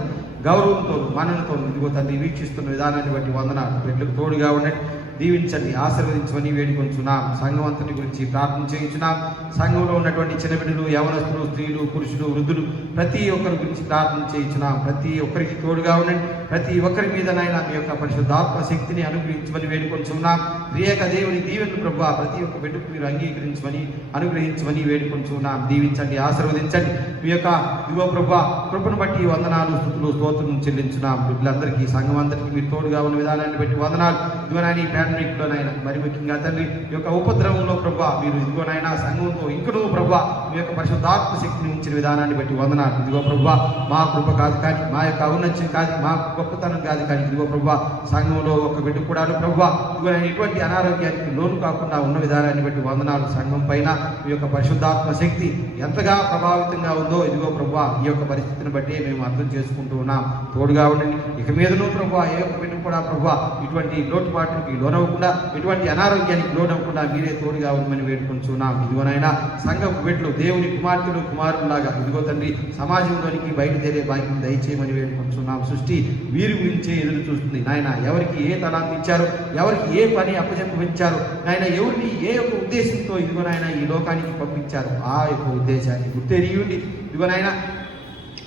గౌరవంతో, మననతో ఇదిగో తండ్రి వీక్షిస్తున్న విధానాన్ని బట్టి వందనాలు. బిడ్డలకు తోడుగా ఉండండి, దీవించండి, ఆశీర్వదించమని వేడుకొంచున్నాం. సంఘవంతుని గురించి ప్రార్థన చేయించున్నాం. సంఘంలో ఉన్నటువంటి చిన్న బిడ్డలు, యవనస్తులు, స్త్రీలు, పురుషులు, వృద్ధులు ప్రతి ఒక్కరి గురించి ప్రార్థన చేయించున్నాం. ప్రతి ఒక్కరికి తోడుగా ఉండండి, ప్రతి ఒక్కరి మీద నాయన మీ యొక్క పరిశుద్ధాత్మ శక్తిని అనుగ్రహించమని వేడుకొంచున్నాం. త్రియేక దేవుని దీవెనలు ప్రభువా ప్రతి ఒక్క బిడ్డకు మీరు అంగీకరించమని అనుగ్రహించమని వేడుకొంచున్నాం. దీవించండి, ఆశీర్వదించండి. మీ యొక్క ఇదిగో ప్రభువా కృపను బట్టి వందనాలు, స్తుతులు, స్తోత్రం చెల్లించున్నాం. బిడ్డలందరికీ, సంఘం అందరికీ మీరు తోడుగా ఉన్న విధానాన్ని బట్టి వందనాలు. ఇదిగోనైనా ఈ పాండమిక్లోనైనా మరి ముఖ్యంగా తండ్రి ఈ యొక్క ఉపద్రవంలో ప్రభువా మీరు ఇదిగోనైనా సంఘంతో ఇంకనూ ప్రభువా మీ యొక్క పరిశుద్ధాత్మ శక్తిని ఉంచిన విధానాన్ని బట్టి వందనాలు. ఇదిగో ప్రభువా మా కృప కాదు కానీ, మా యొక్క ఔన్నత్యం కాదు, మా గొప్పతనం కాదు కానీ, ఇదిగో ప్రభువా సంఘంలో ఒక బిడ్డ కూడా ప్రభువా ఇదిగోనైనా ఎటువంటి అనారోగ్యానికి లోను కాకుండా ఉన్న విధానాన్ని బట్టి వందనాలు. సంఘం పైన మీ యొక్క పరిశుద్ధాత్మ శక్తి ఎంతగా ప్రభావితంగా ఉందో ఇదిగో ప్రభువా ఈ యొక్క పరిస్థితిని బట్టి మేము అర్థం చేసుకుంటూ ఉన్నాం. తోడుగా ఉండండి. ఇక మీదను ప్రభువా ఏ ఒక్క బిడ్డ కూడా ప్రభువా ఇటువంటి లోటుపాట్లకి లోనవ్వకుండా, ఎటువంటి అనారోగ్యానికి లోనవ్వకుండా మీరే తోడుగా ఉండమని వేడుకుంటున్నాం. ఇదిగోనైనా సంఘపు బిడ్డలు దేవుని కుమార్తెలు కుమారులాగా ఇదిగో తండ్రి సమాజంలోనికి బయలుదేరే భాగ్యం దయచేయమని వేడుకుంటున్నాం. సృష్టి వీరి గురించే ఎదురు చూస్తుంది నాయన. ఎవరికి ఏ తలాంతి ఇచ్చారు, ఎవరికి ఏ పని అప్పచెప్పించారు నాయన, ఎవరిని ఏ యొక్క ఉద్దేశంతో ఇదిగోనైనా ఈ లోకానికి పంపించారు ఆ యొక్క ఉద్దేశాన్ని గుర్తెరియండి. ఇదిగోనైనా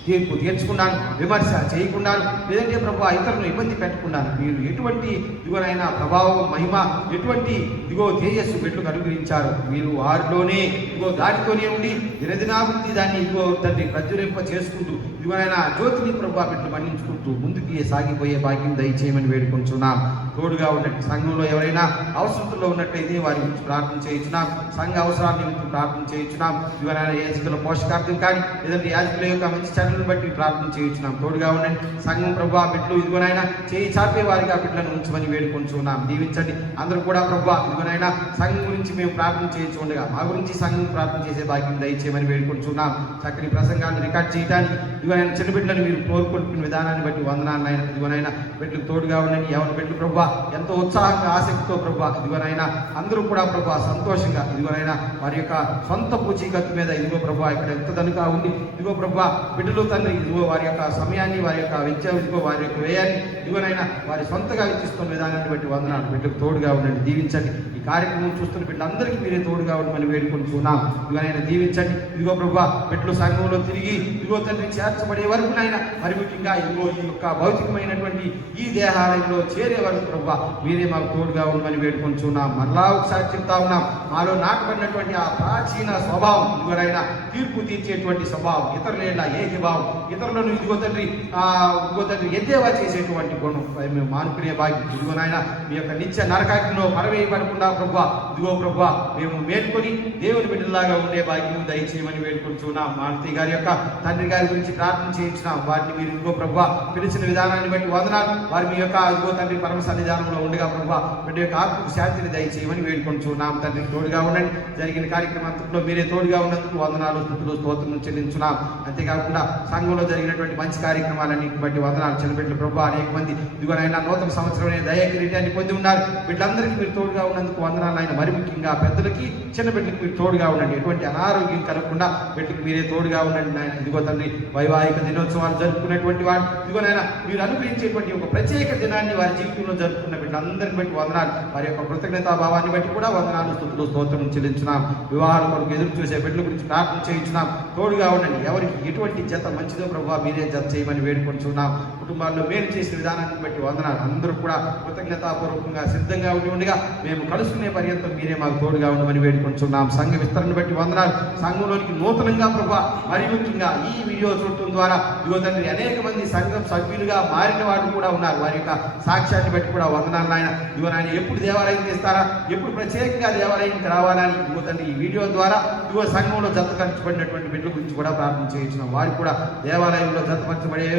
తీర్పు తీర్చుకున్నాను, విమర్శ చేయకుండాను, లేదంటే ప్రభు ఇతరులను ఇబ్బంది పెట్టకుండాను మీరు ఎటువంటి ఇదిగోనైనా ప్రభావం, మహిమ, ఎటువంటి ఇదిగో తేజస్సు బిడ్డలకు అనుగ్రహించారు. మీరు వారిలోనే ఇదిగో దానితోనే ఉండి దినదినాభివృద్ధి దాన్ని ఇదిగో తండ్రి ప్రజ్వలింప చేసుకుంటూ ఇదిగోనైనా జ్యోతిని ప్రభు బిడ్డలు మన్నించుకుంటూ ముందుకి సాగిపోయే భాగ్యం దయచేయమని వేడుకుంటున్నాం. తోడుగా ఉన్నట్టు సంఘంలో ఎవరైనా అవసరంలో ఉన్నట్లయితే వారి గురించి ప్రార్థన చేయించున్నాం. సంఘ అవసరాన్ని ప్రార్థన చేయించున్నాం. ఇవరైనా యాజకుల పోషకార్థం కానీ, లేదంటే యాజకుల యొక్క మంచి చర్యలను బట్టి ప్రార్థన చేయించున్నాం. తోడుగా ఉండండి. సంఘం ప్రభు బిడ్డలు ఇదిగోనైనా చేయి చాపే వారిగా బిడ్డలను ఉంచమని వేడుకొంచున్నాం. దీవించండి. అందరూ కూడా ప్రభు ఇదిగోనైనా సంఘం గురించి మేము ప్రార్థన చేయించుండగా మా గురించి సంఘం ప్రార్థన చేసే భాగ్యం దయచేయమని వేడుకొంచున్నాం. చక్కని ప్రసంగాలను రికార్డ్ చేయడానికి ఇదిగోనైనా చిన్న బిడ్డలను మీరు కోరుకుంటున్న విధానాన్ని బట్టి వందనాలు. ఇదిగోనైనా బిడ్డలకు తోడుగా ఉండండి. ఎవరి బిడ్డలు ప్రభు ఎంతో ఉత్సాహంగా ఆసక్తితో ప్రభు ఇదిగోనైనా అందరూ కూడా ప్రభు సంతోషంగా ఇదిగోనైనా వారి యొక్క సొంత పూచీకత్తు మీద ఇదిగో ప్రభు ఇక్కడ ఎంత దనుగా ఉంది ఇదిగో ప్రభు బిడ్డలు తండ్రి ఇదిగో వారి యొక్క సమయాన్ని, వారి యొక్క వెచ్చ ఇదిగో వారి యొక్క వ్యయాన్ని ఇదిగోనైనా వారి సొంతగా ఇచ్చిస్తున్న విధానాన్ని బట్టి వందనాలు. బిడ్డలకు తోడుగా ఉండండి. దీవించండి. ఈ కార్యక్రమం చూస్తున్న బిడ్డలందరికీ మీరే తోడుగా ఉండమని వేడుకుంటున్నాం. ఇదిగోనైనా దీవించండి. ఇదిగో ప్రభు బిడ్డలు సంఘంలో తిరిగి ఇదిగో తండ్రి చేర్చబడే వరకు నాయన మరి ముఖ్యంగా ఇదిగో ఈ యొక్క భౌతికమైనటువంటి ఈ దేహాలయంలో చేరే వరకు ప్రభు మీరే మాకు తోడుగా ఉండమని వేడుకుంటున్నాం. మరలా ఒకసారి చెప్తా ఉన్నాం, మాలో నాటబడినటువంటి ఆ ప్రాచీన స్వభావం ఇదిగోనైనా తీర్పు తీర్చేటువంటి స్వభావం, ఇతరుల ఏకీభావం, ఇతరులను ఇదిగో తండ్రి ఎద్దేవా చేసేటువంటి గుణం మేము మానుకునే భాగ్యం ఇదిగోనైనా మీ యొక్క నిత్య నరకాగ్నిలో పడవేయబడకుండా ప్రభు ఇదిగో ప్రభు మేము మేల్కొని దేవుని బిడ్డలాగా ఉండే భాగ్యం దయచేయమని వేడుకుంటున్నాం. మారుతి గారి యొక్క తండ్రి గారి గురించి ప్రార్థన చేయించినాం. వారిని మీరు ఇదిగో ప్రభు పిలిచిన విధానాన్ని బట్టి వందనాలు. వారి మీ యొక్క ఇదిగో తండ్రి పరమ సన్నిధానంలో ఉండగా ప్రభు బిడ్డ యొక్క ఆత్మకు శాంతిని దయచేయమని వేడుకుంటున్నాం. తండ్రి తోడుగా ఉండండి. జరిగిన కార్యక్రమంలో మీరే తోడుగా ఉన్నందుకు వందనాలు, స్తుతులు, స్తోత్రం చెల్లించున్నాం. అంతేకాకుండా సంఘంలో జరిగినటువంటి మంచి కార్యక్రమాలన్నింటిని బట్టి వందనాలు. చిన్నబిడ్డలు ప్రభు అనేక మంది ఇదిగోనైనా నూతన సంవత్సరం దయా కిరీటాన్ని పొంది ఉన్నారు. వీళ్ళందరికీ మీరు తోడుగా ఉన్నందుకు వందనాలు. ఆయన మరి ముఖ్యంగా పెద్దలకి చిన్న బిడ్డలకి మీరు తోడుగా ఉండండి. ఎటువంటి అనారోగ్యం కలగకుండా బిడ్డకి మీరే తోడుగా ఉండండి. ఆయన ఇదిగో తండ్రి వైవాహిక దినోత్సవాలు జరుపుకునేటువంటి వాడు ఇదిగోనైనా మీరు అనుగ్రహించేటువంటి ఒక ప్రత్యేక దినాన్ని వారి జీవితంలో జరుపుకున్న వీళ్ళందరిని బట్టి వందనాలు. వారి యొక్క కృతజ్ఞతాభావాన్ని బట్టి కూడా వందనాలు, స్తుతులు, స్తోత్రం చెల్లించున్నాం. వివాహాల కొరకు ఎదురు చూసే బిడ్డల గురించి ప్రార్థన చేయించున్నాం. తోడుగా ఉండండి. ఎవరికి ఎటువంటి జత మంచిదో ప్రభు మీరే జత చేయమని వేడుకుంటున్నాం. కుటుంబాల్లో మేలు చేసిన విధానాన్ని బట్టి వందనాలు. అందరూ కూడా కృతజ్ఞతాపూర్వకంగా సిద్ధంగా ఉండగా మేము కలుసుకునే పర్యంతం మీరే మాకు తోడుగా ఉండమని వేడుకుంటున్నాం. సంఘ విస్తరణ బట్టి వందనాలు. సంఘంలోనికి నూతనంగా ప్రభు మరి ముఖ్యంగా ఈ వీడియో చూడటం ద్వారా ఇదిగో తండ్రి అనేక మంది సంఘం సభ్యులుగా మారిన వాళ్ళు కూడా ఉన్నారు. వారి యొక్క సాక్ష్యాన్ని బట్టి కూడా వందనాలు. ఆయన ఇదిగో నాయన ఎప్పుడు దేవాలయం చేస్తారా, ఎప్పుడు ప్రత్యేకంగా దేవాలయానికి రావాలని ఇదిగో తండ్రి ఈ వీడియో ద్వారా ఇదిగో సంఘంలో జతపరచబడినటువంటి బిడ్డల గురించి కూడా ప్రార్థన చేయించున్నాం. వారికి కూడా దేవాలయంలో జతపరచబడే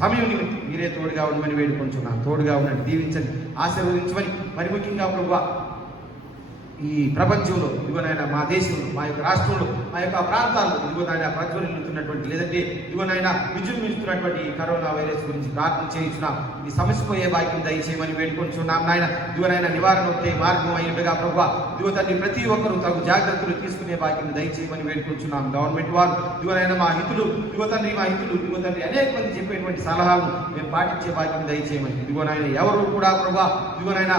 సమయం మీరే తోడుగా ఉండమని వేడుకుంటున్నాం. తోడుగా ఉండండి. దీవించండి, ఆశీర్వదించమని మరి ముఖ్యంగా ప్రభు ఈ ప్రపంచంలో ఇదిగోనైనా మా దేశంలో, మా యొక్క రాష్ట్రంలో, మా యొక్క ప్రాంతాల్లో ఇదిగోనైనా ప్రజ్వలిస్తున్నటువంటి లేదంటే ఇదిగోనైనా విజృంభిస్తున్నటువంటి కరోనా వైరస్ గురించి ప్రార్థన చేయించున్నాం. ఇది సమస్యపోయే భాగ్యం దయచేయమని వేడుకుంటున్నాం. నాయన ఇదిగోనైనా నివారణ వచ్చే మార్గం అయ్యుండగా ప్రభు ఇదిగో తండ్రి ప్రతి ఒక్కరూ తగు జాగ్రత్తలు తీసుకునే భాగ్యం దయచేయమని వేడుకుంటున్నాం. గవర్నమెంట్ వారు ఇదిగోనైనా మా హితులు ఇదిగో తండ్రి అనేక మంది చెప్పేటువంటి సలహాలను మేము పాటించే భాగ్యం దయచేయమని ఇదిగోనైనా ఎవరు కూడా ప్రభు ఇదిగోనైనా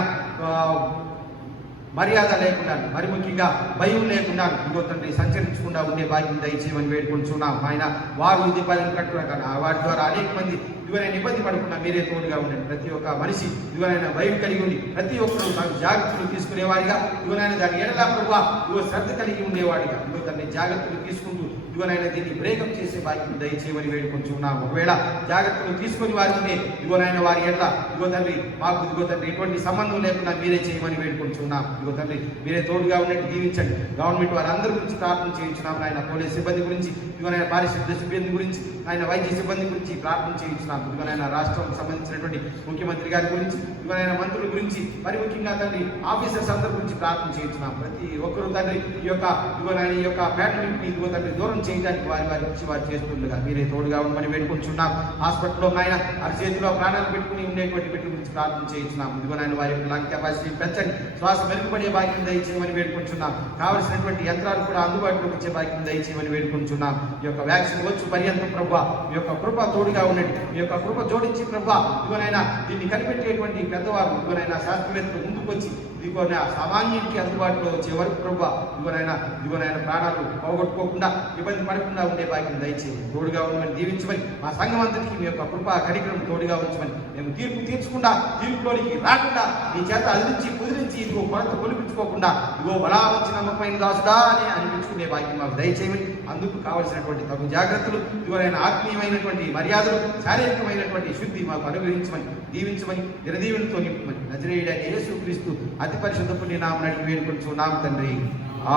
మర్యాద లేకుండా, మరి ముఖ్యంగా భయం లేకుండా ఇదిగో తండ్రి సంచరించకుండా ఉండే భాగ్యం దయచేయమని వేడుకుంటున్నాం ఆయన. వారు ఇది పని కట్టుకున్న వాటి ద్వారా అనేక మంది ఇదిగోనైనా ఇబ్బంది పడకుండా మీరే తోడుగా ఉండండి. ప్రతి ఒక్క మనిషి ఇదిగోనైనా భయం కలిగి ఉండి ప్రతి ఒక్కరూ నాకు జాగ్రత్తలు తీసుకునేవాడిగా ఇదిగోనైనా దాని ఎడలా ప్రభావ ఇదిగో శ్రద్ధ కలిగి ఉండేవాడిగా ఇదిగో దాన్ని జాగ్రత్తలు తీసుకుంటూ ఇదిగోనైనా దీన్ని బ్రేకప్ చేసే భాగ్యం దయచేయమని వేడుకుంటున్నాం. ఒకవేళ జాగ్రత్తలు తీసుకొని వారికి ఇదిగోనైనా వారి ఎట్లా ఇదిగో తండ్రి మాకు ఇదిగో తండ్రి ఎటువంటి సంబంధం లేకుండా మీరే చేయమని వేడుకుంటున్నాం. ఇదిగో తండ్రి మీరే తోడుగా ఉన్నట్టు దీవించండి. గవర్నమెంట్ వారందరి గురించి ప్రార్థన చేయించున్నాం ఆయన. పోలీస్ సిబ్బంది గురించి ఇదిగోనైనా పారిశుద్ధ సిబ్బంది గురించి ఆయన, వైద్య సిబ్బంది గురించి ప్రార్థన చేయించున్నాం. ఇదిగోనైనా రాష్ట్రానికి సంబంధించినటువంటి ముఖ్యమంత్రి గారి గురించి ఇదిగోనైనా మంత్రుల గురించి మరి ముఖ్యంగా తండ్రి ఆఫీసర్స్ అందరి గురించి ప్రార్థన చేయించున్నాం. ప్రతి ఒక్కరూ తండ్రి ఈ యొక్క ఇదిగోనైనా ఈ యొక్క పాండమిక్ ఇదిగో తండ్రి దూరం చేయడానికి వారి గురించి వారు చేస్తుండగా మీరే తోడుగా ఉండమని వేడుకుంటున్నాం. హాస్పిటల్లో ఆయన అరచేతిలో ప్రాణాలు పెట్టుకుని ఉండేటువంటి బిడ్డల గురించి ప్రార్థన చేయించున్నాం. ఇదిగోనైనా వారి యొక్క లంగ్ కెపాసిటీ పెంచండి, శ్వాస మెరుగుపడే భాగ్యం దయచేయమని వేడుకుంటున్నాం. కావలసినటువంటి యంత్రాలు కూడా అందుబాటులోకి వచ్చే భాగ్యం దయచేయమని వేడుకుంటున్నాం. ఈ యొక్క వ్యాక్సిన్ వచ్చు పర్యంతం ప్రభు మీ యొక్క కృప తోడుగా ఉండండి. మీ యొక్క కృప జోడించి ప్రభు ఇదిగోనైనా దీన్ని కనిపెట్టేటువంటి పెద్దవారు ఇదిగోనైనా శాస్త్రవేత్తలు ముందుకు వచ్చి ఇదిగోనైనా సామాన్యుడికి అందుబాటులో వచ్చే వరకు ప్రభు ఇదిగోనైనా ప్రాణాలు పోగొట్టుకోకుండా ఇబ్బంది పడకుండా ఉండే భాగ్యం దయచేయండి. తోడుగా ఉండమని దీవించమని మా సంఘం అందరికీ మీ యొక్క కృప కనికరం తోడుగా ఉంచమని, మేము తీర్పు తీర్చకుండా తీర్పులోనికి రాకుండా మీ చేత అదిరించి కుదిరించి ఇదిగో కొరత కొలిపించుకోకుండా ఇదిగో బలావంచి నమ్మకమైన దాసుడా అని అనిపించుకునే భాగ్యం మాకు దయచేయమని, అందుకు కావలసినటువంటి తగు జాగ్రత్తలు ఇదిగోనైనా ఆత్మీయమైనటువంటి మర్యాదలు శారీరకమైనటువంటి శుద్ధి మాకు అనుగ్రహించమని దీవించమని నిరదీవులతో నింపమని నజరేయుడైన యేసుక్రీస్తు అతి పరిశుద్ధ పుణ్య నామమున వేడుకొంచున్నాం తండ్రి.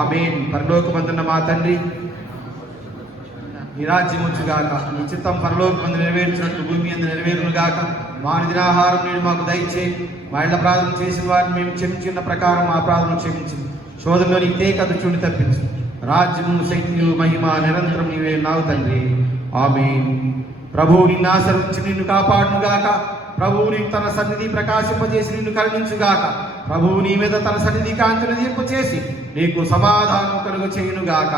ఆమేన్. పరలోకమందున్న మా తండ్రి, నీ రాజ్యం వచ్చుగాక, నీ చిత్తం పరలోకమందు నెరవేర్చినట్టు భూమి అందు నెరవేరునుగాక. మా అనుదినాహారం నేను మాకు దయచేయి. మా ఇళ్ల ప్రార్థన చేసిన వారిని మేము క్షమించిన ప్రకారం మా ప్రార్థన క్షమించు. శోధనలో నీ కథ చూడి తప్పించు. రాజ్యము శక్తియు మహిమ నిరంతరం నీవే నావు తండ్రి. ఆమేన్. ప్రభువు నిన్ను ఆశీర్వదించి నిన్ను కాపాడునుగాక. ప్రభువు నీకు తన సన్నిధి ప్రకాశింపజేసి నిన్ను కరుణించుగాక. ప్రభువు నీ మీద తన సన్నిధి కాంతిని దీర్పు చేసి నీకు సమాధానం కలుగ చేయునుగాక.